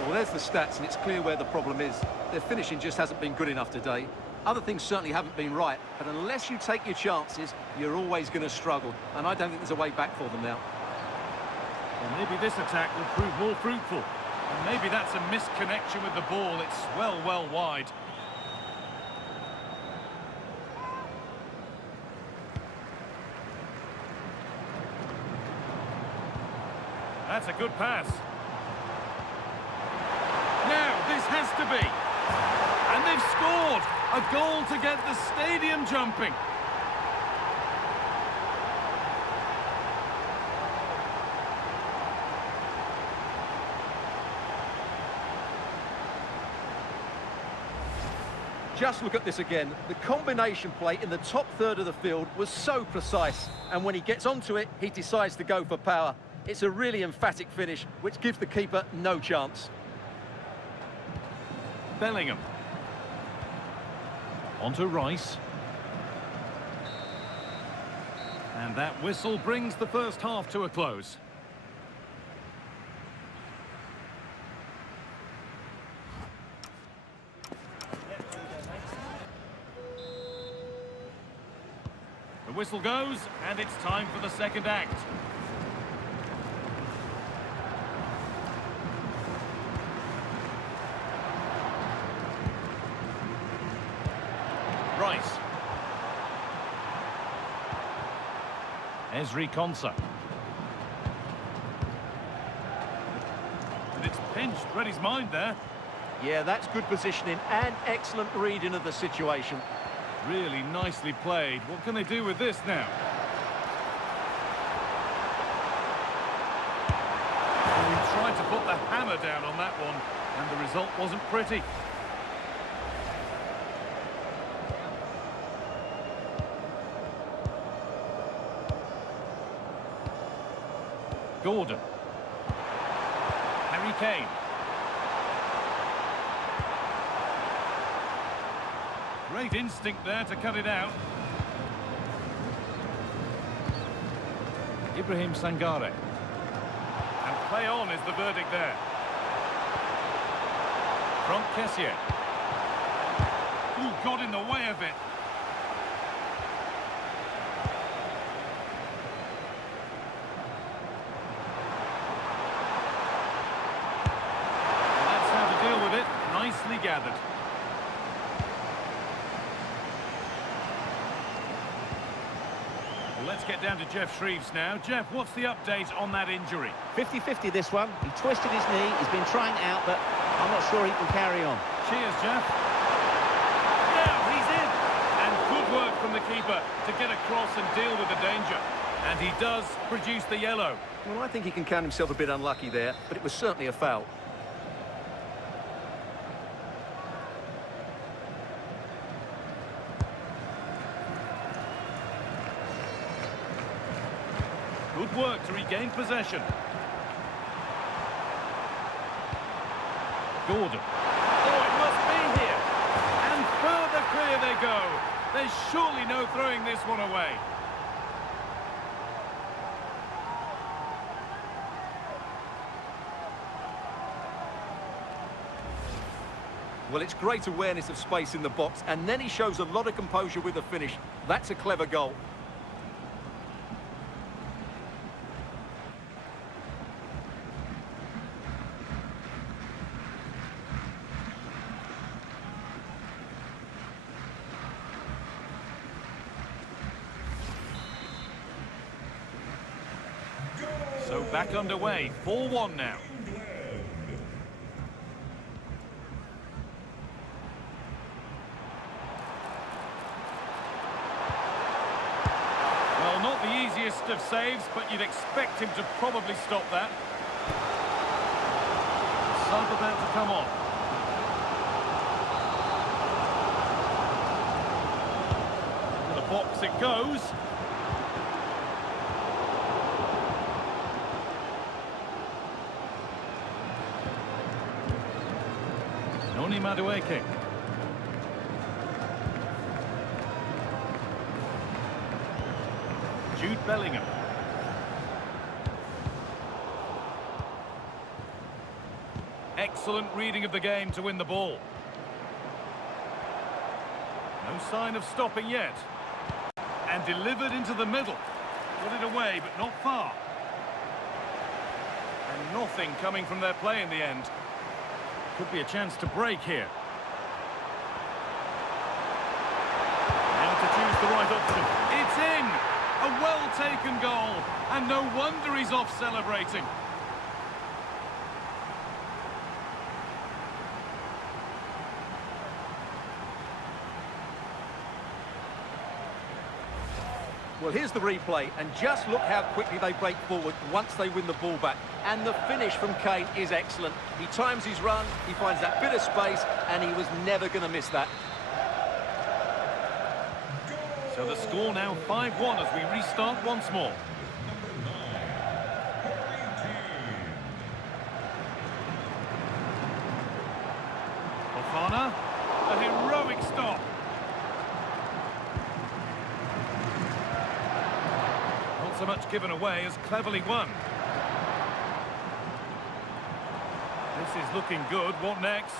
Well, there's the stats, and it's clear where the problem is. Their finishing just hasn't been good enough today. Other things certainly haven't been right, but unless you take your chances, you're always going to struggle. And I don't think there's a way back for them now. Well, maybe this attack will prove more fruitful. And maybe that's a misconnection with the ball. It's well wide. That's a good pass. Now, this has to be. And they've scored! A goal to get the stadium jumping. Just look at this again. The combination play in the top third of the field was so precise. And when he gets onto it, he decides to go for power. It's a really emphatic finish, which gives the keeper no chance. Bellingham. On to Rice. And that whistle brings the first half to a close. The whistle goes, and it's time for the second act. Rice. Ezri Konsa. And it's pinched, read his mind there. Yeah, that's good positioning and excellent reading of the situation. Really nicely played. What can they do with this now? He tried to put the hammer down on that one, and the result wasn't pretty. Gordon. Harry Kane. Great instinct there to cut it out. Ibrahim Sangare. And play on is the verdict there. From Kessier. Ooh, got in the way of it. And that's how to deal with it. Nicely gathered. Let's get down to Jeff Shreves now. Jeff, what's the update on that injury? 50-50 this one. He twisted his knee. He's been trying it out, but I'm not sure he can carry on. Cheers, Jeff. Now he's in. And good work from the keeper to get across and deal with the danger. And he does produce the yellow. Well, I think he can count himself a bit unlucky there, but it was certainly a foul. Good work to regain possession. Gordon. Oh, it must be here. And further clear they go. There's surely no throwing this one away. Well, it's great awareness of space in the box, and then he shows a lot of composure with the finish. That's a clever goal. So back underway, 4-1 now. Well, not the easiest of saves, but you'd expect him to probably stop that. Sub about to come on. To the box it goes. Noni Madueke. Jude Bellingham. Excellent reading of the game to win the ball. No sign of stopping yet. And delivered into the middle. Put it away, but not far. And nothing coming from their play in the end. Could be a chance to break here. Now to choose the right option. It's in! A well-taken goal. And no wonder he's off celebrating. Well, here's the replay, and just look how quickly they break forward once they win the ball back. And the finish from Kane is excellent. He times his run, he finds that bit of space, and he was never going to miss that. So the score now 5-1 as we restart once more. Fofana, a heroic stop. Not so much given away as cleverly won. This is looking good. What next?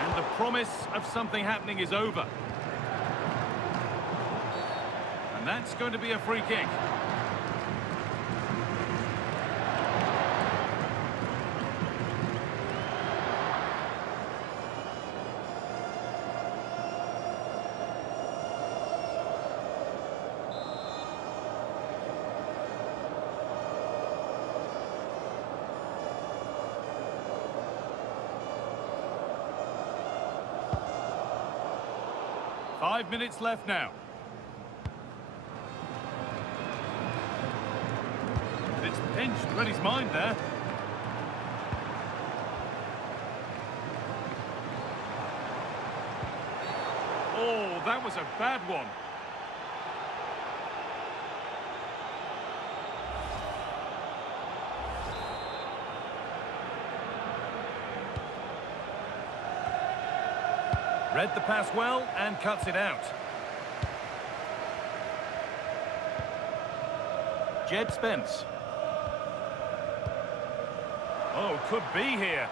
And the promise of something happening is over. And that's going to be a free kick. Five minutes left now. It's pinched, read his mind there. Oh, that was a bad one. Read the pass well and cuts it out. Jed Spence. Oh, could be here.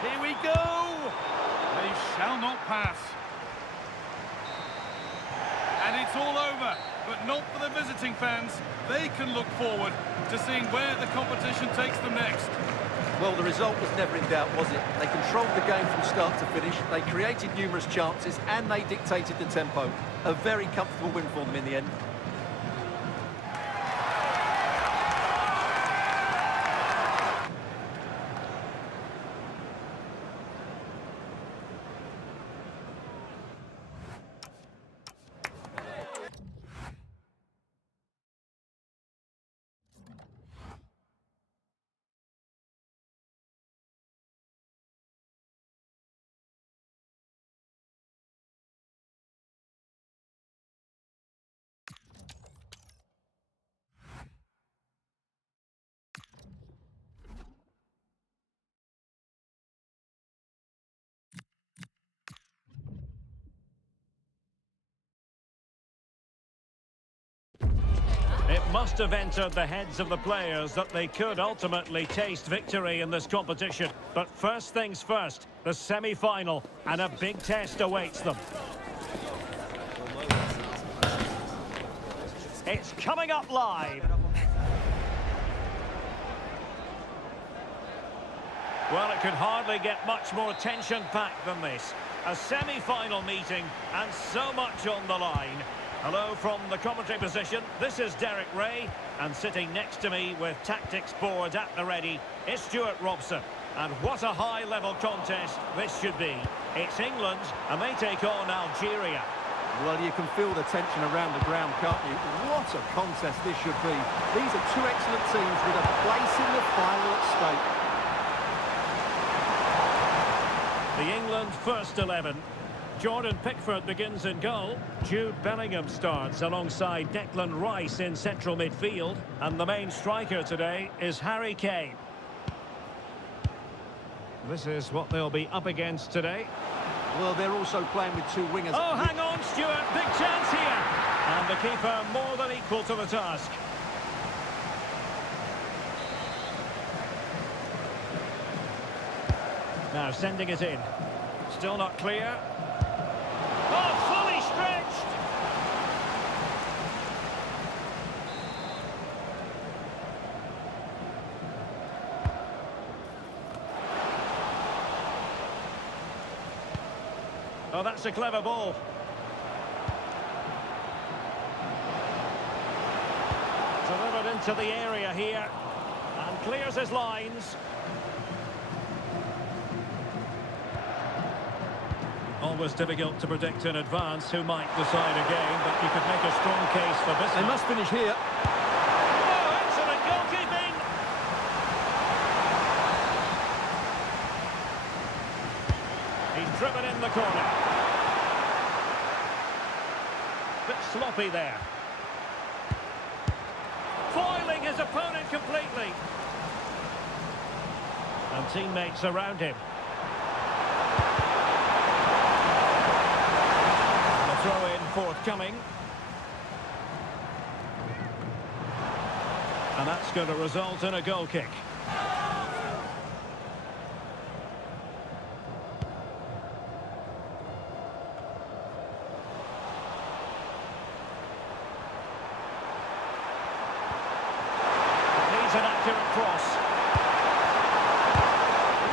Here we go! They shall not pass. And it's all over, but not for the visiting fans. They can look forward to seeing where the competition takes them next. Well, the result was never in doubt, was it? They controlled the game from start to finish, they created numerous chances, and they dictated the tempo. A very comfortable win for them in the end. It must have entered the heads of the players that they could ultimately taste victory in this competition. But first things first, the semi-final, and a big test awaits them. It's coming up live. Well, it could hardly get much more tension-packed than this. A semi-final meeting and so much on the line. Hello from the commentary position. This is Derek Ray, and sitting next to me with tactics board at the ready is Stuart Robson. And what a high-level contest this should be. It's England, and they take on Algeria. Well, you can feel the tension around the ground, can't you? What a contest this should be. These are two excellent teams with a place in the final at stake. The England first 11. Jordan Pickford begins in goal. Jude Bellingham starts alongside Declan Rice in central midfield. And the main striker today is Harry Kane. This is what they'll be up against today. Well, they're also playing with two wingers. Oh, hang on, Stuart. Big chance here. And the keeper more than equal to the task. Now sending it in. Still not clear. Oh, fully stretched. Oh, that's a clever ball. Delivered into the area here. And clears his lines. Always difficult to predict in advance who might decide a game, but you could make a strong case for this. They must finish here. Oh, excellent goalkeeping! He's driven in the corner. Bit sloppy there. Foiling his opponent completely. And teammates around him. Throw-in forthcoming. And that's going to result in a goal kick. Needs an accurate cross.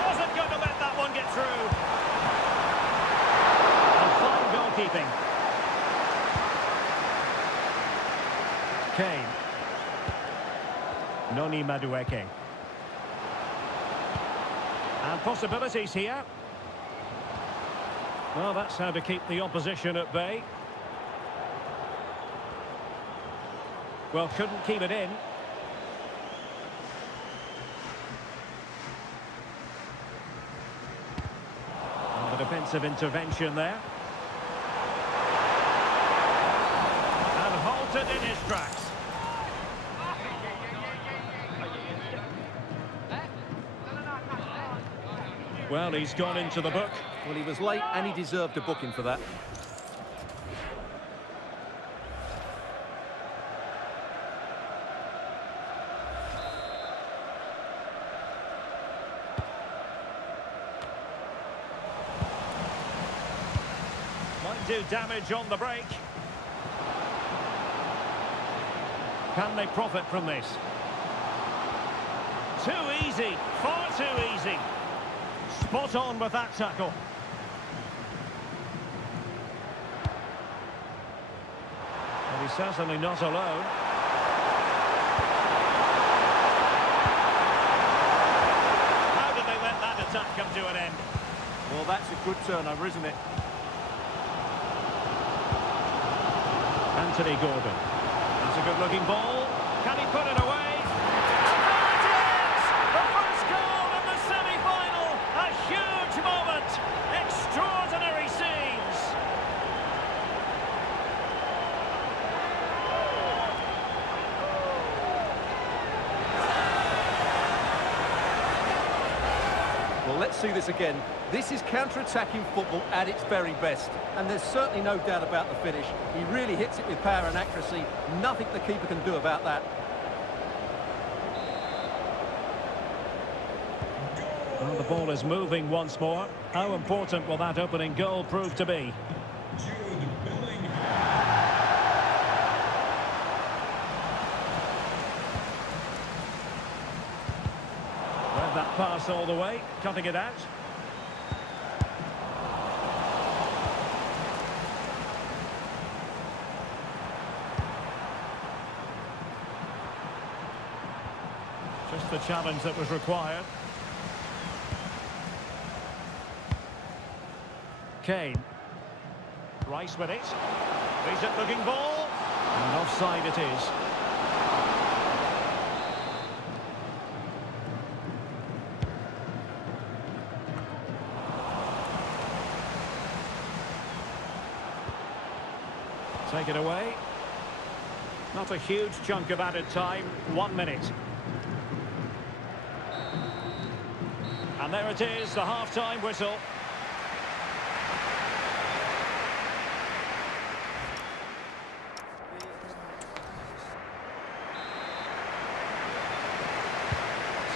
Wasn't going to let that one get through. And fine goalkeeping. Kane. Noni Madueke. And possibilities here. Well, that's how to keep the opposition at bay. Well, couldn't keep it in. And the defensive intervention there. And halted in his tracks. Well, he's gone into the book. Well, he was late and he deserved a booking for that. Might do damage on the break. Can they profit from this? Too easy, far too easy. Spot on with that tackle. But he's certainly not alone. How did they let that attack come to an end? Well, that's a good turnover, isn't it? Anthony Gordon. That's a good-looking ball. Can he put it away? Extraordinary scenes. Well, let's see this again. This is counter-attacking football at its very best. And there's certainly no doubt about the finish. He really hits it with power and accuracy. Nothing the keeper can do about that. Well, the ball is moving once more. How important will that opening goal prove to be? Read that pass all the way, cutting it out. Just the challenge that was required. Kane. Rice with it. Decent looking ball. And offside it is. Take it away. Not a huge chunk of added time. 1 minute. And there it is, the half-time whistle.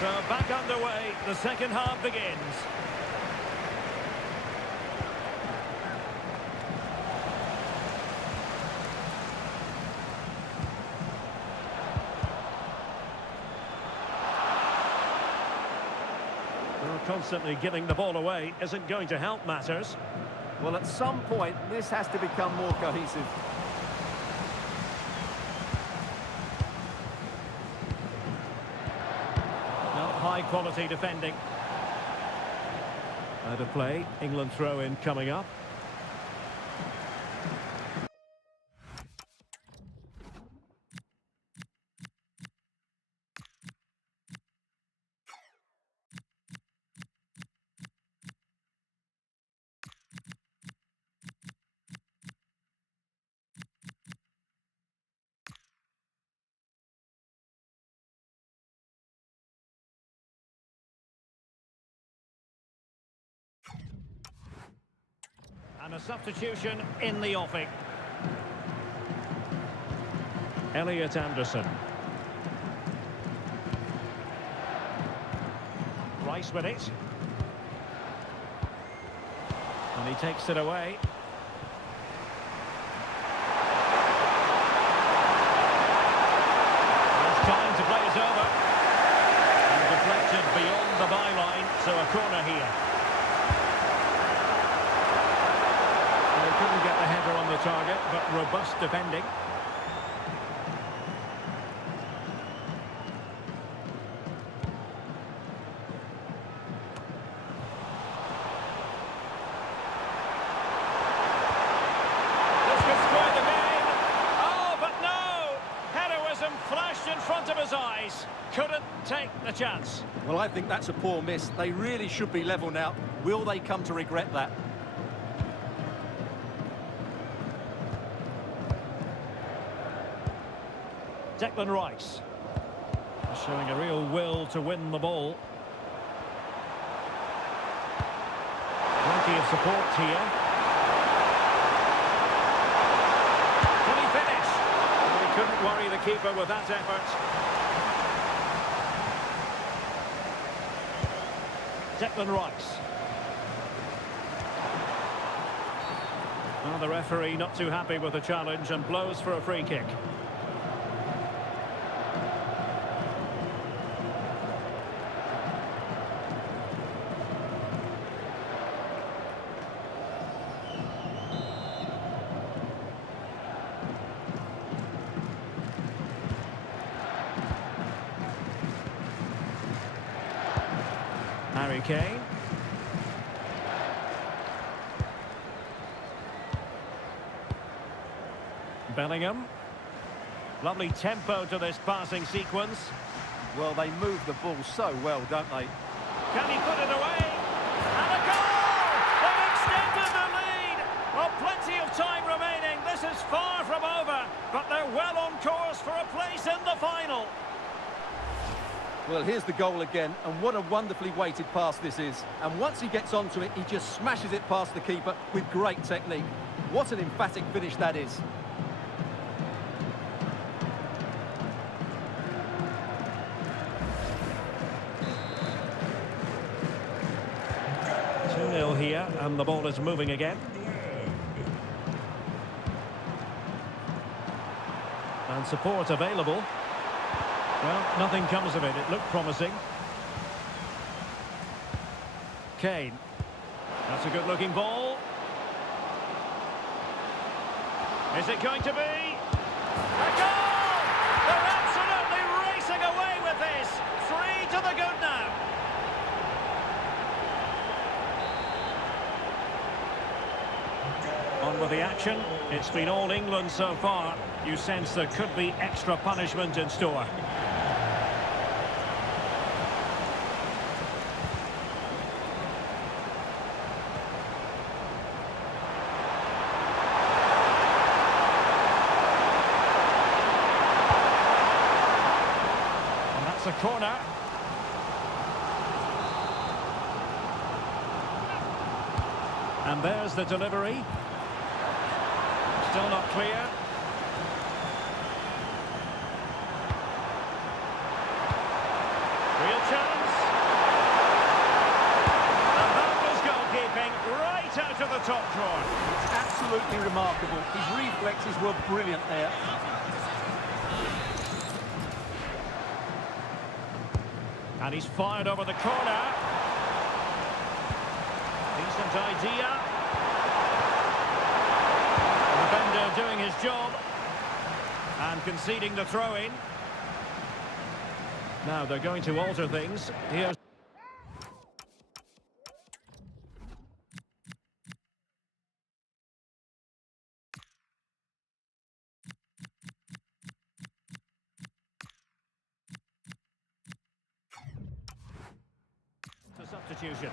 So back underway, the second half begins. Well, constantly giving the ball away isn't going to help matters. Well, at some point, this has to become more cohesive. High quality defending. Out of play, England throw in coming up. And a substitution in the offing. Elliot Anderson. Rice with it. And he takes it away. It's time to play it over. And deflected beyond the byline, so a corner here. Couldn't get the header on the target, but robust defending. This could square the game. Oh, but no! Heroism flashed in front of his eyes. Couldn't take the chance. Well, I think that's a poor miss. They really should be level now. Will they come to regret that? Declan Rice showing a real will to win the ball. Plenty of support here. Can he finish? Well, he couldn't worry the keeper with that effort. Declan Rice. Well, the referee not too happy with the challenge and blows for a free kick. Harry Kane. Bellingham. Lovely tempo to this passing sequence. Well, they move the ball so well, don't they? Can he put it away? And a goal! They've extended the lead! Well, plenty of time remaining. This is far from over, but they're well on course for a place in the final. Well, here's the goal again, and what a wonderfully weighted pass this is. And once he gets onto it, he just smashes it past the keeper with great technique. What an emphatic finish that is. Here, and the ball is moving again. And support available. Well, nothing comes of it. It looked promising. Kane. That's a good-looking ball. Is it going to be? A goal! They're absolutely racing away with this. 3 to the good now. On with the action. It's been all England so far. You sense there could be extra punishment in store. And that's a corner. And there's the delivery. Still not clear. Real chance. And that was goalkeeping right out of the top drawer. It's absolutely remarkable. His reflexes were brilliant there. And he's fired over the corner. Decent idea. The defender doing his job. And conceding the throw-in. Now they're going to alter things. Here's... substitution.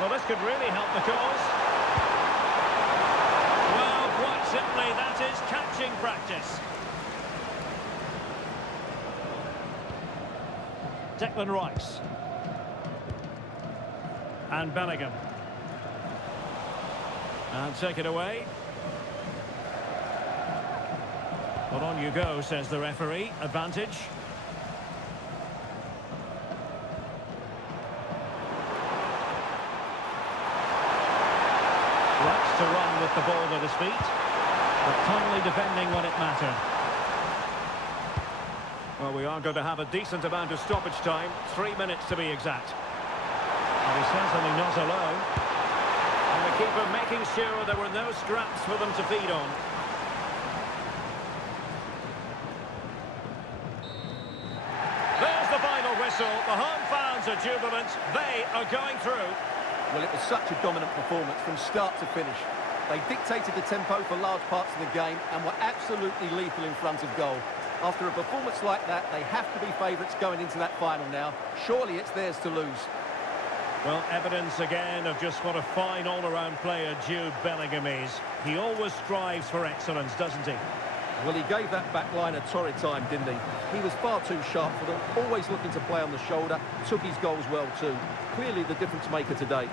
Well, this could really help the cause. Well, quite simply, that is catching practice. Declan Rice. And Bellingham. And take it away. Well, on you go, says the referee. Advantage. Likes to run with the ball at his feet, but finally defending when it mattered. Well, we are going to have a decent amount of stoppage time, 3 minutes to be exact. And he's certainly not alone. And the keeper making sure there were no scraps for them to feed on. There's the final whistle. The home fans are jubilant. They are going through. Well, it was such a dominant performance from start to finish. They dictated the tempo for large parts of the game and were absolutely lethal in front of goal. After a performance like that, they have to be favourites going into that final now. Surely it's theirs to lose. Well, evidence again of just what a fine all-around player Jude Bellingham is. He always strives for excellence, doesn't he? Well, he gave that back line a torrid time, didn't he? He was far too sharp for them, always looking to play on the shoulder, took his goals well too. Clearly the difference maker today.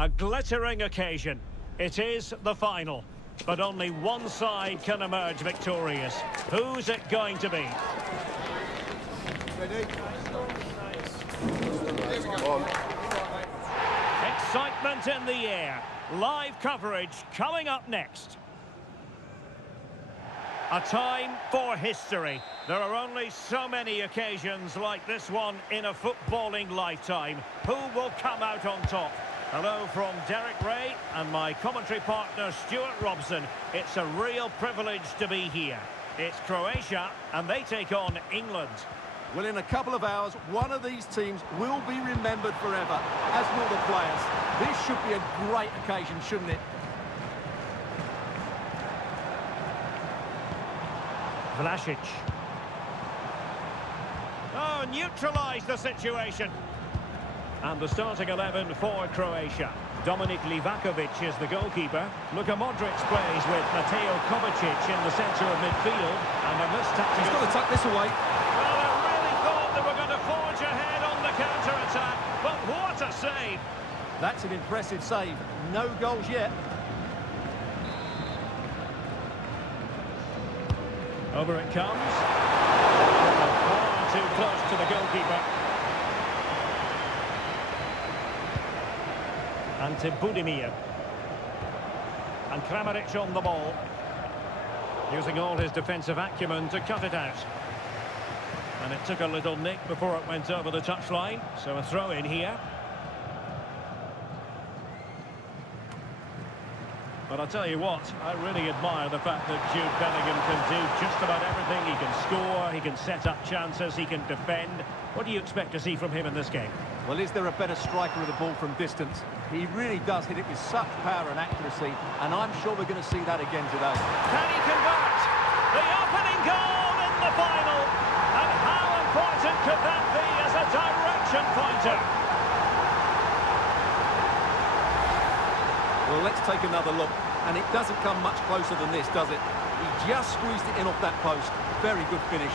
A glittering occasion. It is the final, but only one side can emerge victorious. Who's it going to be? Excitement in the air. Live coverage coming up next. A time for history. There are only so many occasions like this one in a footballing lifetime. Who will come out on top? Hello from Derek Ray and my commentary partner Stuart Robson. It's a real privilege to be here. It's Croatia and they take on England. Well, in a couple of hours, one of these teams will be remembered forever, as will the players. This should be a great occasion, shouldn't it? Vlasic. Oh, neutralised the situation. And the starting 11 for Croatia. Dominik Livakovic is the goalkeeper. Luka Modric plays with Mateo Kovacic in the centre of midfield. And a missed tactical... He's got to tuck this away. Well, I really thought they were going to forge ahead on the counter-attack. But what a save! That's an impressive save. No goals yet. Over it comes. Far too close to the goalkeeper. Ante Budimir. And Kramaric on the ball. Using all his defensive acumen to cut it out. And it took a little nick before it went over the touchline. So a throw in here. But I'll tell you what, I really admire the fact that Jude Bellingham can do just about everything. He can score, he can set up chances, he can defend. What do you expect to see from him in this game? Well, is there a better striker of the ball from distance? He really does hit it with such power and accuracy, and I'm sure we're going to see that again today. Can he convert? The opening goal in the final! And how important could that be as a direction pointer? Well, let's take another look, and it doesn't come much closer than this, does it? He just squeezed it in off that post. Very good finish.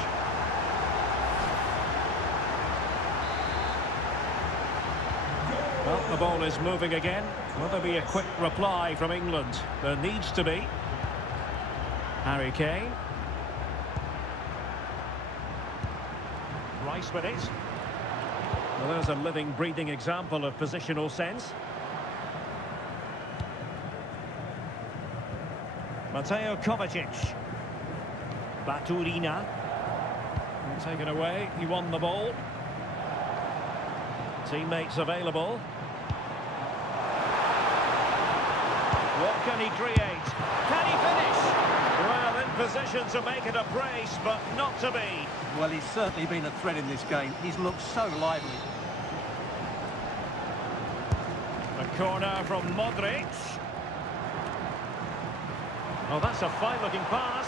Well, the ball is moving again. Will there be a quick reply from England? There needs to be. Harry Kane. Rice with it. Well, there's a living, breathing example of positional sense. Mateo Kovacic. Baturina. Taken away. He won the ball. Teammates available. What can he create? Can he finish? Well, in position to make it a brace, but not to be. Well, he's certainly been a threat in this game. He's looked so lively. A corner from Modric. Oh, that's a fine-looking pass.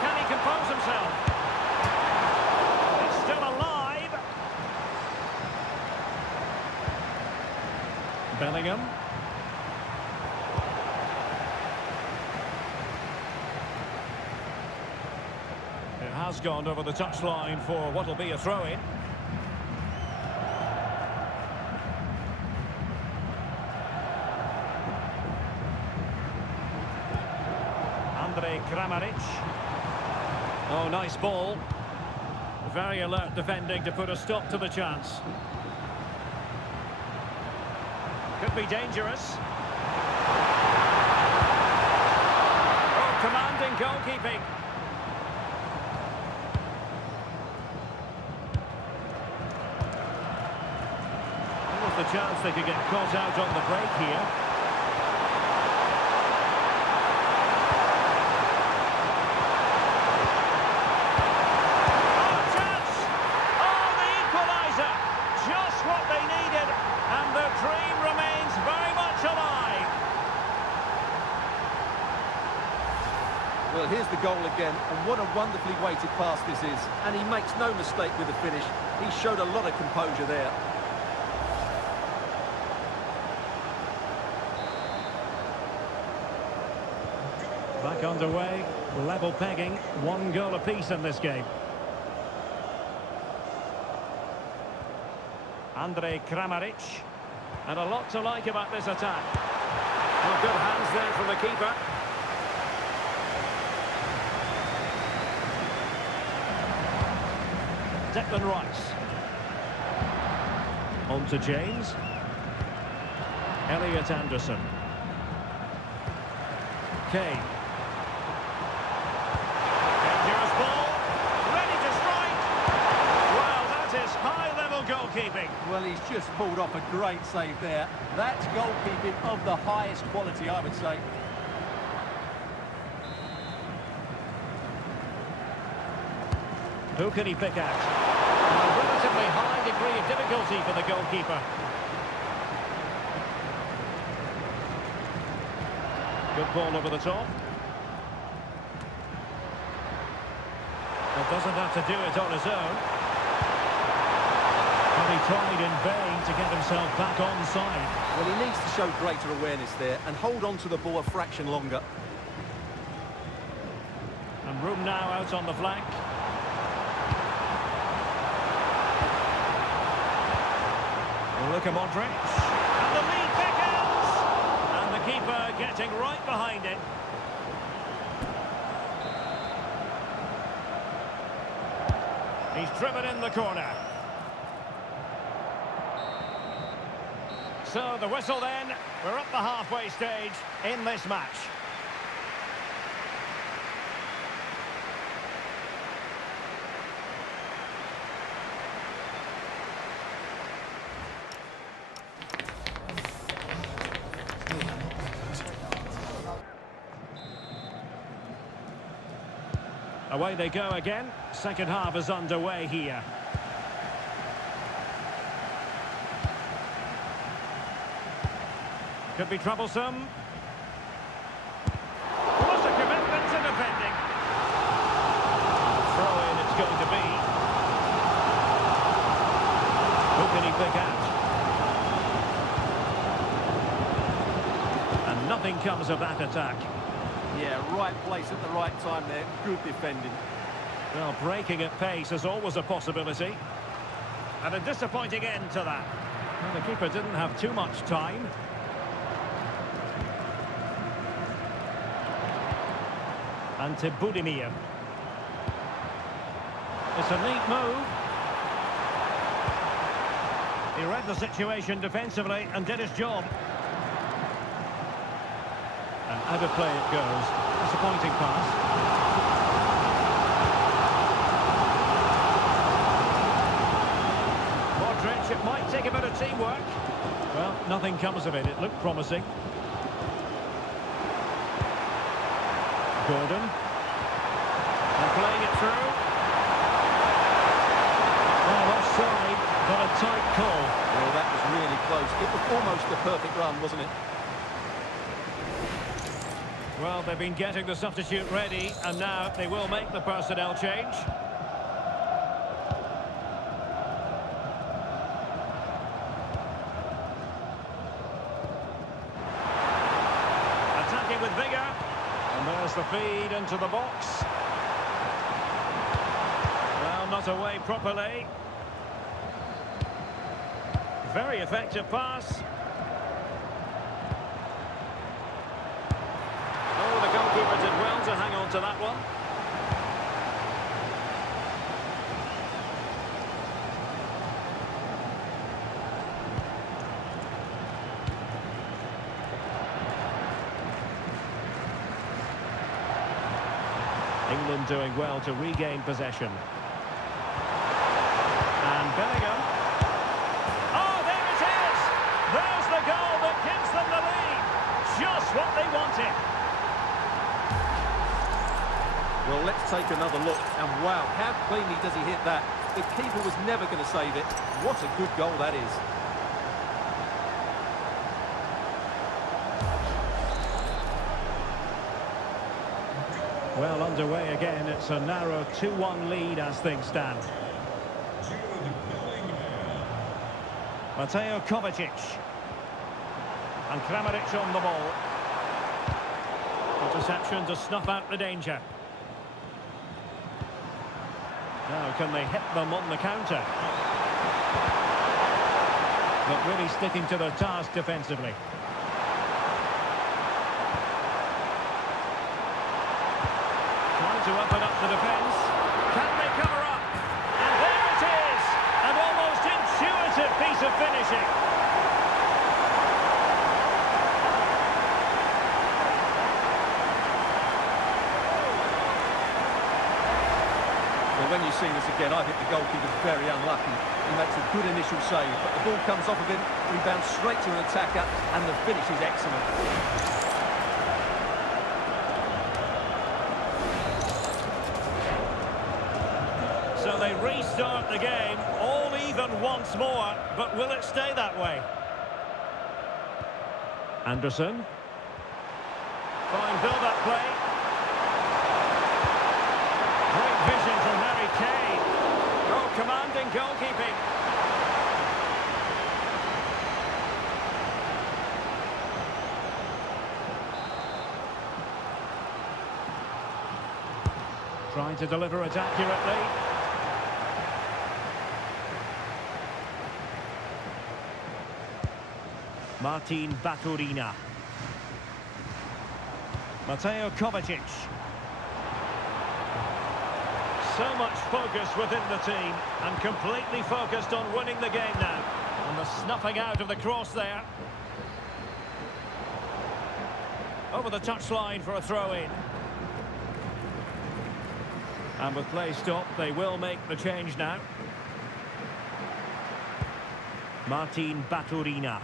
Can he compose himself? It's still alive. Bellingham. It has gone over the touchline for what will be a throw-in. Kramaric. Oh, nice ball. Very alert defending to put a stop to the chance. Could be dangerous. Oh, commanding goalkeeping. There was the chance they could get caught out on the break here. Well, here's the goal again, and what a wonderfully weighted pass this is. And he makes no mistake with the finish. He showed a lot of composure there. Back underway, level pegging, 1 goal apiece in this game. Kramaric. And a lot to like about this attack. Well, good hands there from the keeper. Declan Rice. On to James. Elliot Anderson. Kane. Dangerous ball. Ready to strike. Well, that is high-level goalkeeping. Well, he's just pulled off a great save there. That's goalkeeping of the highest quality, I would say. Who can he pick out? A relatively high degree of difficulty for the goalkeeper. Good ball over the top. But doesn't have to do it on his own. And he tried in vain to get himself back onside. Well, he needs to show greater awareness there and hold on to the ball a fraction longer. And room now out on the flank. Look at Modric. And the lead beckons. And the keeper getting right behind it. He's driven in the corner. So the whistle then. We're up the halfway stage in this match. Away they go again. Second half is underway here. Could be troublesome. What a commitment to defending. Throw in it's going to be. Who can he pick out? And nothing comes of that attack. Yeah, right place at the right time there. Good defending. Well, breaking at pace is always a possibility. And a disappointing end to that. Well, the keeper didn't have too much time. And to Budimir. It's a neat move. He read the situation defensively and did his job. And out of play it goes. Disappointing pass. Modric, it might take a bit of teamwork. Well, nothing comes of it. It looked promising. Gordon. And playing it through. Well, offside, but a tight call. Well, that was really close. It was almost the perfect run, wasn't it? Well, they've been getting the substitute ready, and now they will make the personnel change. Attacking with vigour. And there's the feed into the box. Well, not away properly. Very effective pass. Oh, the goalkeeper did well to hang on to that one. England doing well to regain possession. And Bellingham. Oh, there it is! There's the goal that gives them the lead. Just what they wanted. Well, let's take another look. And wow, how cleanly does he hit that? The keeper was never going to save it. What a good goal that is. Well, underway again. It's a narrow 2-1 lead as things stand. Mateo Kovacic. And Kramaric on the ball. Interception to snuff out the danger. Now, can they hit them on the counter? But really sticking to their task defensively. To open up the defence. Can they cover up? And there it is! An almost intuitive piece of finishing. Well, when you see this again, I think the goalkeeper's very unlucky. He makes a good initial save, but the ball comes off of him, rebounds straight to an attacker, and the finish is excellent. So they restart the game, all even once more, but will it stay that way? Anderson. Fine build-up play. Great vision from Harry Kane. Oh, commanding goalkeeping. Trying to deliver it accurately. Martin Baturina. Mateo Kovacic. So much focus within the team and completely focused on winning the game now. And the snuffing out of the cross there. Over the touchline for a throw-in. And with play stopped, they will make the change now. Martin Baturina.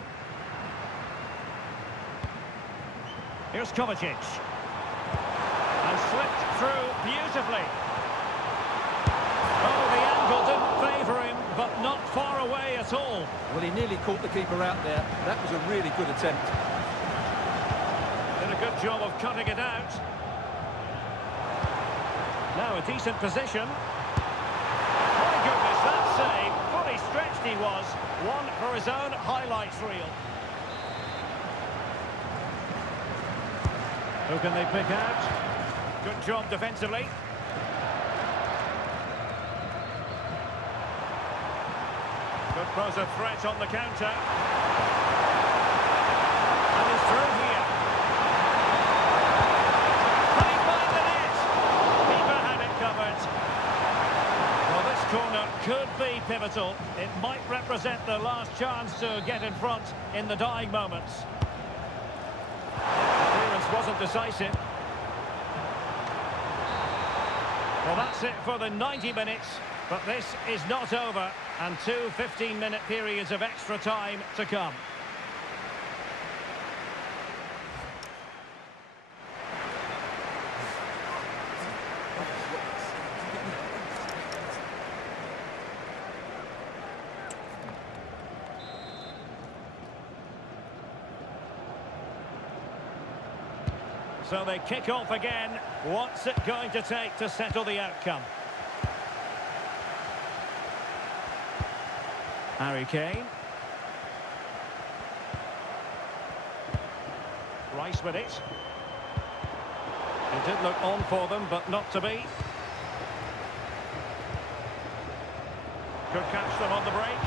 Here's Kovacic. And slipped through beautifully. angle didn't favour him, but not far away at all. Well, he nearly caught the keeper out there. That was a really good attempt. Did a good job of cutting it out. Now a decent position. My goodness, that save. Fully stretched he was. One for his own highlights reel. Who can they pick out? Good job defensively. Could pose a threat on the counter. And he's through here. Played by the net. Keeper had it covered. Well, this corner could be pivotal. It might represent the last chance to get in front in the dying moments. The clearance wasn't decisive. Well, that's it for the 90 minutes. But this is not over, and two 15-minute periods of extra time to come. So they kick off again. What's it going to take to settle the outcome? Harry Kane. Rice with it. It did look on for them, but not to be. Could catch them on the break.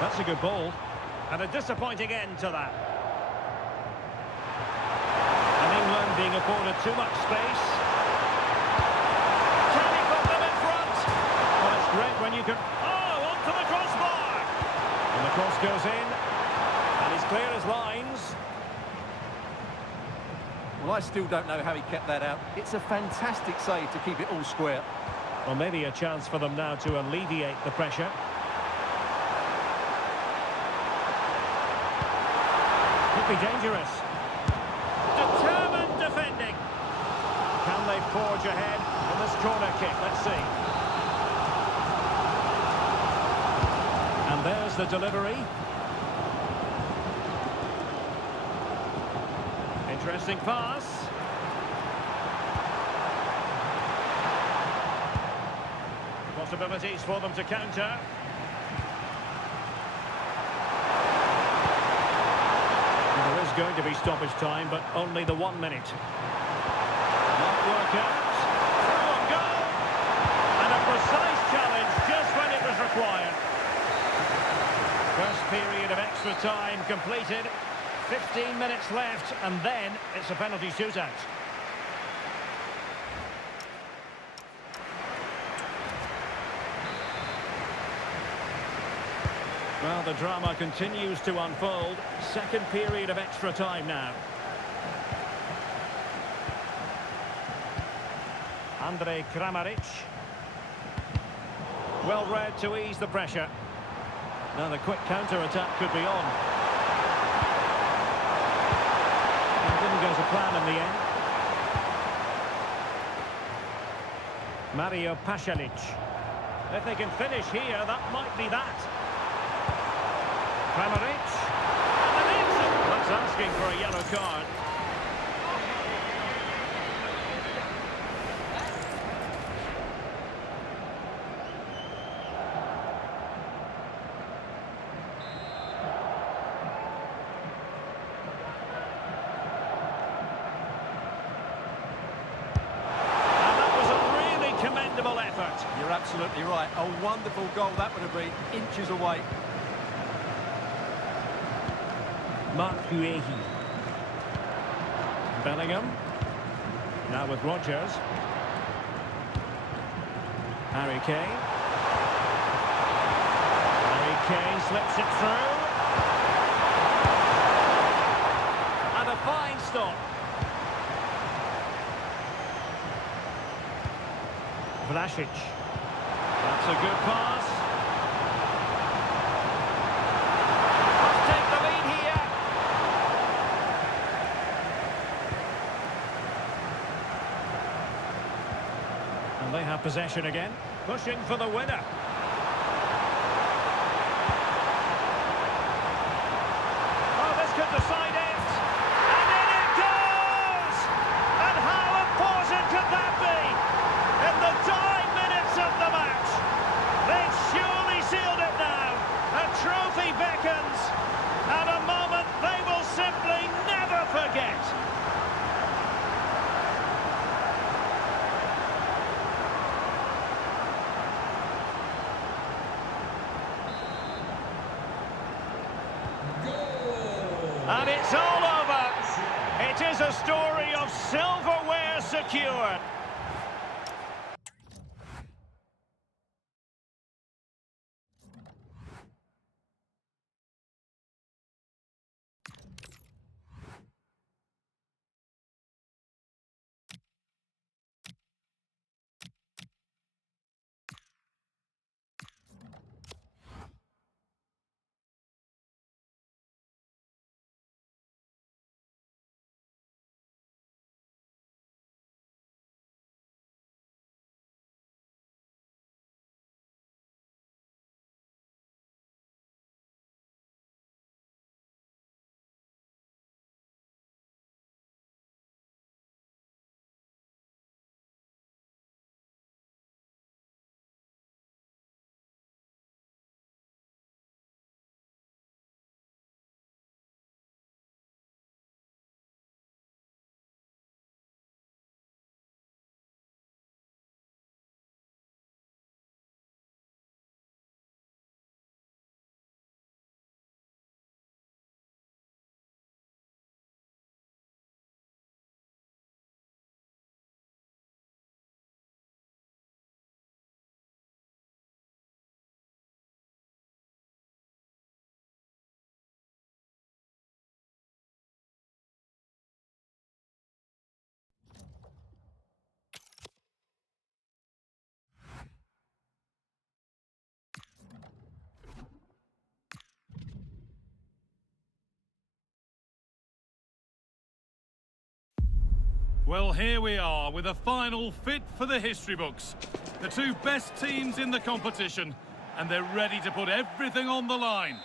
That's a good ball. And a disappointing end to that. And England being afforded too much space. Can he put them in front? Well, it's great when you can... to the crossbar, and the cross goes in, and he's clear as lines. Well, I still don't know how he kept that out. It's a fantastic save to keep it all square. Well, maybe a chance for them now to alleviate the pressure. Could be dangerous. Determined defending. Can they forge ahead in this corner kick? Let's see. And there's the delivery. Interesting pass. Possibilities for them to counter. And there is going to be stoppage time, but only the 1 minute. Not work out. Through and goal. And a precise challenge just when it was required. First period of extra time completed. 15 minutes left, and then it's a penalty shootout. Well, the drama continues to unfold. Second period of extra time now. Andrej Kramaric. Well read to ease the pressure. Now the quick counter-attack could be on. It didn't go to plan in the end. Mario Pasalic. If they can finish here, that might be that. Kramaric. And an instant. That's asking for a yellow card. Effort. You're absolutely right. A wonderful goal that would have been, inches away. Mark Guehi. Bellingham. Now with Rodgers. Harry Kane. Harry Kane slips it through. And a fine stop. Vlasic. That's a good pass. Let's take the lead here. And they have possession again. pushing for the winner. Oh, this could decide it. And in it goes! And how important could that be? In the dying minutes of the match. They've surely sealed it now. A trophy beckons. And a moment they will simply never forget. And it's all over. It is a story of silverware secured. Well, here we are with a final fit for the history books. The two best teams in the competition, and they're ready to put everything on the line.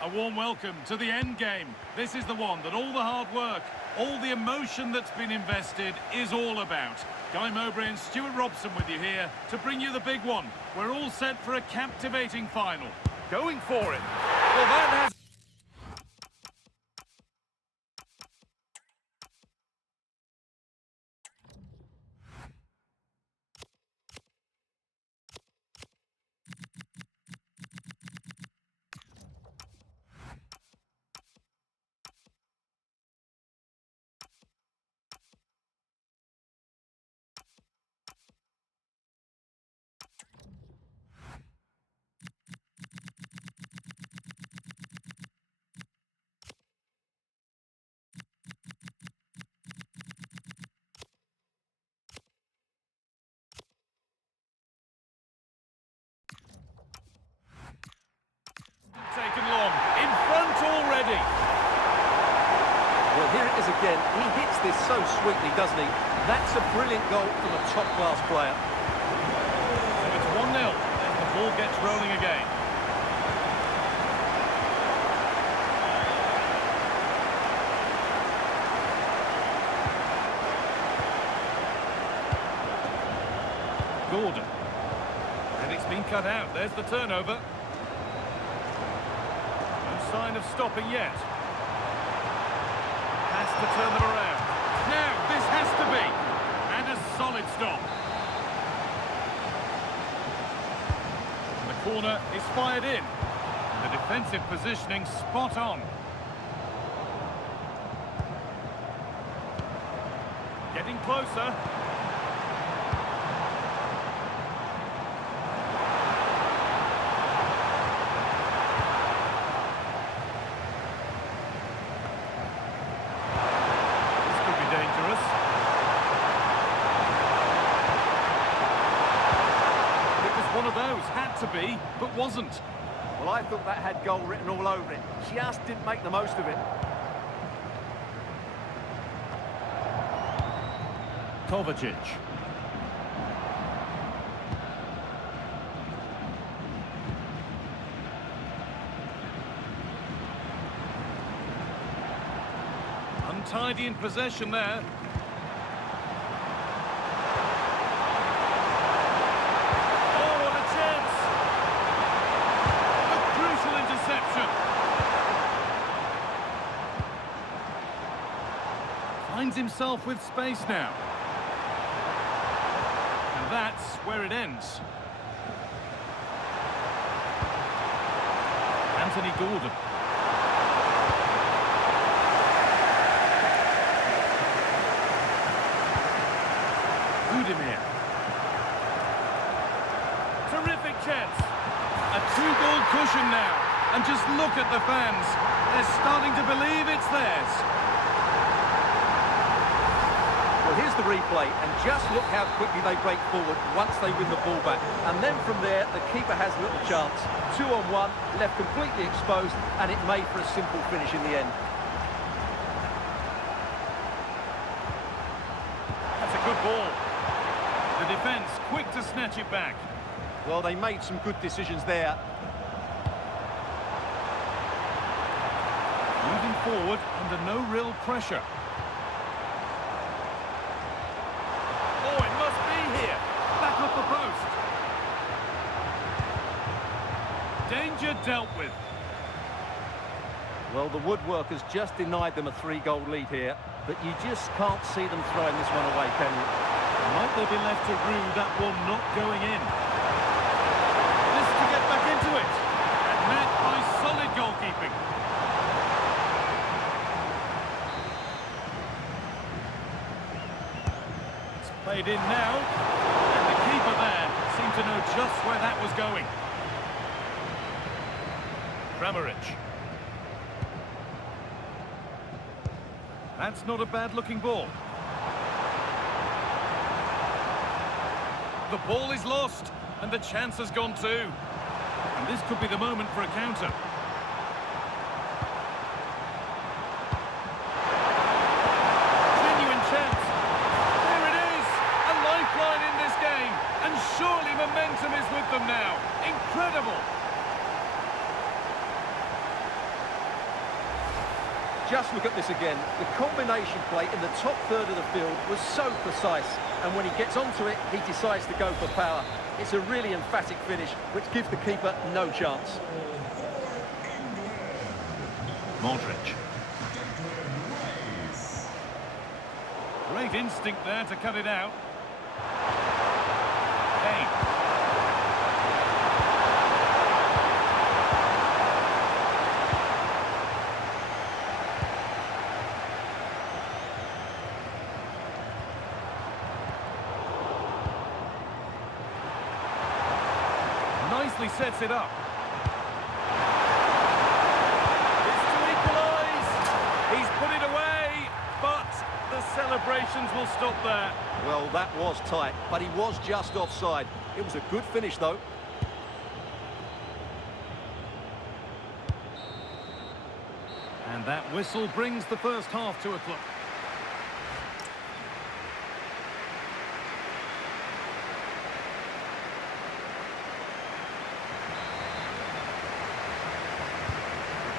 A warm welcome to the end game. This is the one that all the hard work, all the emotion that's been invested is all about. Guy Mowbray and Stuart Robson with you here to bring you the big one. We're all set for a captivating final. Going for it. Well, that has... taken long. In front already. Well, here it is again. He hits this so sweetly, doesn't he? That's a brilliant goal from a top-class player. So it's 1-0. The ball gets rolling again. Gordon. And it's been cut out. There's the turnover. No sign of stopping yet. Has to turn them around. Now, this has to be. And a solid stop. And the corner is fired in. The defensive positioning spot on. Getting closer. To be, but wasn't. Well, I thought that had goal written all over it. Just didn't make the most of it. Kovacic. Untidy in possession there. Oh, what a chance! A crucial interception. Finds himself with space now. And that's where it ends. Anthony Gordon. Udemir. Terrific chance. A two-goal cushion now. And just look at the fans. They're starting to believe it's theirs. Well, here's the replay, and just look how quickly they break forward once they win the ball back. And then from there, the keeper has little chance. 2-on-1, left completely exposed, and it made for a simple finish in the end. That's a good ball. The defence quick to snatch it back. Well, they made some good decisions there. Moving forward under no real pressure. Oh, it must be here. Back up the post. Danger dealt with. Well, the woodworkers just denied them a 3-goal lead here, but you just can't see them throwing this one away, can you? Might they be left to rue that one not going in? This to get back into it. And met by solid goalkeeping. It's played in now. And the keeper there seemed to know just where that was going. Kramaric. That's not a bad-looking ball. The ball is lost, and the chance has gone too. And this could be the moment for a counter. Genuine chance. There it is! A lifeline in this game. And surely momentum is with them now. Incredible! Just look at this again. The combination play in the top third of the field was so precise. And when he gets onto it, he decides to go for power. It's a really emphatic finish, which gives the keeper no chance. Modric. Great instinct there to cut it out. Kane. Nicely sets it up. It's to equalise. He's put it away, but the celebrations will stop there. Well, that was tight, but he was just offside. It was a good finish, though. And that whistle brings the first half to a close.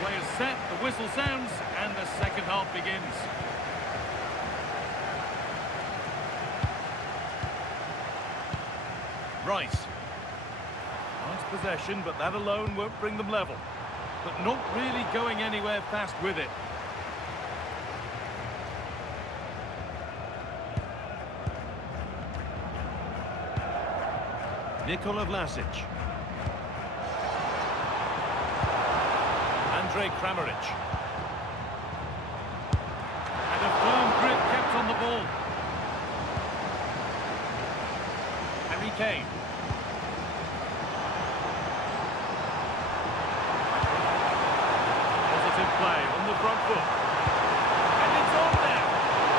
Players set, the whistle sounds, and the second half begins. Rice. Nice possession, but that alone won't bring them level. But not really going anywhere fast with it. Nikola Vlasic. Andre Kramaric. And a firm grip kept on the ball. Harry Kane. Positive play on the front foot. And it's on there.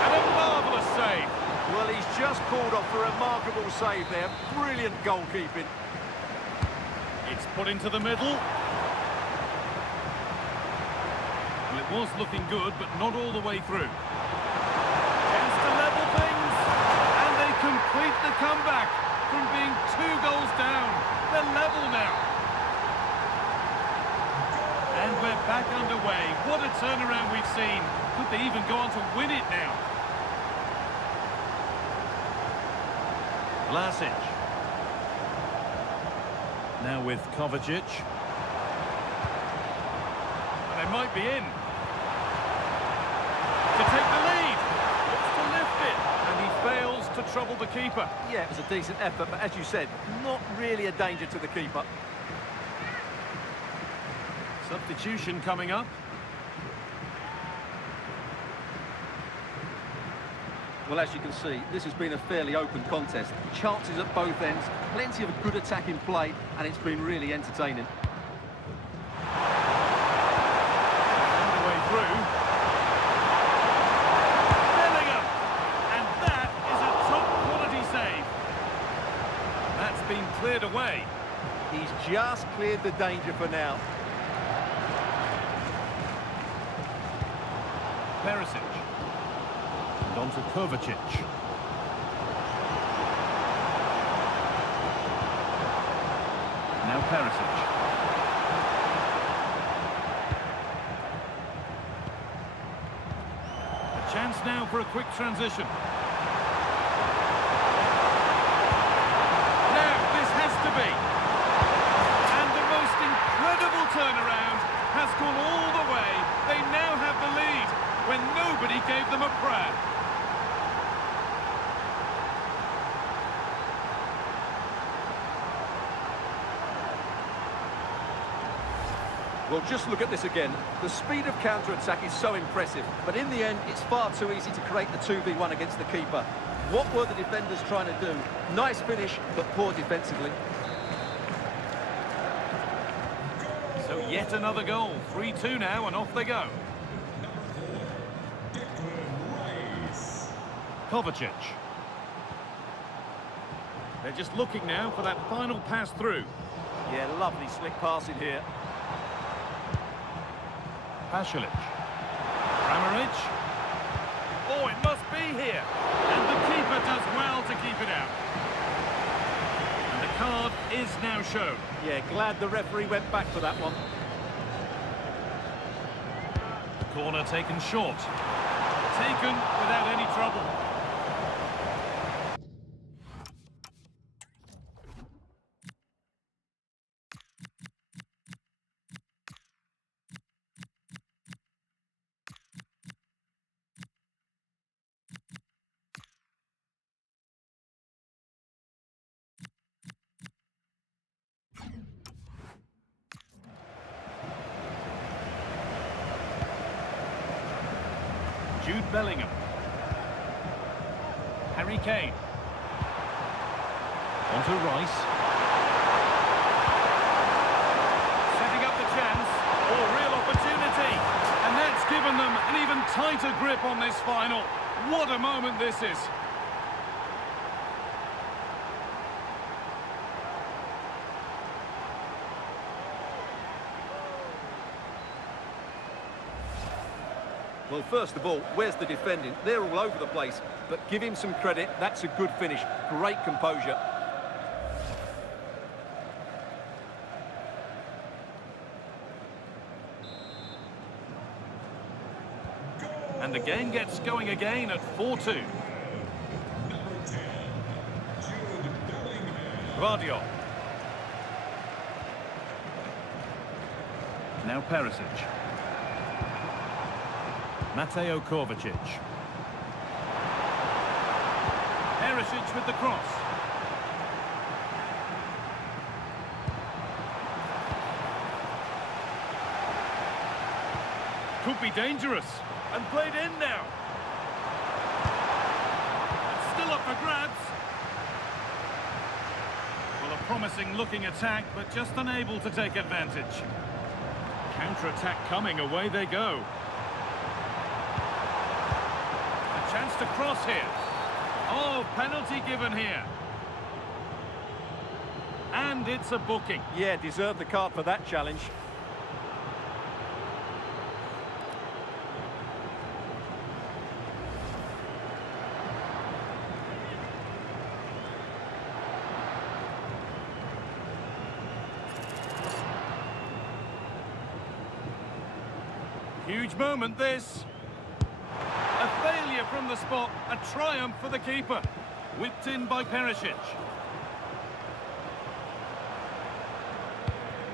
And a marvellous save. Well, he's just pulled off a remarkable save there. Brilliant goalkeeping. It's put into the middle. Well, it was looking good, but not all the way through. Chance to level things. And they complete the comeback from being 2 goals down. They're level now. And we're back underway. What a turnaround we've seen. Could they even go on to win it now? Vlasic. Now with Kovacic. And they might be in. To take the lead. Looks to lift it. And he fails to trouble the keeper. Yeah, it was a decent effort, but as you said, not really a danger to the keeper. Substitution coming up. Well, as you can see, this has been a fairly open contest. Chances at both ends, plenty of good attacking play, and it's been really entertaining. Found a way through. Bellingham! And that is a top-quality save. That's been cleared away. He's just cleared the danger for now. Perisic. And on to Kovacic. Now Perisic. A chance now for a quick transition. Now, this has to be. And the most incredible turnaround has gone all the way. They now have the lead when nobody gave them a prayer. Well, just look at this again. The speed of counter-attack is so impressive, but in the end, it's far too easy to create the 2v1 against the keeper. What were the defenders trying to do? Nice finish, but poor defensively. So yet another goal. 3-2 now, and off they go. Kovacic. They're just looking now for that final pass through. Yeah, lovely slick passing here. Pasalic. Kramaric. Oh, it must be here. And the keeper does well to keep it out. And the card is now shown. Yeah, glad the referee went back for that one. Corner taken short. Taken without any trouble. Jude Bellingham. Harry Kane. On to Rice. Setting up the chance. Oh, real opportunity. And that's given them an even tighter grip on this final. What a moment this is. Well, first of all, where's the defending? They're all over the place, but give him some credit. That's a good finish. Great composure. And the game gets going again at 4-2. Guardiola. Now Perisic. Mateo Kovacic. Perisic with the cross. Could be dangerous. And played in now. It's still up for grabs. Well, a promising looking attack, but just unable to take advantage. Counter-attack coming, away they go. Chance to cross here. Oh, penalty given here. And it's a booking. Yeah, deserved the card for that challenge. Huge moment, this. A failure from the spot, a triumph for the keeper. Whipped in by Perisic.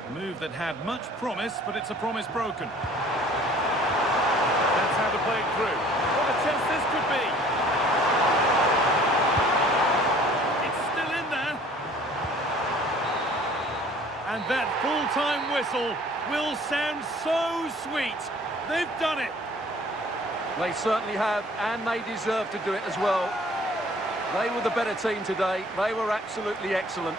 A move that had much promise, but it's a promise broken. That's how to play it through. What a chance this could be. It's still in there. And that full-time whistle will sound so sweet. They've done it. They certainly have, and they deserve to do it as well. They were the better team today. They were absolutely excellent.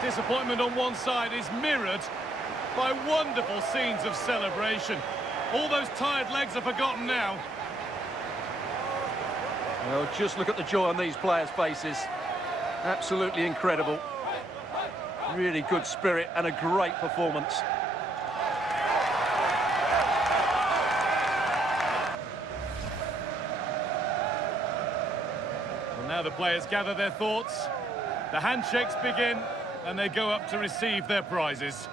Disappointment on one side is mirrored by wonderful scenes of celebration. All those tired legs are forgotten now. Well, just look at the joy on these players' faces. Absolutely incredible. Really good spirit and a great performance. Well, now the players gather their thoughts. The handshakes begin, and they go up to receive their prizes.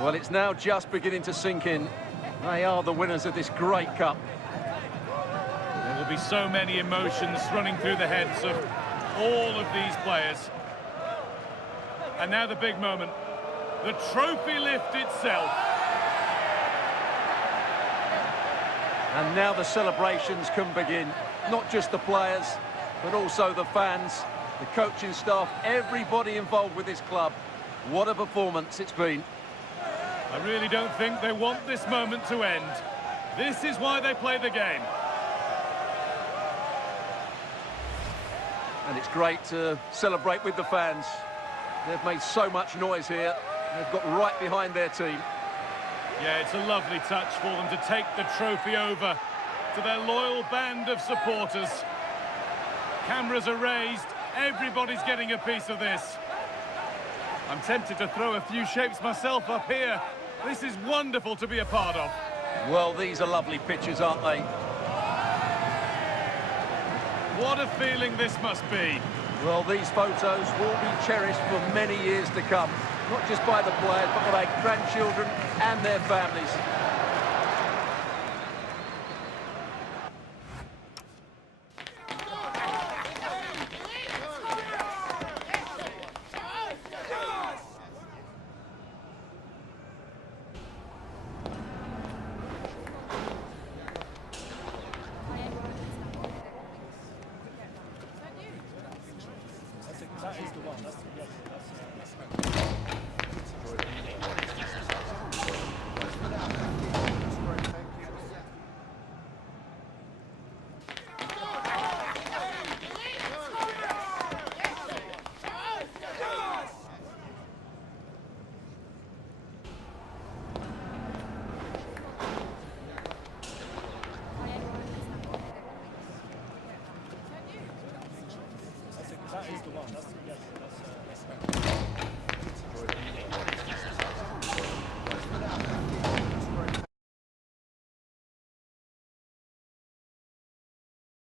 Well, it's now just beginning to sink in. They are the winners of this great cup. There will be so many emotions running through the heads of all of these players. And now the big moment, the trophy lift itself. And now the celebrations can begin. Not just the players, but also the fans, the coaching staff, everybody involved with this club. What a performance it's been. I really don't think they want this moment to end. This is why they play the game. And it's great to celebrate with the fans. They've made so much noise here. They've got right behind their team. Yeah, it's a lovely touch for them to take the trophy over to their loyal band of supporters. Cameras are raised. Everybody's getting a piece of this. I'm tempted to throw a few shapes myself up here. This is wonderful to be a part of. Well, these are lovely pictures, aren't they? What a feeling this must be. Well, these photos will be cherished for many years to come. Not just by the players, but by their grandchildren and their families.